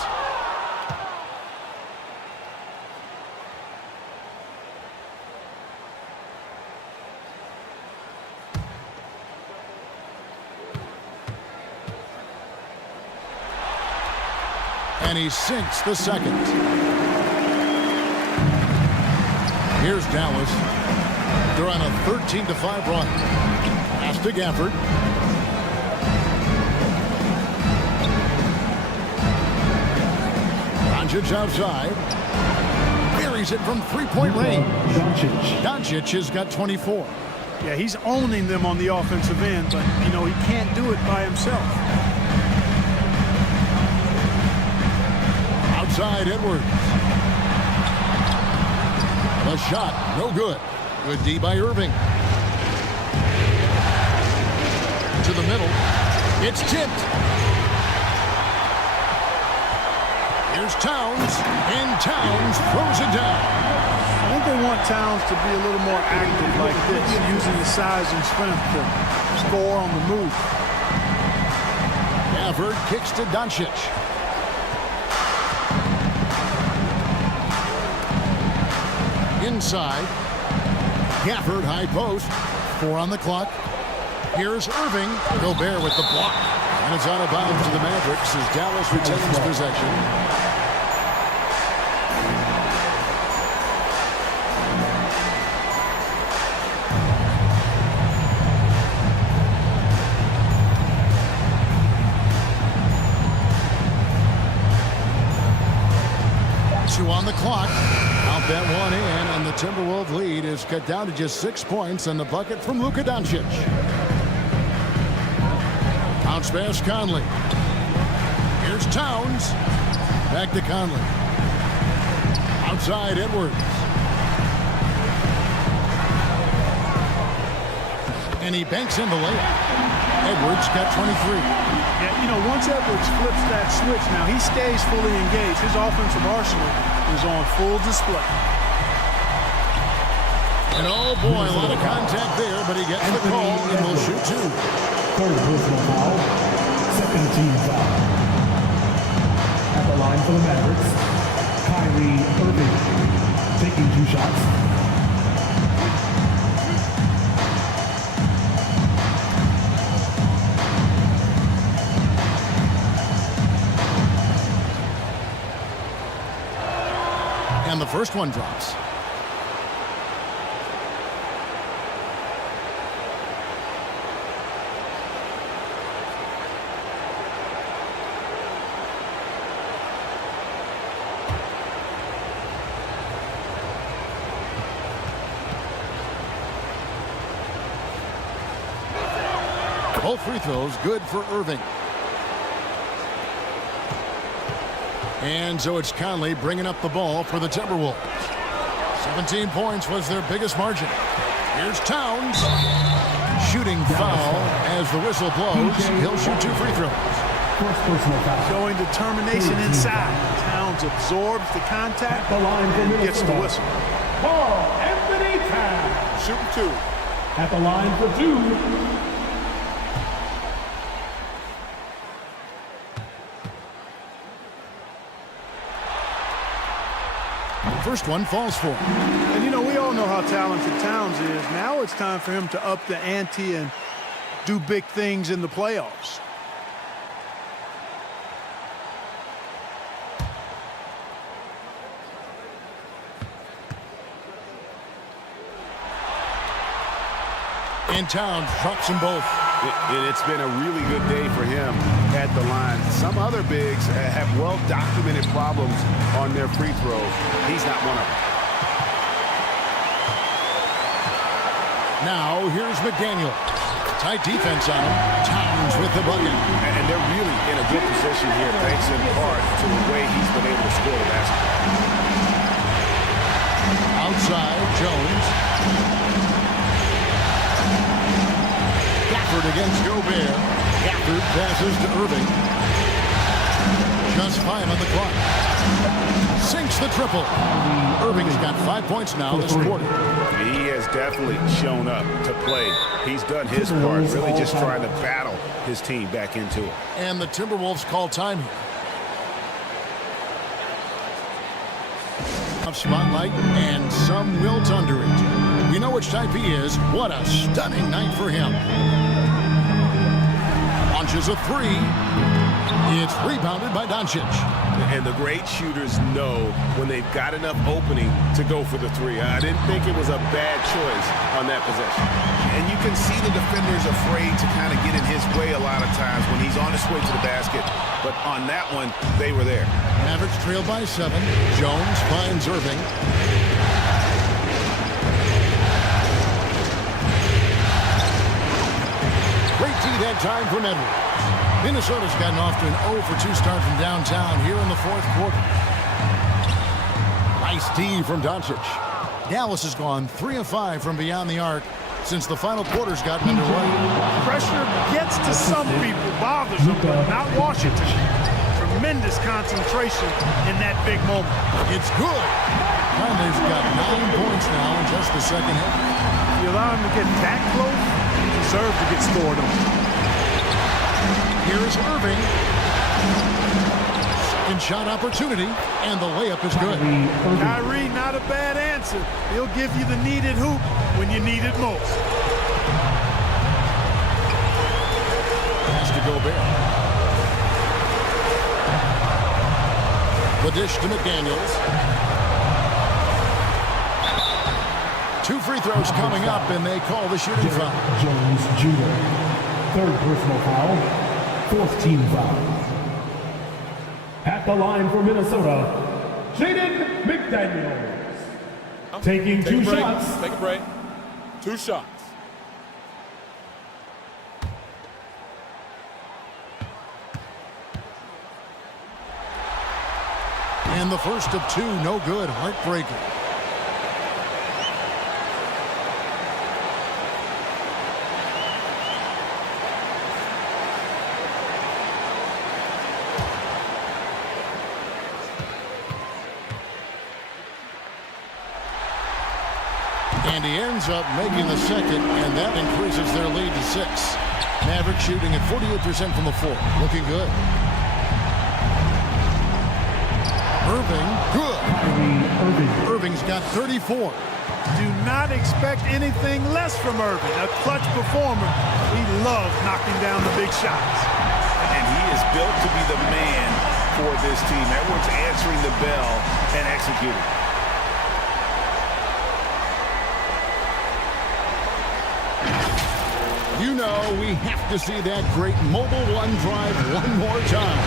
And he sinks the second. Here's Dallas. They're on a 13-5 run. Pass to Gafford. Doncic outside. Buries it from 3-point range. Doncic has got 24. Yeah, he's owning them on the offensive end, but, you know, he can't do it by himself. Outside Edwards. The shot, no good. Good D by Irving. To the middle. It's tipped. Here's Towns, and Towns throws it down. I think they want Towns to be a little more active like this, using his size and strength to score on the move. Gafford kicks to Doncic. Inside. Gafford, high post. 4 on the clock. Here's Irving. Gobert with the block. And it's out of bounds to the Mavericks as Dallas retains possession. the clock. Out that one in, and the Timberwolves lead is cut down to just 6 points in the bucket from Luka Doncic. Bounce pass, Conley. Here's Towns. Back to Conley. Outside, Edwards. And he banks in the layup. Edwards got 23. Yeah, you know, once Edwards flips that switch, now he stays fully engaged. His offensive arsenal is on full display. And oh boy, a lot of contact there, but he gets the call and will shoot two. Third personal foul. Second team foul. At the line for the Mavericks, Kyrie Irving taking 2 shots. And the first one drops. Both free throws good for Irving. And so it's Conley bringing up the ball for the Timberwolves. 17 points was their biggest margin. Here's Towns. Shooting foul as the whistle blows. He'll shoot 2 free throws. First personal foul. Showing determination inside. Towns absorbs the contact and gets the whistle. Carl Anthony Towns. Shooting 2. At the line for 2. First one falls for him. And you know, we all know how talented Towns is. Now it's time for him to up the ante and do big things in the playoffs. And Towns drops them both. And it's been a really good day for him at the line. Some other bigs have well-documented problems on their free throws. He's not one of them. Now, here's McDaniel. Tight defense on him. Towns with the bucket. And they're really in a good position here, thanks in part to the way he's been able to score the basketball. Outside, Jones. Gafford against Gobert. Gafford passes to Irving. Just 5 on the clock. Sinks the triple. Irving's got 5 points now this quarter. He has definitely shown up to play. He's done his part, really just trying to battle his team back into it. And the Timberwolves call time here. Spotlight, and some wilt under it. We know which type he is. What a stunning night for him. Launches a 3. It's rebounded by Doncic. And the great shooters know when they've got enough opening to go for the 3. I didn't think it was a bad choice on that possession. And you can see the defenders afraid to kind of get in his way a lot of times when he's on his way to the basket. But on that one, they were there. Mavericks trail by 7. Jones finds Irving. Great D that time from Edwards. Minnesota's gotten off to an 0-for-2 start from downtown here in the 4th quarter. Nice D from Doncic. Dallas has gone 3 of 5 from beyond the arc since the final quarter's gotten underway. Pressure gets to some people, bothers them, but not Washington. Tremendous concentration in that big moment. It's good. Conley's got 9 points now in just the second half. If you allow him to get that close, he deserves to get scored on. Here is Irving. Second shot opportunity, and the layup is good. Kyrie, not a bad answer. He'll give you the needed hoop when you need it most. Pass to Gobert. The dish to McDaniels. 2 free throws coming up, and they call the shooting foul. Jones Jr. Third personal foul. 4th team foul. At the line for Minnesota, Jaden McDaniels. Taking two shots. Take a break. 2 shots. And the first of 2, no good. Heartbreaker. And he ends up making the second, and that increases their lead to 6. Mavericks shooting at 48% from the floor. Looking good. Irving, good. Irving's got 34. Do not expect anything less from Irving. A clutch performer. He loves knocking down the big shots. And he is built to be the man for this team. Edwards answering the bell and executing. You know, we have to see that great mobile one drive one more time.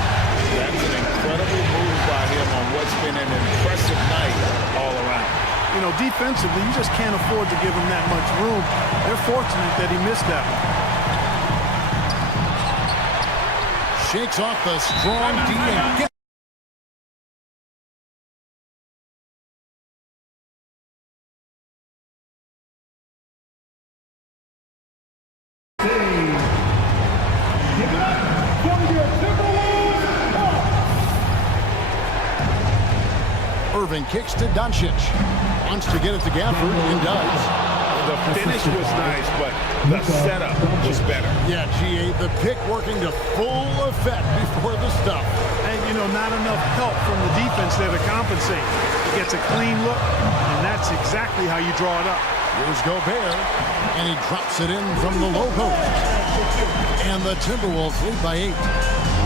That's an incredible move by him on what's been an impressive night all around. You know, defensively, you just can't afford to give him that much room. They're fortunate that he missed that one. Shakes off the strong D and gets. Irving kicks to Doncic. Wants to get it to Gafford and does. The finish was nice, but the setup was better. Yeah, GA, the pick working to full effect before the stuff. And, you know, not enough help from the defense there to compensate. He gets a clean look, and that's exactly how you draw it up. Here's Gobert, and he drops it in from the low post. And the Timberwolves lead by 8.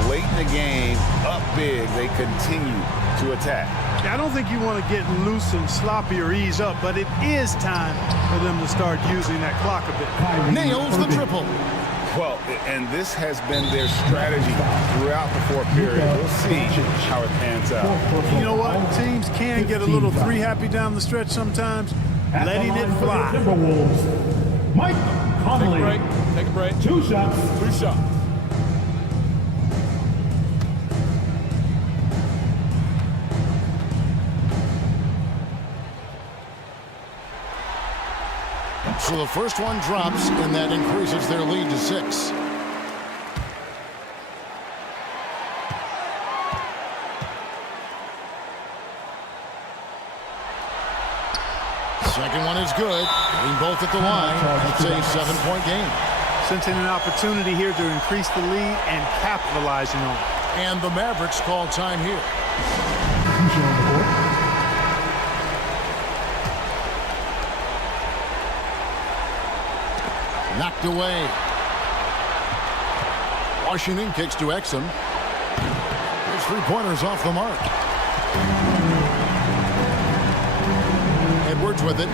Late in the game, up big, they continue to attack. I don't think you want to get loose and sloppy or ease up, but it is time for them to start using that clock a bit. Nails the triple. Well, and this has been their strategy throughout the fourth period. We'll see how it pans out. You know what? Teams can get a little three happy down the stretch sometimes, letting it fly. Mike Conley. Take a break. 2 shots. 2 shots. So the first one drops, and that increases their lead to 6. Second one is good. Hitting both at the line. It's a 7-point game. Sensing an opportunity here to increase the lead and capitalizing on it. And the Mavericks call time here. Knocked away. Washington kicks to Exum. His 3-pointers off the mark. Edwards with it.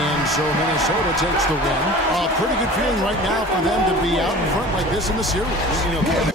And so Minnesota takes the win. A pretty good feeling right now for them to be out in front like this in the series. You know, Kevin,